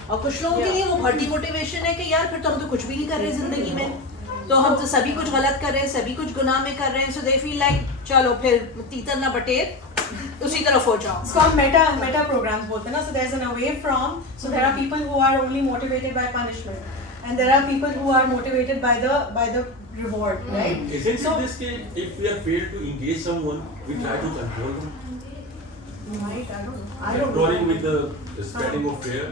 और कुछ लोगों के लिए वो भर्ती मोटिवेशन है कि यार फिर तो हम तो कुछ भी नहीं कर रहे जिंदगी में, तो हम तो सभी कुछ गलत कर रहे हैं, सभी कुछ गुनाह में कर रहे हैं, so they feel like चलो फिर तीतर ना बटेर उसी तरफ हो जाओ. इसको हम meta programs बोलते हैं ना. So there's an away from. So there are people who are only motivated by punishment, and there are people who are motivated by the reward, right? Isn't So- it this case, if we are failed to engage someone, we try to control them? Right, I don't know. Controlling with the spreading of fear.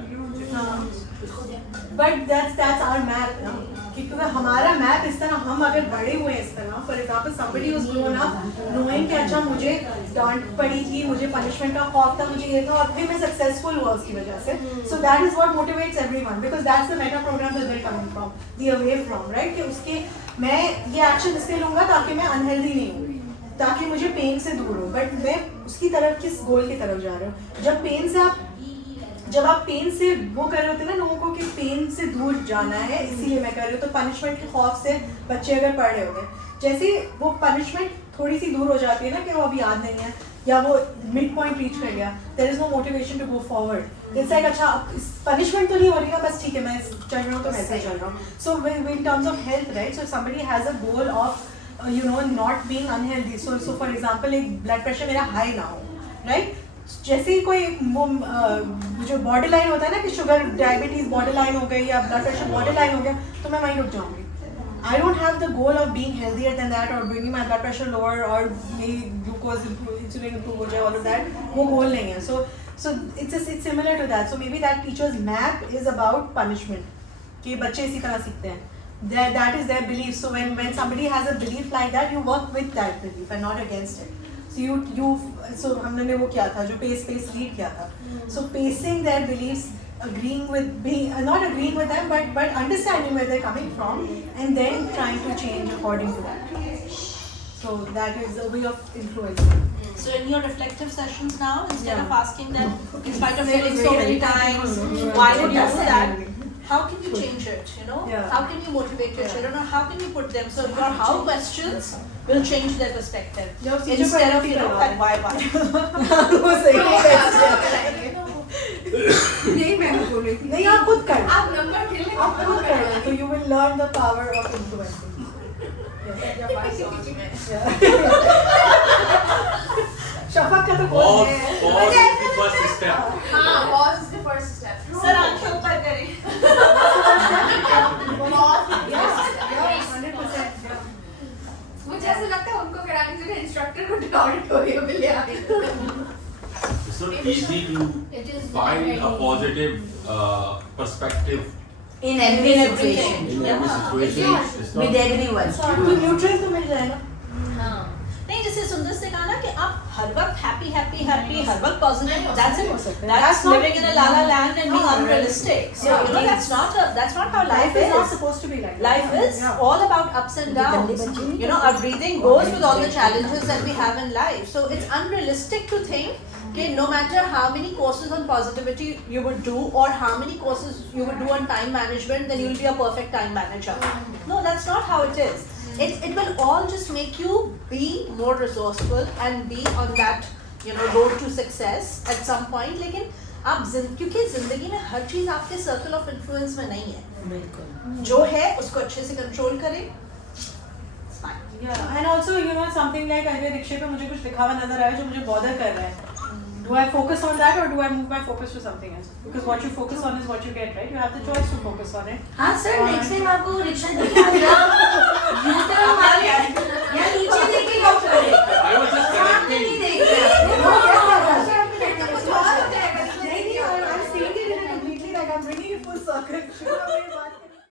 But that's our map ना. क्योंकि हमारा map इस तरह हम अगर बड़े हुए इस तरह, for example somebody who's grown up knowing कि अच्छा मुझे डांट पड़ी थी, मुझे punishment का खौफ था, मुझे ये था, और फिर मैं successful हुआ उसकी वजह से. So that is what motivates everyone, because that's the meta program that they're coming from, the away from, right? कि उसके मैं ये action इसलिए लूँगा ताकि मैं unhealthy नहीं हूँ, ताकि मुझे पेन से दूर हो. बट मैं उसकी तरफ, किस गोल की तरफ जा रहे हो? जब आप पेन से वो कर रहे होते हैं ना लोगों को कि पेन से दूर जाना है, इसीलिए मैं कर रही हूँ, तो पनिशमेंट के खौफ से बच्चे अगर पढ़ रहे होते हैं, जैसे वो पनिशमेंट थोड़ी सी दूर हो जाती है ना कि वो अब याद नहीं है या वो मिड पॉइंट रीच कर गया, there is no motivation to go forward. It's like अच्छा पनिशमेंट तो नहीं हो रही ना, बस ठीक है मैं चल रहा हूँ तो वैसे ही चल रहा हूँ. So in terms of health, right, so somebody has a goal of not being unhealthy. So for example एक ब्लड प्रेशर मेरा हाई ना हो, राइट? जैसे ही कोई वो जो बॉर्डर लाइन होता है ना कि शुगर डायबिटीज बॉर्डर लाइन हो गई या ब्लड प्रेशर बॉर्डर लाइन हो गया, तो मैं वहीं रुक जाऊंगी. I don't have the goal of being healthier than that or bringing my blood pressure lower or मेरी glucose insulin improve हो जाए, all of that वो goal नहीं है. So it's similar to that. So maybe that teacher's map is about punishment, कि बच्चे इसी तरह सीखते हैं. That is their belief. So when somebody has a belief like that, you work with that belief and not against it. So हमने वो किया था जो pace read किया था. So pacing their beliefs, not agreeing with them, but understanding where they're coming from, and then trying to change according to that. So that is a way of influencing. So in your reflective sessions now, instead Yeah. of asking them, in spite of Very, failing so very many times, Yeah. why would you That's do that? amazing. How can you change it? Yeah. How can you motivate your children, or how can you put them so your how questions will change their perspective Yeah, teacher instead of priority that why. वो सही यही मैं भी बोल रही थी. नहीं आप खुद कर, आप नंबर खेल ले, आप खुद कर, तो you will learn the power of influencing. Shafaq का तो Pause, कोई है. pause is the first step. हाँ, pause is the first step. Sir आंखें ऊपर करें. मुझे ऐसा लगता है उनको कराने से इंस्ट्रक्टर को ऑडिटोरियम में ले आए. It's not easy to find a positive perspective In every in situation. every situation. It's not With everyone. तो न्यूट्रल तो मिल जाएगा. हाँ. नहीं जैसे सुंदर से कहा ना कि आप हर वक्त हैप्पी हर वक्त positive, that's it. That's living in a la la land and being unrealistic. So that's not how life Life is not is. supposed to be like that. Life is Yeah. all about ups and downs. Our breathing goes with all the challenges that we have in life. So it's unrealistic to think that no matter how many courses on positivity you would do or how many courses you would do on time management, then you'll be a perfect time manager. No, that's not how it is. It will all just make you be more resourceful and be on that road to success at some point. लेकिन आप क्योंकि जिंदगी में हर चीज आपके circle of influence में नहीं है, जो है उसको अच्छे से कंट्रोल करें. Yeah, and also something like अगर रिक्शे पे मुझे कुछ लिखा हुआ नजर आया जो मुझे bother कर रहा है, do I focus on that or do I move my focus to something else? Because what you focus on is what you get, right? You have the choice to focus on it. हाँ sir, next time आपको rickshaw दिखा देगा.